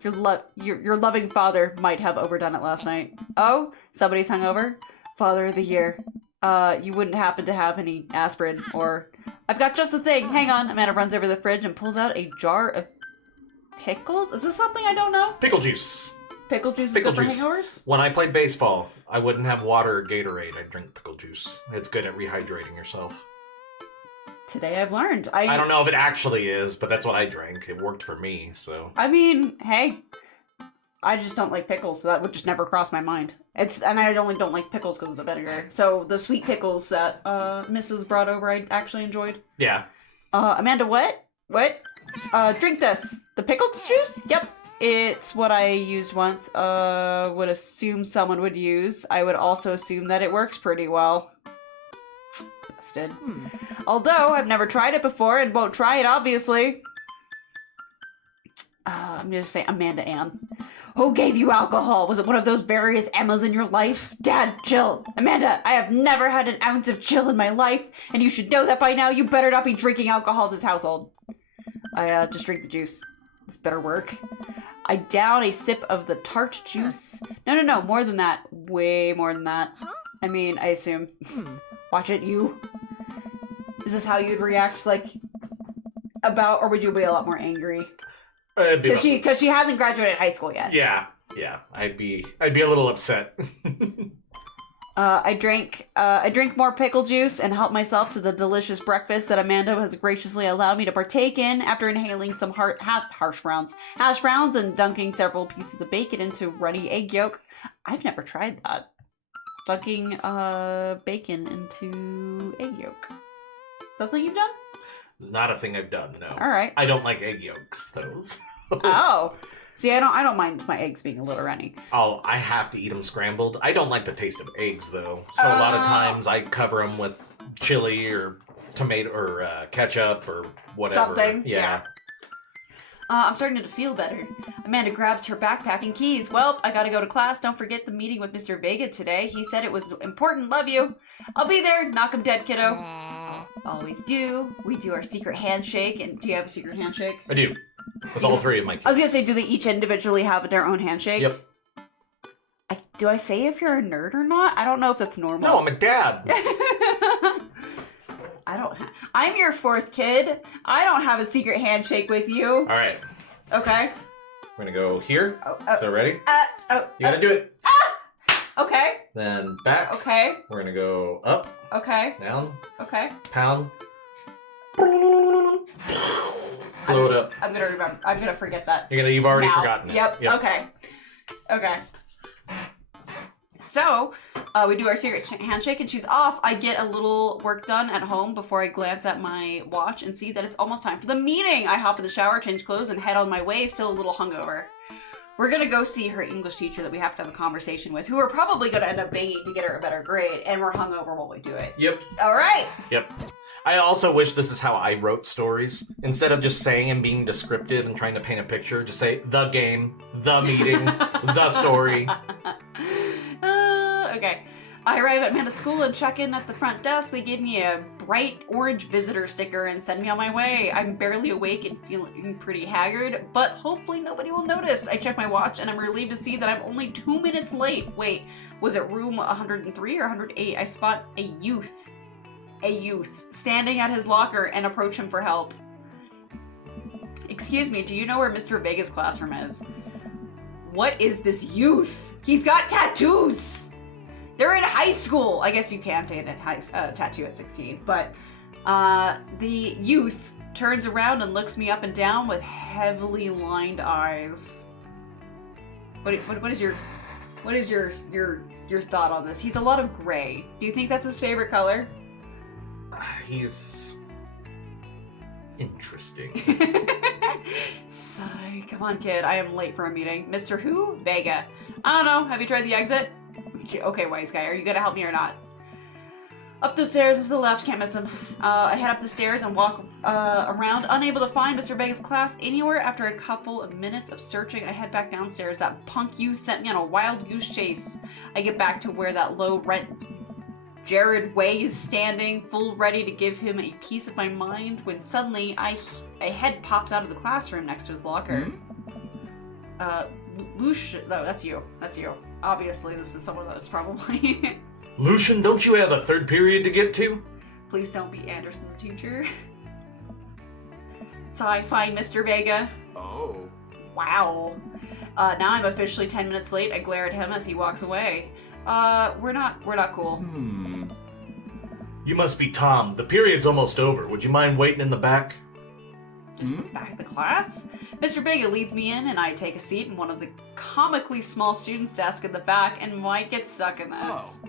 your loving father might have overdone it last night. Oh, somebody's hungover? Father of the year. You wouldn't happen to have any aspirin, or... I've got just the thing. Hang on. Amanda runs over to the fridge and pulls out a jar of pickles? Is this something I don't know? Pickle juice. Pickle juice is Pickle good for juice. hangovers? When I played baseball, I wouldn't have water or Gatorade. I'd drink pickle juice. It's good at rehydrating yourself. Today I've learned. I don't know if it actually is, but that's what I drank. It worked for me, so... I mean, hey. I just don't like pickles, so that would just never cross my mind. And I only don't like pickles because of the vinegar. So the sweet pickles that Mrs. brought over, I actually enjoyed. Yeah. Amanda, what? What? Drink this. The pickle juice? Yep. It's what I used once. Would assume someone would use. I would also assume that it works pretty well. Busted. Although, I've never tried it before and won't try it, obviously. I'm gonna say Amanda Ann. Who gave you alcohol? Was it one of those various Emmas in your life? Dad, chill. Amanda, I have never had an ounce of chill in my life, and you should know that by now. You better not be drinking alcohol in this household. I just drink the juice. This better work. I down a sip of the tart juice. No, more than that. Way more than that. I mean, I assume. Watch it, you. Is this how you'd react, like, about, or would you be a lot more angry? Because she hasn't graduated high school yet. Yeah. I'd be a little upset. I drank more pickle juice and helped myself to the delicious breakfast that Amanda has graciously allowed me to partake in after inhaling some hash browns and dunking several pieces of bacon into runny egg yolk. I've never tried that. Dunking bacon into egg yolk. Something you've done? It's not a thing I've done, no. All right. I don't like egg yolks, those. Oh. See, I don't mind my eggs being a little runny. Oh, I have to eat them scrambled. I don't like the taste of eggs, though. So a lot of times I cover them with chili or tomato or ketchup or whatever. Something. Yeah. I'm starting to feel better. Amanda grabs her backpack and keys. Well, I gotta go to class. Don't forget the meeting with Mr. Vega today. He said it was important. Love you. I'll be there. Knock 'em dead, kiddo. Always do. We do our secret handshake. And do you have a secret handshake? I do. With all three of my kids. I was gonna say, do they each individually have their own handshake? Yep. Do I say if you're a nerd or not? I don't know if that's normal. No, I'm a dad. I'm your fourth kid. I don't have a secret handshake with you. All right. Okay. We're going to go here. So ready? You got to do it. Okay. Then back. Okay. We're going to go up. Okay. Down. Okay. Pound. Blow it up. I'm gonna remember. I'm gonna forget that. You've already forgotten it. Yep. Okay. So, we do our secret handshake and she's off. I get a little work done at home before I glance at my watch and see that it's almost time for the meeting. I hop in the shower, change clothes, and head on my way, still a little hungover. We're gonna go see her English teacher that we have to have a conversation with, who we're probably gonna end up banging to get her a better grade, and we're hungover while we do it. Yep. All right. Yep. I also wish this is how I wrote stories. Instead of just saying and being descriptive and trying to paint a picture, just say the game, the meeting, the story. Okay. I arrive at Amanda's school and check in at the front desk. They give me a bright orange visitor sticker and send me on my way. I'm barely awake and feeling pretty haggard, but hopefully nobody will notice. I check my watch and I'm relieved to see that I'm only 2 minutes late. Wait, was it room 103 or 108? I spot a youth, standing at his locker and approach him for help. Excuse me, do you know where Mr. Vega's classroom is? What is this youth? He's got tattoos! They're in high school! I guess you can't get a tattoo at 16, but the youth turns around and looks me up and down with heavily lined eyes. What is your thought on this? He's a lot of gray. Do you think that's his favorite color? He's interesting. Sigh. Come on, kid. I am late for a meeting. Mr. Who? Vega. I don't know. Have you tried the exit? Okay, wise guy. Are you gonna help me or not? Up the stairs to the left. Can't miss him. I head up the stairs and walk around, unable to find Mr. Vega's class anywhere. After a couple of minutes of searching, I head back downstairs. That punk youth sent me on a wild goose chase. I get back to where that low-rent Jared Way is standing, full ready to give him a piece of my mind, when suddenly a head pops out of the classroom next to his locker. Lucian, no, that's you. Obviously, this is someone that's probably... Lucian, don't you have a third period to get to? Please don't be Anderson the teacher. So I find Mr. Vega. Oh. Wow. Now I'm officially 10 minutes late. I glare at him as he walks away. We're not cool. You must be Tom. The period's almost over. Would you mind waiting in the back? Just the back of the class? Mr. Vega leads me in and I take a seat in one of the comically small students' desks at the back and might get stuck in this.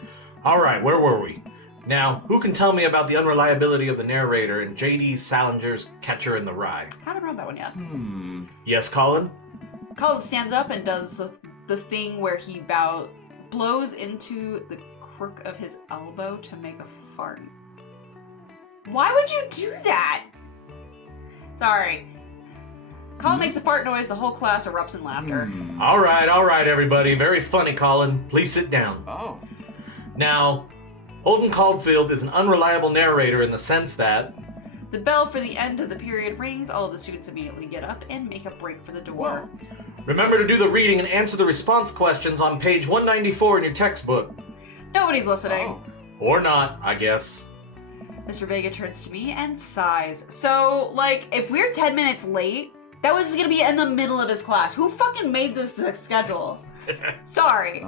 Alright, where were we? Now, who can tell me about the unreliability of the narrator and J.D. Salinger's Catcher in the Rye? Haven't read that one yet. Yes, Colin? Colin stands up and does the thing where he blows into the crook of his elbow to make a fart. Why would you do that? Sorry. Colin makes a fart noise, the whole class erupts in laughter. Alright, everybody. Very funny, Colin. Please sit down. Oh. Now, Holden Caulfield is an unreliable narrator in the sense that... The bell for the end of the period rings, all of the students immediately get up and make a break for the door. Remember to do the reading and answer the response questions on page 194 in your textbook. Nobody's listening. Or not, I guess. Mr. Vega turns to me and sighs. So, like, if we're 10 minutes late, that was gonna be in the middle of his class. Who fucking made this schedule? Sorry.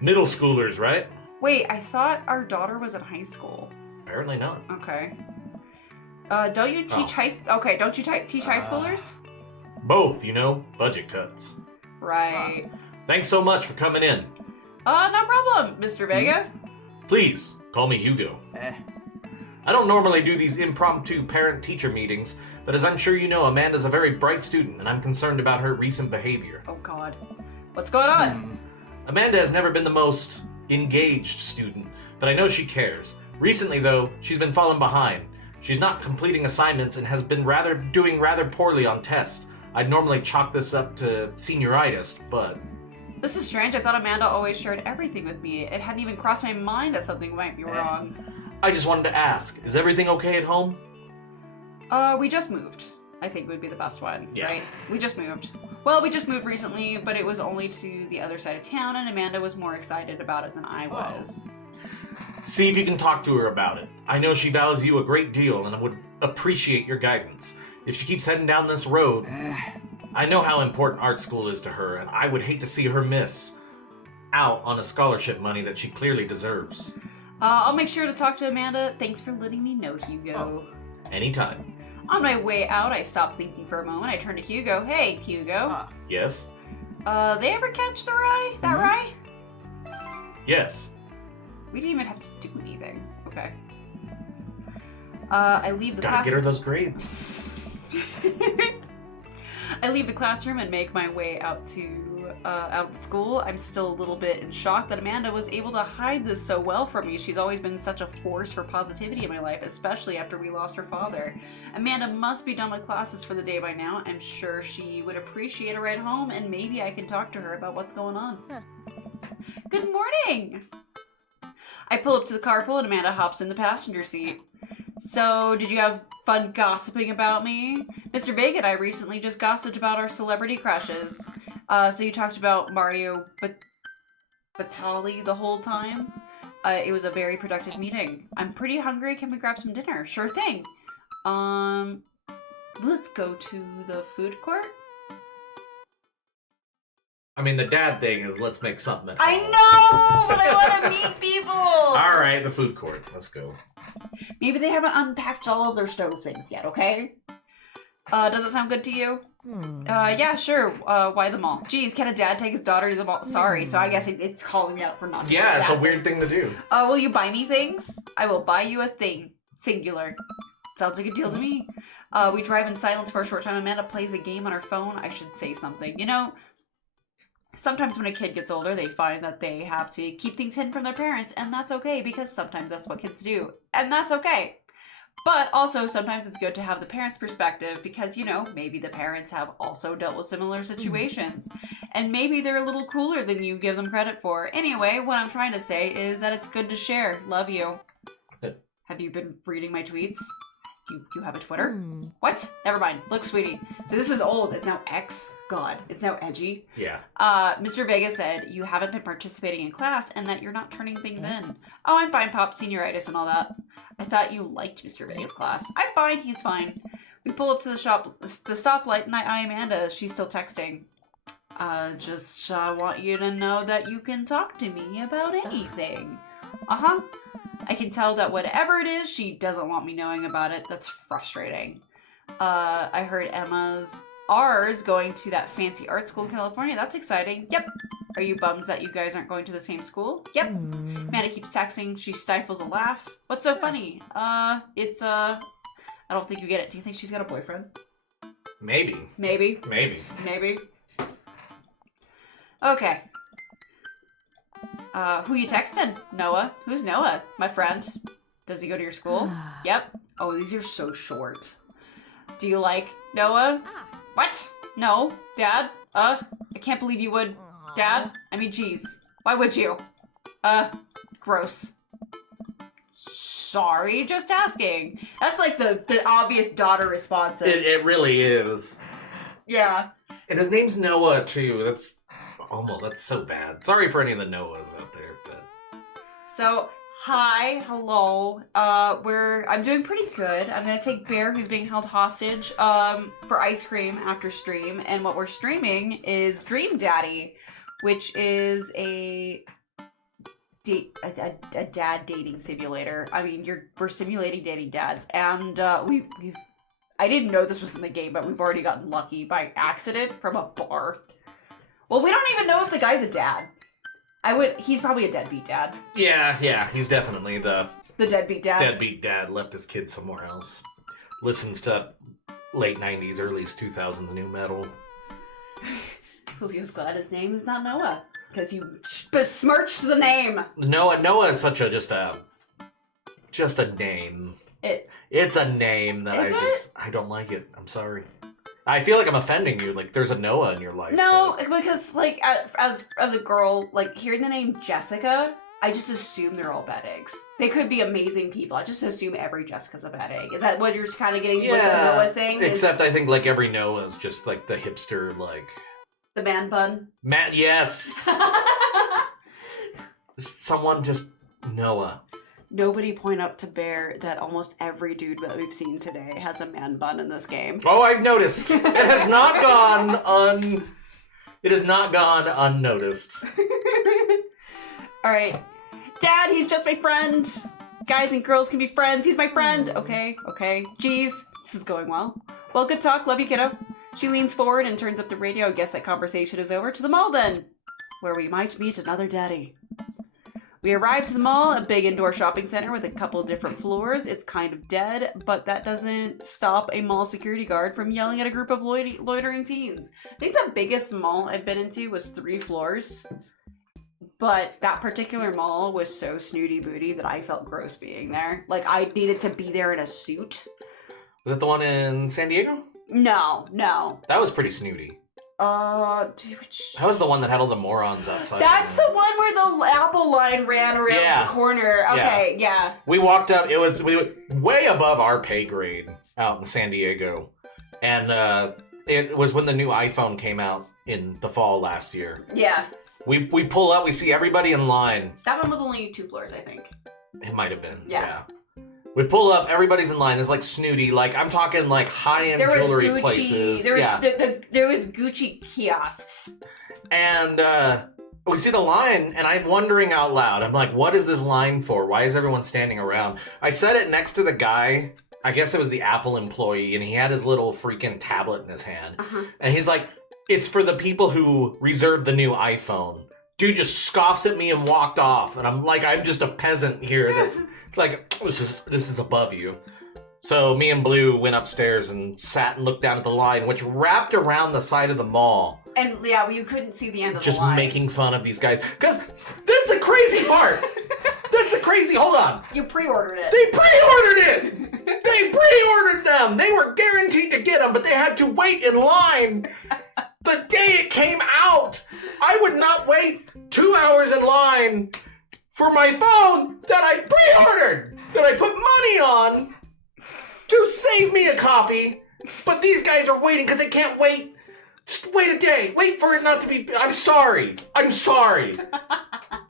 Middle schoolers, right? Wait, I thought our daughter was in high school. Apparently not. Okay. Don't you teach don't you teach high schoolers? Both, you know, budget cuts. Right. Thanks so much for coming in. No problem, Mr. Vega. Please, call me Hugo. I don't normally do these impromptu parent-teacher meetings, but as I'm sure you know, Amanda's a very bright student, and I'm concerned about her recent behavior. Oh God. What's going on? Amanda has never been the most engaged student, but I know she cares. Recently, though, she's been falling behind. She's not completing assignments and has been doing rather poorly on tests. I'd normally chalk this up to senioritis, but... This is strange. I thought Amanda always shared everything with me. It hadn't even crossed my mind that something might be wrong. I just wanted to ask, is everything okay at home? We just moved. I think would be the best one, Yeah. right? We just moved. Well, we just moved recently, but it was only to the other side of town, and Amanda was more excited about it than I was. See if you can talk to her about it. I know she values you a great deal, and I would appreciate your guidance. If she keeps heading down this road, I know how important art school is to her, and I would hate to see her miss out on a scholarship money that she clearly deserves. I'll make sure to talk to Amanda. Thanks for letting me know, Hugo. Anytime. On my way out, I stopped thinking for a moment. I turned to Hugo. Hey, Hugo. Yes? They ever catch the rye? That rye? Yes. We didn't even have to do anything. Okay. I leave the Gotta get her those grades. I leave the classroom and make my way out of school. I'm still a little bit in shock that Amanda was able to hide this so well from me. She's always been such a force for positivity in my life, especially after we lost her father. Amanda must be done with classes for the day by now. I'm sure she would appreciate a ride home, and maybe I can talk to her about what's going on. Good morning! I pull up to the carpool and Amanda hops in the passenger seat. So, did you have fun gossiping about me? Mr. Big and I recently just gossiped about our celebrity crushes. So you talked about Mario Batali the whole time? It was a very productive meeting. I'm pretty hungry. Can we grab some dinner? Sure thing. Let's go to the food court. I mean, the dad thing is let's make something at home. I know, but I want to meet people. All right, the food court. Let's go. Maybe they haven't unpacked all of their stove things yet, okay? Does that sound good to you? Yeah, sure. Why the mall? Geez, can a dad take his daughter to the mall? Sorry, so I guess it's calling me out for not doing Yeah, it's a thing. weird thing to do. Will you buy me things? I will buy you a thing. Singular. Sounds like a deal to me. We drive in silence for a short time. Amanda plays a game on her phone. I should say something. You know, sometimes when a kid gets older, they find that they have to keep things hidden from their parents, and that's okay, because sometimes that's what kids do. And that's okay. But also, sometimes it's good to have the parents' perspective because, you know, maybe the parents have also dealt with similar situations. And maybe they're a little cooler than you give them credit for. Anyway, what I'm trying to say is that it's good to share. Love you. Have you been reading my tweets? You have a Twitter? What? Never mind. Look, sweetie. So this is old. It's now X. God, it's now edgy. Yeah. Mr. Vega said you haven't been participating in class and that you're not turning things in. Oh, I'm fine, Pop. Senioritis and all that. I thought you liked Mr. Vega's class. I'm fine. He's fine. We pull up to the stoplight, and I eye Amanda. She's still texting. Just want you to know that you can talk to me about anything. Uh-huh. I can tell that whatever it is, she doesn't want me knowing about it. That's frustrating. I heard ours going to that fancy art school in California. That's exciting. Yep. Are you bummed that you guys aren't going to the same school? Yep. Amanda keeps texting. She stifles a laugh. What's so funny? I don't think you get it. Do you think she's got a boyfriend? Maybe. Maybe. Maybe. Maybe. Okay. Who you texting? Noah. Who's Noah? My friend. Does he go to your school? Yep. Oh, these are so short. Do you like Noah? What? No. Dad? I can't believe you would. Dad? I mean, geez. Why would you? Gross. Sorry, just asking. That's like the obvious daughter response. It really is. Yeah. And his name's Noah, too. That's so bad. Sorry for any of the Noahs out there, but... So, hi, hello. I'm doing pretty good. I'm gonna take Bear, who's being held hostage, for ice cream after stream, and what we're streaming is Dream Daddy, which is a dad dating simulator. I mean, we're simulating dating dads, and I didn't know this was in the game, but we've already gotten lucky by accident from a bar. Well, we don't even know if the guy's a dad. He's probably a deadbeat dad. Yeah, he's definitely the deadbeat dad. Deadbeat dad left his kid somewhere else. Listens to late 90s, early 2000s new metal. Julio's glad his name is not Noah, because you besmirched the name. Noah is such just a name. It's a name that I don't like it. I'm sorry. I feel like I'm offending you. Like, there's a Noah in your life. No, because, like, as a girl, like, hearing the name Jessica, I just assume they're all bad eggs. They could be amazing people. I just assume every Jessica's a bad egg. Is that what you're kind of getting with the Noah thing? Except I think, like, every Noah is just, like, the hipster, like... The man bun? Yes! Someone just... Noah. Nobody point up to Bear that almost every dude that we've seen today has a man bun in this game. Oh, I've noticed. It has not gone unnoticed. All right. Dad, he's just my friend. Guys and girls can be friends. He's my friend. Okay. Jeez, this is going well. Well, good talk. Love you, kiddo. She leans forward and turns up the radio. I guess that conversation is over. To the mall, then, where we might meet another daddy. We arrive to the mall, a big indoor shopping center with a couple different floors. It's kind of dead, but that doesn't stop a mall security guard from yelling at a group of loitering teens. I think the biggest mall I've been into was 3 floors, but that particular mall was so snooty booty that I felt gross being there. Like, I needed to be there in a suit. Was it the one in San Diego? No. That was pretty snooty. That was the one that had all the morons outside. That's the one where the apple line ran around the corner. Okay, yeah. We walked up. We were way above our pay grade out in San Diego, and it was when the new iPhone came out in the fall last year. Yeah. We pull up. We see everybody in line. That one was only 2 floors, I think. It might have been. Yeah. We pull up, everybody's in line. There's like snooty, like I'm talking like high-end jewelry Gucci, places. There was Gucci kiosks. And we see the line, and I'm wondering out loud. I'm like, what is this line for? Why is everyone standing around? I said it next to the guy. I guess it was the Apple employee, and he had his little freaking tablet in his hand. And he's like, it's for the people who reserved the new iPhone. Dude just scoffs at me and walked off, and I'm like, I'm just a peasant here. It's like this is above you. So me and Blue went upstairs and sat and looked down at the line, which wrapped around the side of the mall. And yeah, you couldn't see the end of just the line. Just making fun of these guys, because that's the crazy part. That's the crazy. Hold on. You pre-ordered it. They pre-ordered it. They pre-ordered them. They were guaranteed to get them, but they had to wait in line. The day it came out, I would not wait 2 hours in line for my phone that I pre-ordered, that I put money on to save me a copy. But these guys are waiting because they can't wait. Just wait a day. Wait for it not to be. I'm sorry. The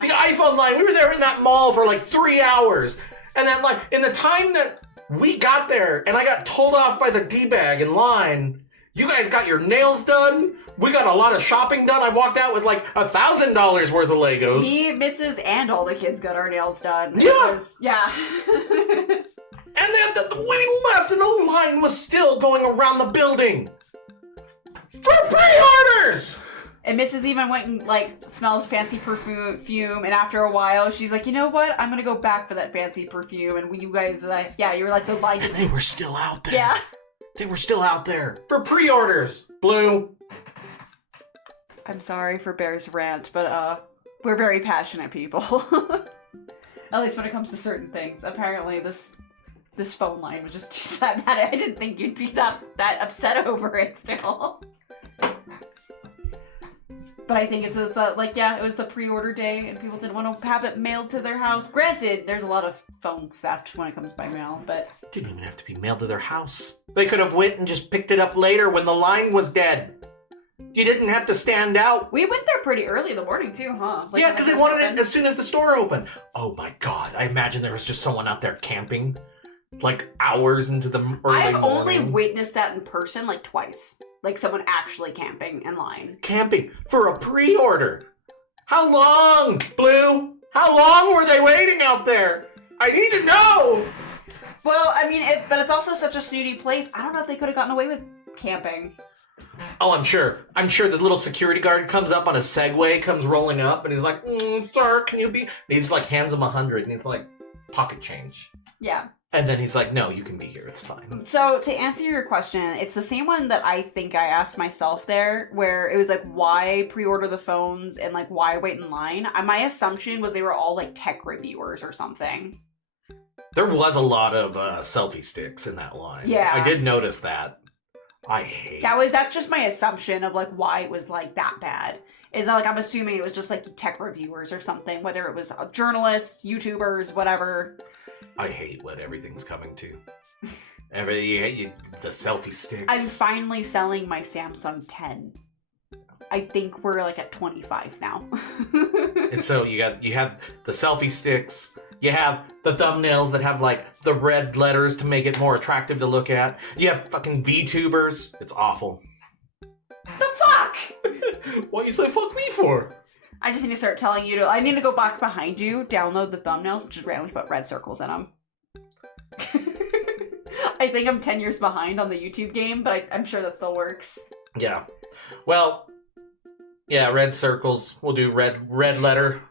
iPhone line, we were there in that mall for like 3 hours. And then like in the time that we got there and I got told off by the D-bag in line, you guys got your nails done. We got a lot of shopping done. I walked out with like $1,000 worth of Legos. Me, Mrs. and all the kids got our nails done. Yeah. Yeah. And then we left and the line was still going around the building. For pre-orders! And Mrs. even went and like smelled fancy perfume, and after a while she's like, you know what? I'm gonna go back for that fancy perfume. And you guys, you were like the line. And they were still out there. Yeah. They were still out there for pre-orders. Blue. I'm sorry for Bear's rant, but we're very passionate people. At least when it comes to certain things. Apparently this phone line was just too sad. I didn't think you'd be that upset over it still. But I think it's just that, like, yeah, it was the pre-order day and people didn't want to have it mailed to their house. Granted, there's a lot of phone theft when it comes by mail, but... It didn't even have to be mailed to their house. They could have went and just picked it up later when the line was dead. You didn't have to stand out. We went there pretty early in the morning too, huh? Like, yeah, because they wanted it as soon as the store opened. Oh my god, I imagine there was just someone out there camping, like hours into the early morning. I've only witnessed that in person like twice. Like someone actually camping in line. Camping for a pre-order. How long, Blue? How long were they waiting out there? I need to know. Well, I mean, but it's also such a snooty place. I don't know if they could have gotten away with camping. Oh, I'm sure. I'm sure the little security guard comes up on a Segway, comes rolling up, and he's like, sir, can you be... And he just like hands him 100, and he's like, pocket change. Yeah. And then he's like, no, you can be here. It's fine. So to answer your question, it's the same one that I think I asked myself there, where it was like, why pre-order the phones and like, why wait in line? My assumption was they were all like tech reviewers or something. There was a lot of selfie sticks in that line. Yeah. I did notice that. I hate that's just my assumption of like why it was like that bad. Is like I'm assuming it was just like tech reviewers or something, whether it was journalists, YouTubers, whatever. I hate what everything's coming to. The selfie sticks. I'm finally selling my Samsung 10. I think we're like at 25 now. And so you have the selfie sticks. You have the thumbnails that have like the red letters to make it more attractive to look at. You have fucking VTubers. It's awful. The fuck? What you say fuck me for? I just need to start telling you I need to go back behind you, download the thumbnails, and just randomly put red circles in them. I think I'm 10 years behind on the YouTube game, but I'm sure that still works. Yeah. Well, yeah, red circles. We'll do red letter.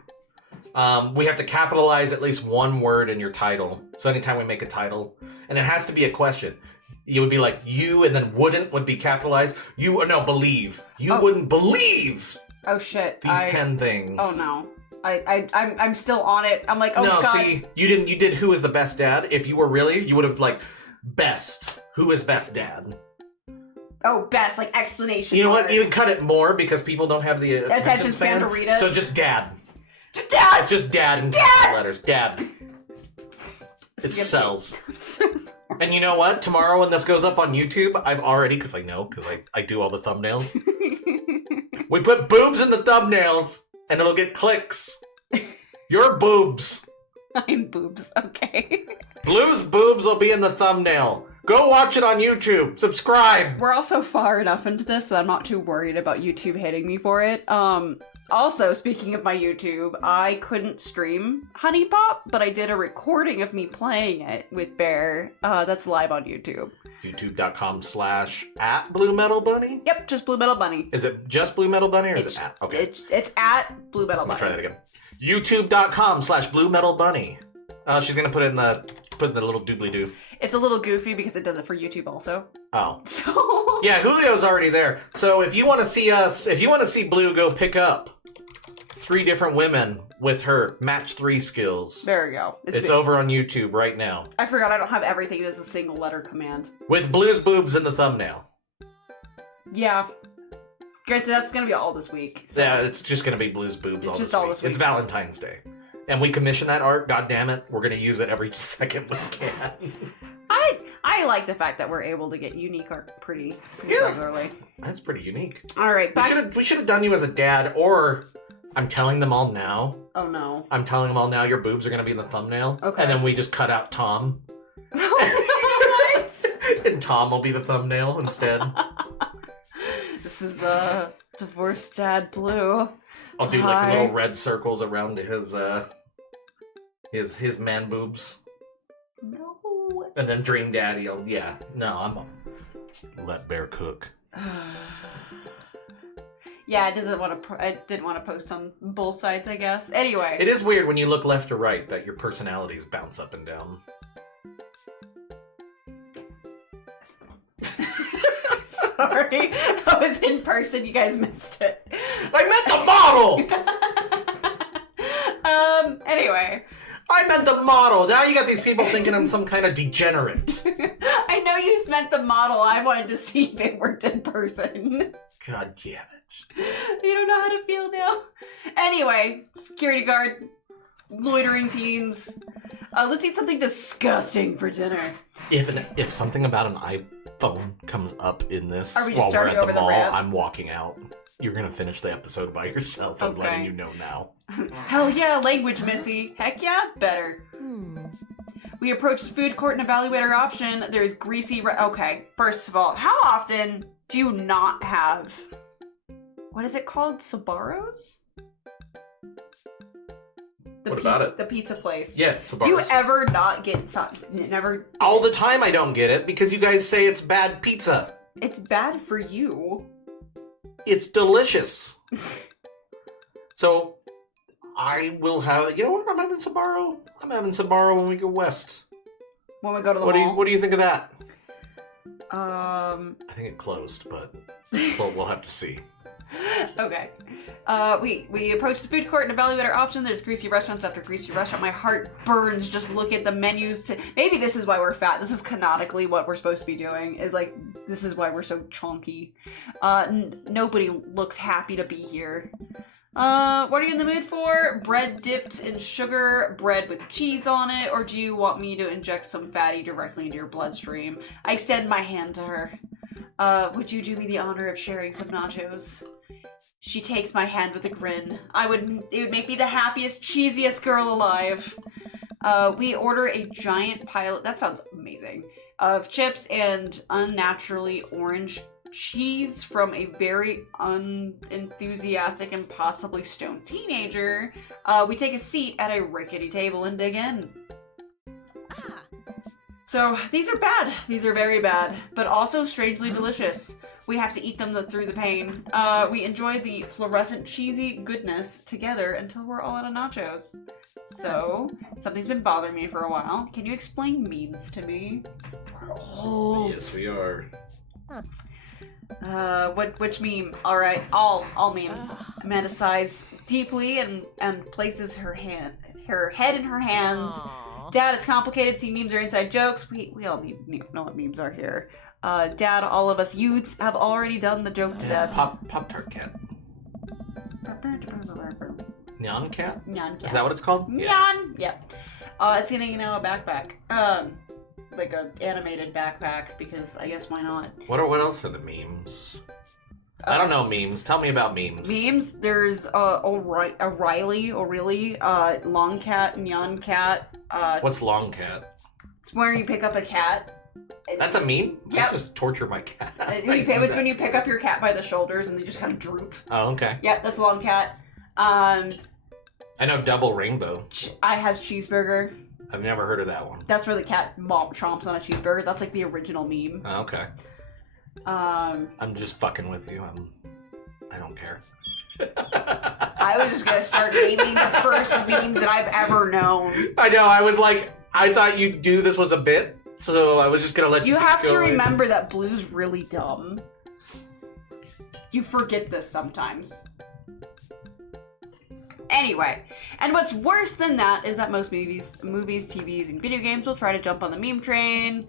We have to capitalize at least one word in your title. So anytime we make a title, and it has to be a question. You would be like, you, and then wouldn't would be capitalized. Believe. You wouldn't believe. Oh shit. These 10 things. Oh no. I'm still on it. I'm like, oh no, god. No, see, you did who is the best dad. If you were really, you would have like best. Who is best dad? Oh, best, like, explanation. You know what? mark. Even cut it more because people don't have the attention span to read it. So just dad. Just dad! It's just dad in capital letters. Dad. It sells. And you know what? Tomorrow when this goes up on YouTube, I've already, because I do all the thumbnails. We put boobs in the thumbnails, and it'll get clicks. Your boobs. I'm boobs, okay. Blue's boobs will be in the thumbnail. Go watch it on YouTube. Subscribe. We're also far enough into this that I'm not too worried about YouTube hating me for it. Also, speaking of my YouTube, I couldn't stream Honey Pop, but I did a recording of me playing it with Bear. That's live on YouTube. YouTube.com/@blumetalbunny? Yep, just Blue Metal Bunny. Is it just Blue Metal Bunny or is it at? Okay. It's at Blue Metal Bunny. Let me try that again. YouTube.com/blumetalbunny. She's gonna put it in the little doobly-doo. It's a little goofy because it does it for YouTube also. Oh. So yeah, Julio's already there. So if you want to see Blue go pick up 3 different women with her match 3 skills. There we go. It's over on YouTube right now. I forgot I don't have everything as a single letter command. With Blue's boobs in the thumbnail. Yeah. Granted, that's gonna be all this week. So. Yeah, it's just gonna be Blue's boobs all this week. It's Valentine's Day. And we commission that art, god damn it. We're gonna use it every second we can. I like the fact that we're able to get unique art pretty regularly. That's pretty unique. Alright, we should have done you as a dad, or I'm telling them all now. Oh no. I'm telling them all now your boobs are gonna be in the thumbnail. Okay. And then we just cut out Tom. What? And Tom will be the thumbnail instead. This is divorced dad Blue. I'll do like little red circles around his man boobs. No. And then Dream Daddy. I'm let Bear cook. Yeah, I didn't want to post on both sides, I guess. Anyway. It is weird when you look left or right that your personalities bounce up and down. Sorry, I was in person. You guys missed it. I meant the model. Anyway. I meant the model. Now you got these people thinking I'm some kind of degenerate. I know you meant the model. I wanted to see if it worked in person. God damn it. You don't know how to feel now. Anyway, security guard, loitering teens. Let's eat something disgusting for dinner. If something about an iPhone comes up in this Are we while we're at the mall, rant? I'm walking out. You're gonna finish the episode by yourself. I'm letting you know now. Hell yeah, language, Missy. Heck yeah, better. We approach the food court and evaluate our option. There's greasy... Okay, first of all, how often do you not have... What is it called? Sbarro's? What about it? The pizza place. Yeah, Sbarro's. Do you ever not get something? Never... All the time I don't get it because you guys say it's bad pizza. It's bad for you. It's delicious. So... I will have... You know what? I'm having Sbarro. I'm having Sbarro when we go west. When we go to the mall? What do you think of that? I think it closed, but we'll have to see. Okay. We approach the food court and evaluate our option. There's greasy restaurants after greasy restaurant. My heart burns just looking at the menus. Maybe this is why we're fat. This is canonically what we're supposed to be doing. Is like, this is why we're so chunky. Nobody looks happy to be here. What are you in the mood for? Bread dipped in sugar, bread with cheese on it, or do you want me to inject some fatty directly into your bloodstream? I extend my hand to her. Would you do me the honor of sharing some nachos? She takes my hand with a grin. It would make me the happiest, cheesiest girl alive. We order a giant pile, that sounds amazing, of chips and unnaturally orange cheese from a very unenthusiastic and possibly stoned teenager. We take a seat at a rickety table and dig in. So these are bad. These are very bad, but also strangely delicious. We have to eat them through the pain. We enjoy the fluorescent cheesy goodness together until we're all out of nachos. So, something's been bothering me for a while. Can you explain memes to me? We're old. Yes, we are. Which meme? Alright, all memes. Amanda sighs deeply and places her head in her hands Dad, it's complicated. See, memes are inside jokes. We all know what memes are here. Dad, all of us youths have already done the joke to death. Pop-Tart cat. Nyan cat? Nyan cat. Is that what it's called? Nyan! Yeah. It's getting, a backpack. Like a animated backpack, because I guess why not? What else are the memes? I don't know memes. Tell me about memes. Memes? There's O'Reilly, Long Cat, Nyan Cat. What's Long Cat? It's where you pick up a cat. That's a meme? Yep. I just torture my cat. It's when you pick up your cat by the shoulders and they just kind of droop. Oh, okay. Yep, that's Long Cat. I know Double Rainbow. I has Cheeseburger. I've never heard of that one. That's where the cat chomps on a cheeseburger. That's like the original meme. Oh, okay. I'm just fucking with you. I don't care. I was just gonna start naming the first memes that I've ever known. I know. I was like, I thought you'd do this was a bit, so I was just gonna let you. You have to remember that Blue's really dumb. You forget this sometimes. Anyway, and what's worse than that is that most movies, TVs, and video games will try to jump on the meme train.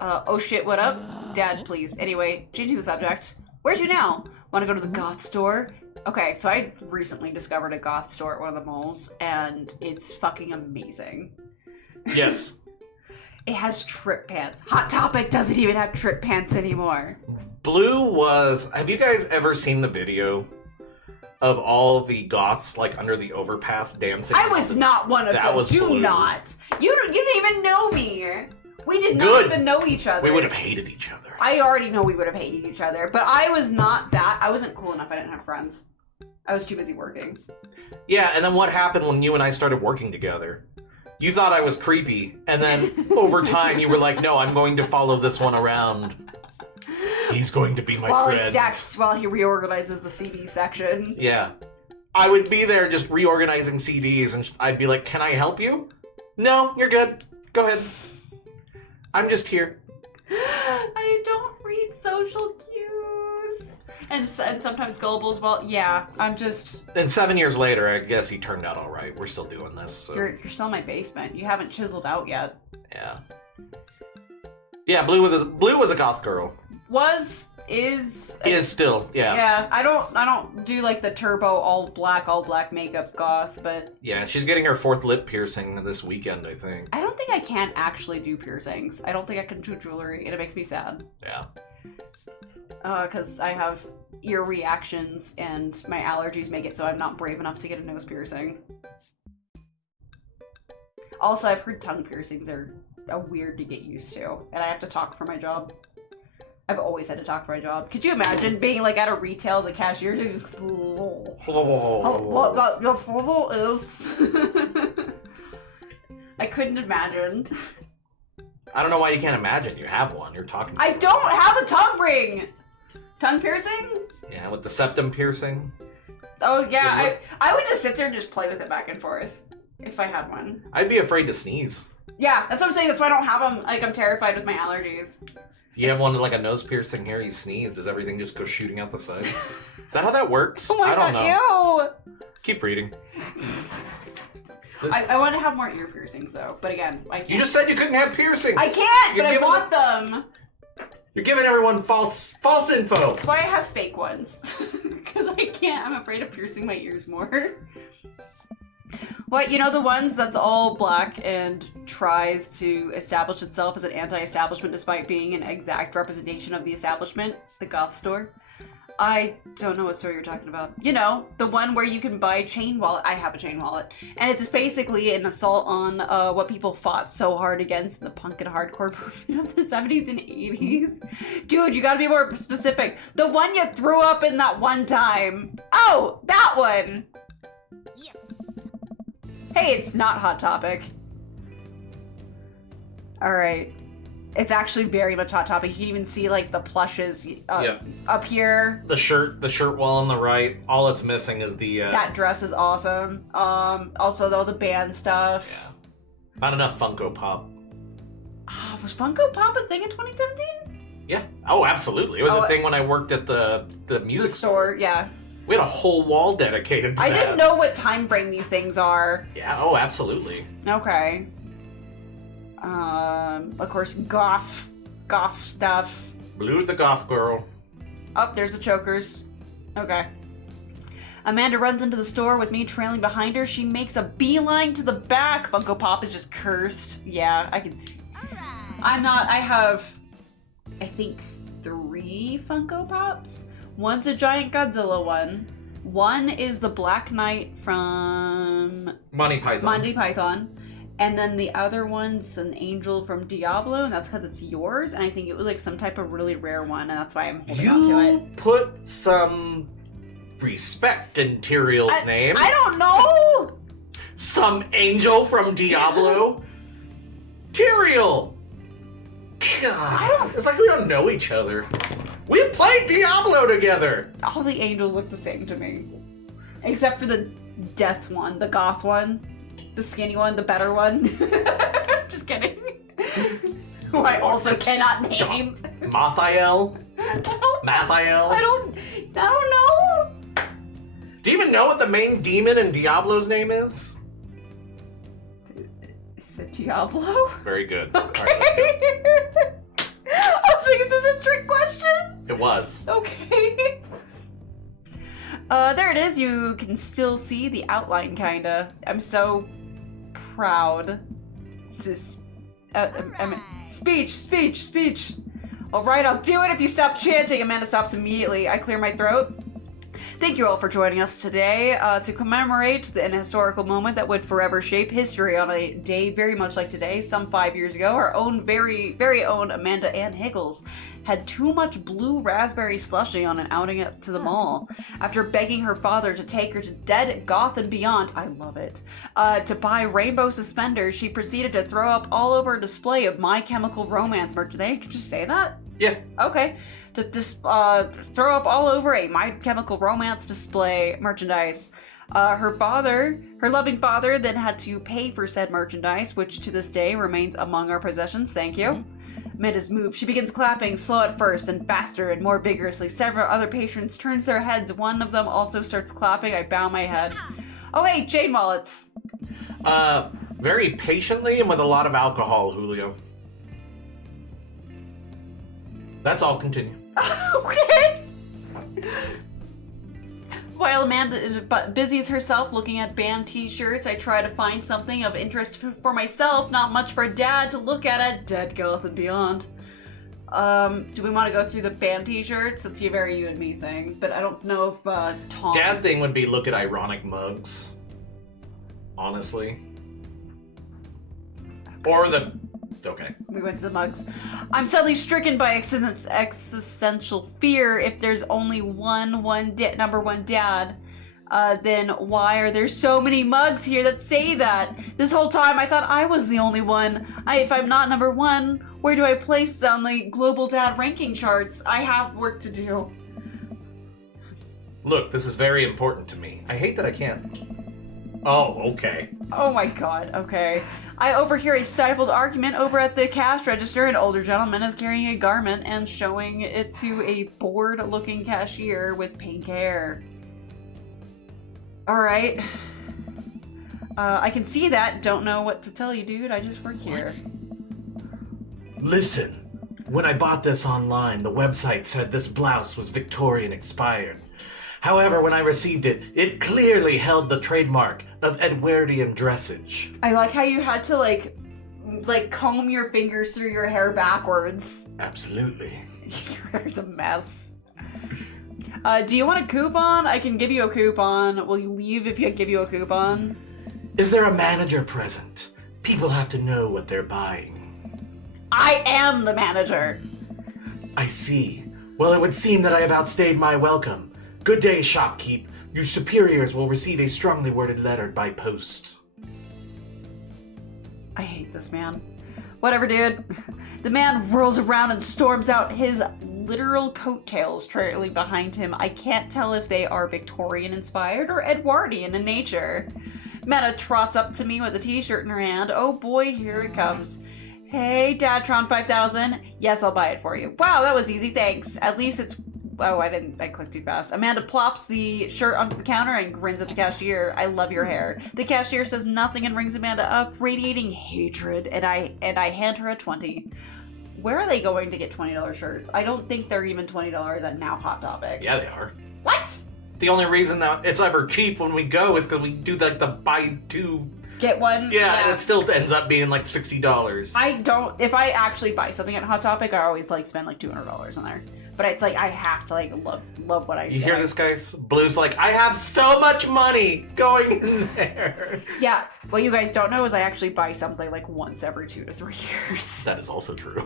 Oh shit, what up? Dad, please. Anyway, changing the subject. Where to now? Want to go to the goth store? Okay, so I recently discovered a goth store at one of the malls, and it's fucking amazing. Yes. It has trip pants. Hot Topic doesn't even have trip pants anymore. Blue was... Have you guys ever seen the video of all the goths, like, under the overpass dancing? I was not one of them. That was Do Blue. not. You didn't even know me. We did not even know each other. We would have hated each other. I already know we would have hated each other, but I was not that. I wasn't cool enough. I didn't have friends. I was too busy working. Yeah, and then what happened when you and I started working together? You thought I was creepy, and then over time you were like, no, I'm going to follow this one around. He's going to be my friend. While he reorganizes the CD section. Yeah. I would be there just reorganizing CDs, and I'd be like, can I help you? No, you're good. Go ahead. I'm just here. I don't read social cues. And sometimes gullible as well. Yeah, I'm just... And 7 years later, I guess he turned out all right. We're still doing this. So. You're still in my basement. You haven't chiseled out yet. Yeah. Yeah, Blue was a goth girl. Is still, yeah. Yeah, I don't do like the turbo all black makeup goth, but... Yeah, she's getting her 4th lip piercing this weekend, I think. I don't think I can actually do piercings. I don't think I can do jewelry, and it makes me sad. Yeah. Because I have ear reactions, and my allergies make it so I'm not brave enough to get a nose piercing. Also, I've heard tongue piercings are weird to get used to, and I have to talk for my job. I've always had to talk for my job. Could you imagine being like at a retail as a cashier to what that your photo is? I couldn't imagine. I don't know why you can't imagine. You have one. You're talking. I don't have a tongue ring. Tongue piercing? Yeah, with the septum piercing. Oh yeah, I would just sit there and just play with it back and forth if I had one. I'd be afraid to sneeze. Yeah, that's what I'm saying. That's why I don't have them. Like, I'm terrified with my allergies. If you have one like a nose piercing here, you sneeze, does everything just go shooting out the side? Is that how that works? Oh my I don't know. Ew. Keep reading. I want to have more ear piercings though, but again, I can't. You just said you couldn't have piercings. I can't, but I want them. You're giving everyone false info. That's why I have fake ones. Because I can't. I'm afraid of piercing my ears more. What, you know the ones that's all black and tries to establish itself as an anti-establishment despite being an exact representation of the establishment? The goth store? I don't know what store you're talking about. You know, the one where you can buy a chain wallet. I have a chain wallet. And it's basically an assault on what people fought so hard against in the punk and hardcore movement of the 70s and 80s. Dude, you gotta be more specific. The one you threw up in that one time. Oh, that one! Yes. Hey, it's not Hot Topic. Alright. It's actually very much Hot Topic. You can even see, like, the plushes up here. The shirt wall on the right. All it's missing is the... That dress is awesome. Also, though, the band stuff. Yeah. Not enough Funko Pop. Was Funko Pop a thing in 2017? Yeah. Oh, absolutely. It was a thing when I worked at the music store. Yeah. We had a whole wall dedicated to that. I didn't know what time frame these things are. Yeah, oh, absolutely. Okay. Of course, goth stuff. Blue the goth girl. Oh, there's the chokers. Okay. Amanda runs into the store with me trailing behind her. She makes a beeline to the back. Funko Pop is just cursed. Yeah, I can see. I have, I think, 3 Funko Pops. One's a giant Godzilla one. One is the Black Knight from Monty Python. And then the other one's an angel from Diablo, and that's because it's yours. And I think it was like some type of really rare one, and that's why I'm holding on to it. You put some respect in Tyrael's name. I don't know! Some angel from Diablo? Tyrael! God, it's like we don't know each other. We played Diablo together! All the angels look the same to me. Except for the death one, the goth one, the skinny one, the better one. Just kidding. Who I also cannot name. Mathiel? Mathiel? I don't know. Do you even know what the main demon in Diablo's name is? Is it Diablo? Very good. Okay. All right, let's go. I was like, is this a trick question? It was. Okay. There it is. You can still see the outline, kinda. I'm so proud. Speech. All right, I'll do it if you stop chanting. Amanda stops immediately. I clear my throat. Thank you all for joining us today to commemorate an historical moment that would forever shape history on a day very much like today. Some 5 years ago, our own very, very own Amanda Ann Higgles had too much blue raspberry slushy on an outing to the mall. After begging her father to take her to Dead, Goth, and Beyond, I love it, to buy rainbow suspenders, she proceeded to throw up all over a display of My Chemical Romance merch. Did they just say that? Yeah. Okay. To throw up all over a My Chemical Romance display merchandise. Her loving father, then had to pay for said merchandise, which to this day remains among our possessions. Thank you. Amanda's moved. She begins clapping, slow at first, then faster and more vigorously. Several other patrons turns their heads. One of them also starts clapping. I bow my head. Oh, hey, chain wallets. Very patiently and with a lot of alcohol, Julio. That's all. Continue. Okay. While Amanda busies herself looking at band t-shirts, I try to find something of interest for myself, not much for Dad to look at Dead, Goth, and Beyond. Do we want to go through the band t-shirts? It's a very you and me thing, but I don't know if Tom... Dad thing would be look at ironic mugs. Honestly. Or the... Okay. We went to the mugs. I'm suddenly stricken by existential fear. If there's only number one dad, then why are there so many mugs here that say that? This whole time I thought I was the only one. If I'm not number one, where do I place on the global dad ranking charts? I have work to do. Look, this is very important to me. I hate that I can't... Oh, okay. Oh my god, okay. I overhear a stifled argument over at the cash register. An older gentleman is carrying a garment and showing it to a bored-looking cashier with pink hair. Alright. I can see that. Don't know what to tell you, dude. I just work here. What? Listen. When I bought this online, the website said this blouse was Victorian expired. However, when I received it, it clearly held the trademark of Edwardian dressage. I like how you had to, like comb your fingers through your hair backwards. Absolutely. Your hair's a mess. Do you want a coupon? I can give you a coupon. Will you leave if I give you a coupon? Is there a manager present? People have to know what they're buying. I am the manager. I see. Well, it would seem that I have outstayed my welcome. Good day, shopkeep. Your superiors will receive a strongly worded letter by post. I hate this man. Whatever, dude. The man whirls around and storms out, his literal coattails trailing behind him. I can't tell if they are Victorian-inspired or Edwardian in nature. Meta trots up to me with a t-shirt in her hand. Oh boy, here it comes. Hey, Dadtron 5000. Yes, I'll buy it for you. Wow, that was easy, thanks. At least it's Oh, I clicked too fast. Amanda plops the shirt onto the counter and grins at the cashier. I love your hair. The cashier says nothing and rings Amanda up, radiating hatred, and I hand her a 20. Where are they going to get $20 shirts? I don't think they're even $20 at Now Hot Topic. Yeah, they are. What? The only reason that it's ever cheap when we go is because we do like the buy two... Get one? Yeah, and it still ends up being like $60. If I actually buy something at Hot Topic, I always like spend like $200 on there. But it's like, I have to like love what I You hear this, guys? Blue's like, I have so much money going in there. Yeah, what you guys don't know is I actually buy something like once every 2 to 3 years. That is also true.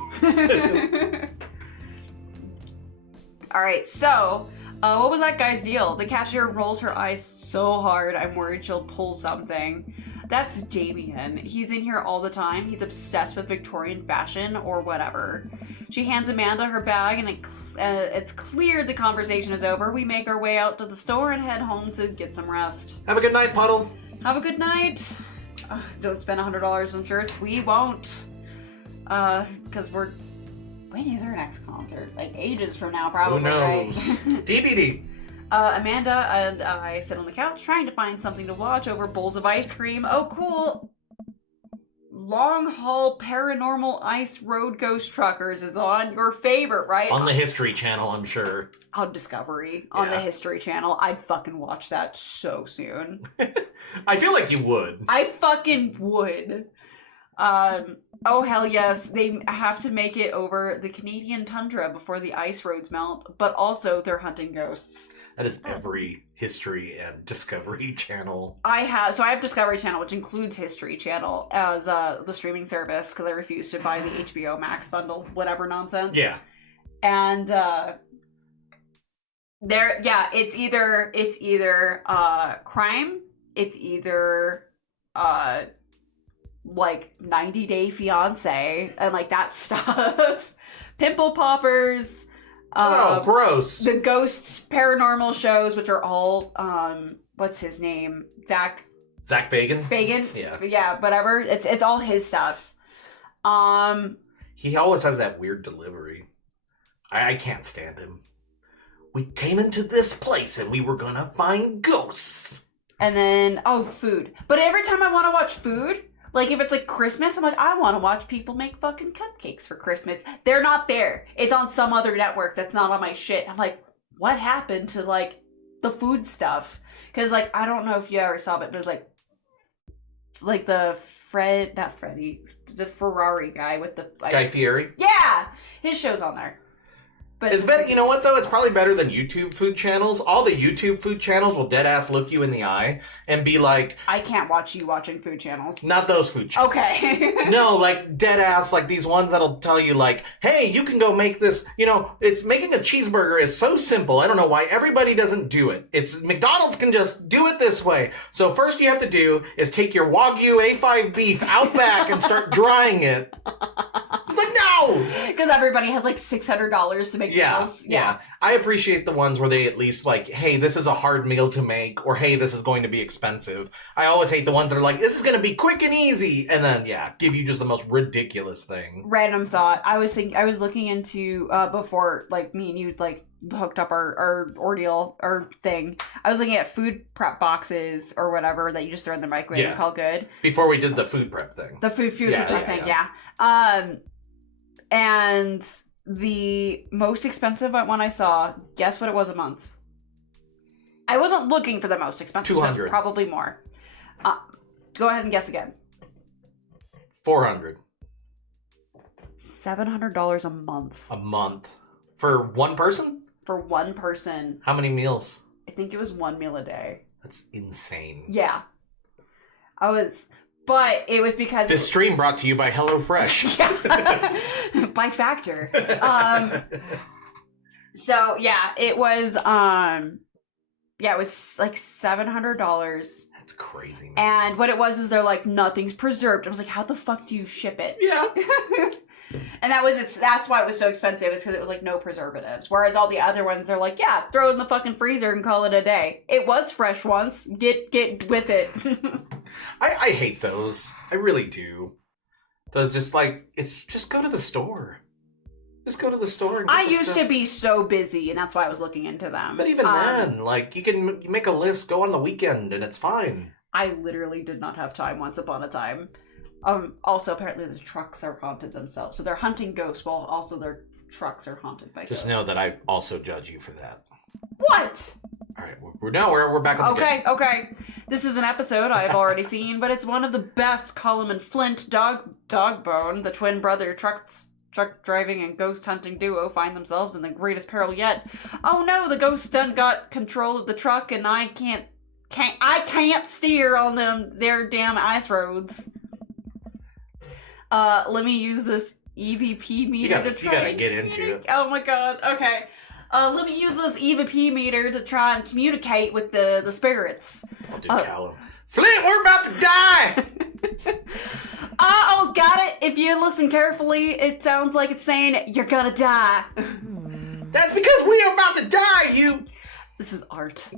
Alright, so, what was that guy's deal? The cashier rolls her eyes so hard, I'm worried she'll pull something. That's Damien. He's in here all the time. He's obsessed with Victorian fashion or whatever. She hands Amanda her bag and it's clear the conversation is over. We make our way out to the store and head home to get some rest. Have a good night, Puddle. Have a good night. Don't spend $100 on shirts. We won't. Because when is our next concert? Like ages from now, probably. Who knows? Right? TBD. Amanda and I sit on the couch trying to find something to watch over bowls of ice cream. Oh, cool. Long Haul Paranormal Ice Road Ghost Truckers is on. Your favorite, right? On the History Channel, I'm sure. On Discovery. On the History Channel. I'd fucking watch that so soon. I feel like you would. I fucking would. Oh hell yes, they have to make it over the Canadian tundra before the ice roads melt, but also they're hunting ghosts. That is every History and Discovery Channel. I have Discovery Channel, which includes History Channel as the streaming service because I refuse to buy the HBO Max bundle, whatever nonsense. Yeah. And it's either crime, it's either like 90 Day Fiance and like that stuff. Pimple poppers. Gross. The ghost paranormal shows, which are all what's his name? Zach Bagan? Bagan? Yeah, whatever. It's all his stuff. He always has that weird delivery. I can't stand him. We came into this place and we were gonna find ghosts. And then food. But every time I want to watch food, like, if it's, like, Christmas, I'm like, I want to watch people make fucking cupcakes for Christmas. They're not there. It's on some other network that's not on my shit. I'm like, what happened to, like, the food stuff? Because, like, I don't know if you ever saw it, but there's, like the the Ferrari guy with the... Guy Fieri? Yeah! His show's on there. But it's better, you know what, though? It's probably better than YouTube food channels. All the YouTube food channels will dead-ass look you in the eye and be like... I can't watch you watching food channels. Not those food channels. Okay. No, like, dead-ass, like, these ones that'll tell you, like, hey, you can go make this... You know, it's making a cheeseburger is so simple. I don't know why everybody doesn't do it. McDonald's can just do it this way. So first you have to do is take your Wagyu A5 beef out back and start drying it. It's like, no! Because everybody has like $600 to make meals. Yeah. I appreciate the ones where they at least like, hey, this is a hard meal to make, or hey, this is going to be expensive. I always hate the ones that are like, this is going to be quick and easy, and then, give you just the most ridiculous thing. Random thought. I was looking into, before, like, me and you, like, hooked up our ordeal, or thing. I was looking at food prep boxes, or whatever, that you just throw in the microwave and call good. Before we did the food prep thing. The food prep thing, and the most expensive one I saw, guess what it was a month? I wasn't looking for the most expensive. $200. So probably more. Go ahead and guess again. $400. $700 a month. A month. For one person? For one person. How many meals? I think it was one meal a day. That's insane. Yeah. But it was because... This stream brought to you by HelloFresh. Yeah. By Factor. So, it was... it was like $700. That's crazy, man. And what it was is they're like, nothing's preserved. I was like, how the fuck do you ship it? Yeah. And that's why it was so expensive, is because it was like no preservatives. Whereas all the other ones are like, throw it in the fucking freezer and call it a day. It was fresh once. Get with it. I hate those. I really do. Those just like, it's just go to the store. Just go to the store and get I the used stuff. to be so busy, and that's why I was looking into them. But even then, like, you can make a list, go on the weekend, and it's fine. I literally did not have time once upon a time. Also, apparently the trucks are haunted themselves. So they're hunting ghosts while also their trucks are haunted by ghosts. Just know that I also judge you for that. What? All right, we're back on the game. Okay. This is an episode I've already seen, but it's one of the best. Colum and Flint, Dogbone, the twin brother truck driving and ghost hunting duo, find themselves in the greatest peril yet. Oh no, the ghost done got control of the truck, and I can't steer on their damn ice roads. Let me use this EVP meter You gotta get into it. Oh my god, okay. Let me use this EVP meter to try and communicate with the spirits. Oh, dude, Callum. Flint, we're about to die! I almost got it. If you listen carefully, it sounds like it's saying, you're gonna die. That's because we are about to die, you... This is art.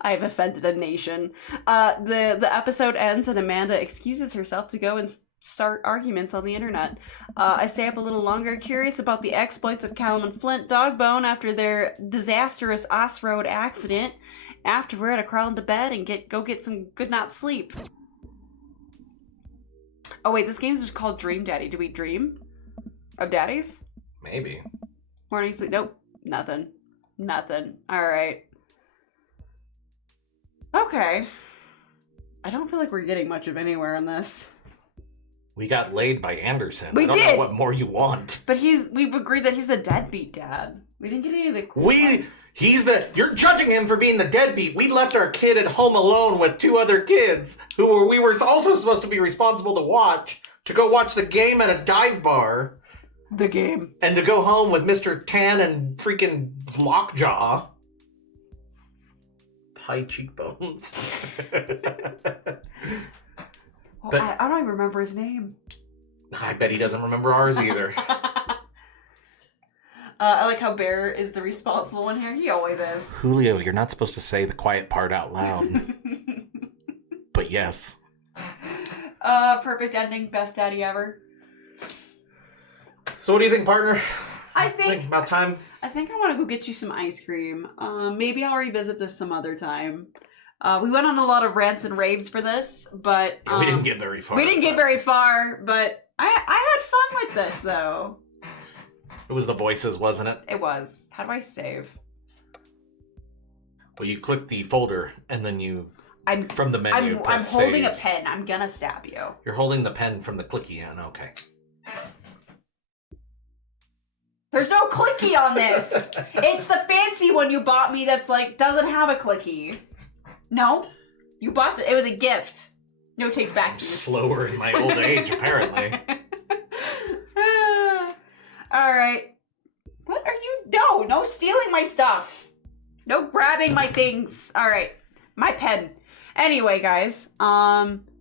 I've offended a nation. The episode ends and Amanda excuses herself to go and start arguments on the internet. I stay up a little longer, curious about the exploits of Callum and Flint Dogbone after their disastrous off-road accident. Afterward, I crawl into bed and go get some good night's sleep. Oh wait, this game's called Dream Daddy. Do we dream of daddies? Maybe. Morning sleep. Nope. Nothing. Alright. Okay. I don't feel like we're getting much of anywhere in this. We got laid by Anderson. We I don't did. know what more you want. But we've agreed that he's a deadbeat dad. We didn't get any of the cool ones. You're judging him for being the deadbeat. We left our kid at home alone with two other kids who we were also supposed to be responsible to go watch the game at a dive bar. The game. And to go home with Mr. Tan and freaking Lockjaw. High cheekbones. Well, I don't even remember his name. I bet he doesn't remember ours either. I like how Bear is the responsible one here. He always is. Julio, you're not supposed to say the quiet part out loud. But yes. Perfect ending. Best daddy ever. So what do you think, partner? I think about time. I think I want to go get you some ice cream. Maybe I'll revisit this some other time. We went on a lot of rants and raves for this, but we didn't get very far. We didn't get very far, but I had fun with this though. It was the voices, wasn't it? It was. How do I save? Well, you click the folder and then from the menu. I'm holding save. a pen. I'm gonna stab you. You're holding the pen from the clicky end. Okay. There's no clicky on this. It's the fancy one you bought me that's like doesn't have a clicky. No, you bought it was a gift. No take backs. Slower in my old age, apparently. All right. What are you? No stealing my stuff. No grabbing my things. All right, my pen. Anyway, guys.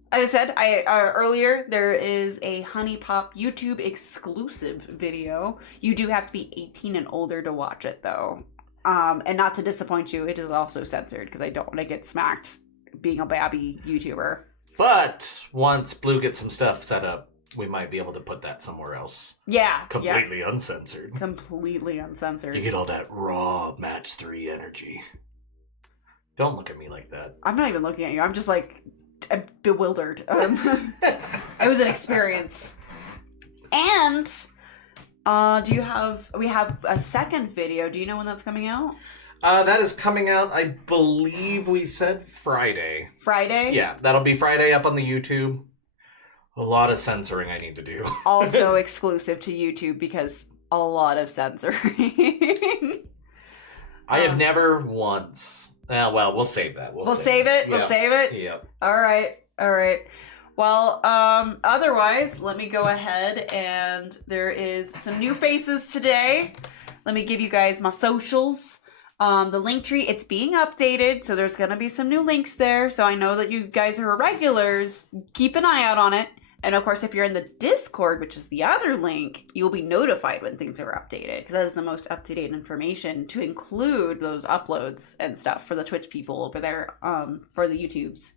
As I said, earlier, there is a Honey Pop YouTube exclusive video. You do have to be 18 and older to watch it, though. And not to disappoint you, it is also censored because I don't want to get smacked being a babby YouTuber. But once Blue gets some stuff set up, we might be able to put that somewhere else. Yeah. Completely uncensored. Completely uncensored. You get all that raw Match 3 energy. Don't look at me like that. I'm not even looking at you. I'm just like... I'm bewildered. It was an experience. And we have a second video. Do you know when that's coming out? That is coming out, I believe we said Friday. Friday? Yeah, that'll be Friday up on the YouTube. A lot of censoring I need to do. Also exclusive to YouTube because a lot of censoring. I have never once... well, we'll save that. We'll save it? Yep. We'll save it? Yep. All right. Well, otherwise, let me go ahead and there is some new faces today. Let me give you guys my socials. The link tree, it's being updated, so there's going to be some new links there. So I know that you guys are regulars. Keep an eye out on it. And of course, if you're in the Discord, which is the other link, you'll be notified when things are updated because that is the most up-to-date information to include those uploads and stuff for the Twitch people over there, for the YouTubes.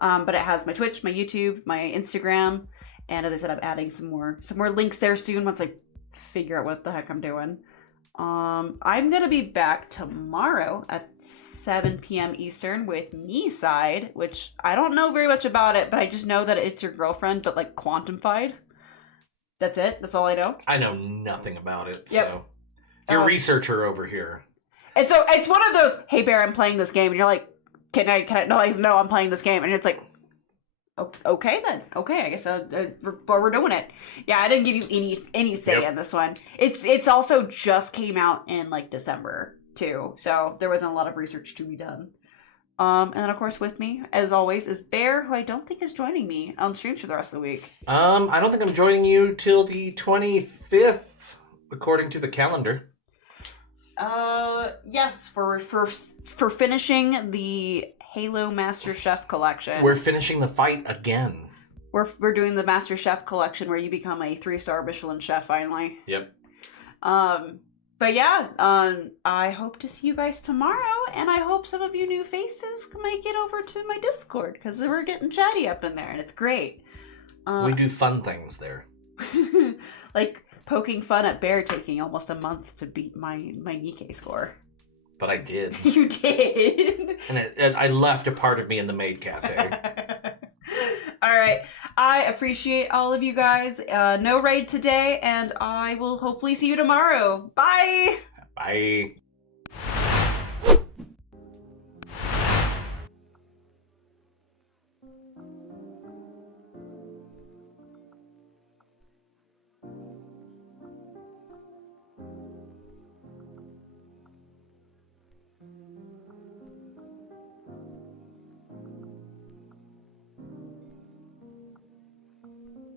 But it has my Twitch, my YouTube, my Instagram, And as I said, I'm adding some more links there soon once I figure out what the heck I'm doing. I'm gonna be back tomorrow at 7 p.m. Eastern with Me Side, which I don't know very much about it, but I just know that it's your girlfriend, but like quantified. That's it. That's all I know. I know nothing about it, Yep. so you're a researcher over here. And so it's one of those, hey Bear, I'm playing this game, and you're like, can I? No, I'm playing this game, and it's like, okay then. Okay, I guess we're doing it. Yeah, I didn't give you any say in this one. It's also just came out in like December too, so there wasn't a lot of research to be done. And then of course with me, as always, is Bear, who I don't think is joining me on streams for the rest of the week. I don't think I'm joining you till the 25th, according to the calendar. Yes, for finishing the Halo Master Chef collection. We're finishing the fight again. We're doing the Master Chef collection where you become a 3-star Michelin chef finally. Yep. But yeah, I hope to see you guys tomorrow, and I hope some of you new faces make it over to my Discord, because we're getting chatty up in there, and it's great. We do fun things there. Like poking fun at Bear taking almost a month to beat my Nikkei score. But I did. You did. And I left a part of me in the maid cafe. All right. I appreciate all of you guys. No raid today, and I will hopefully see you tomorrow. Bye. Bye.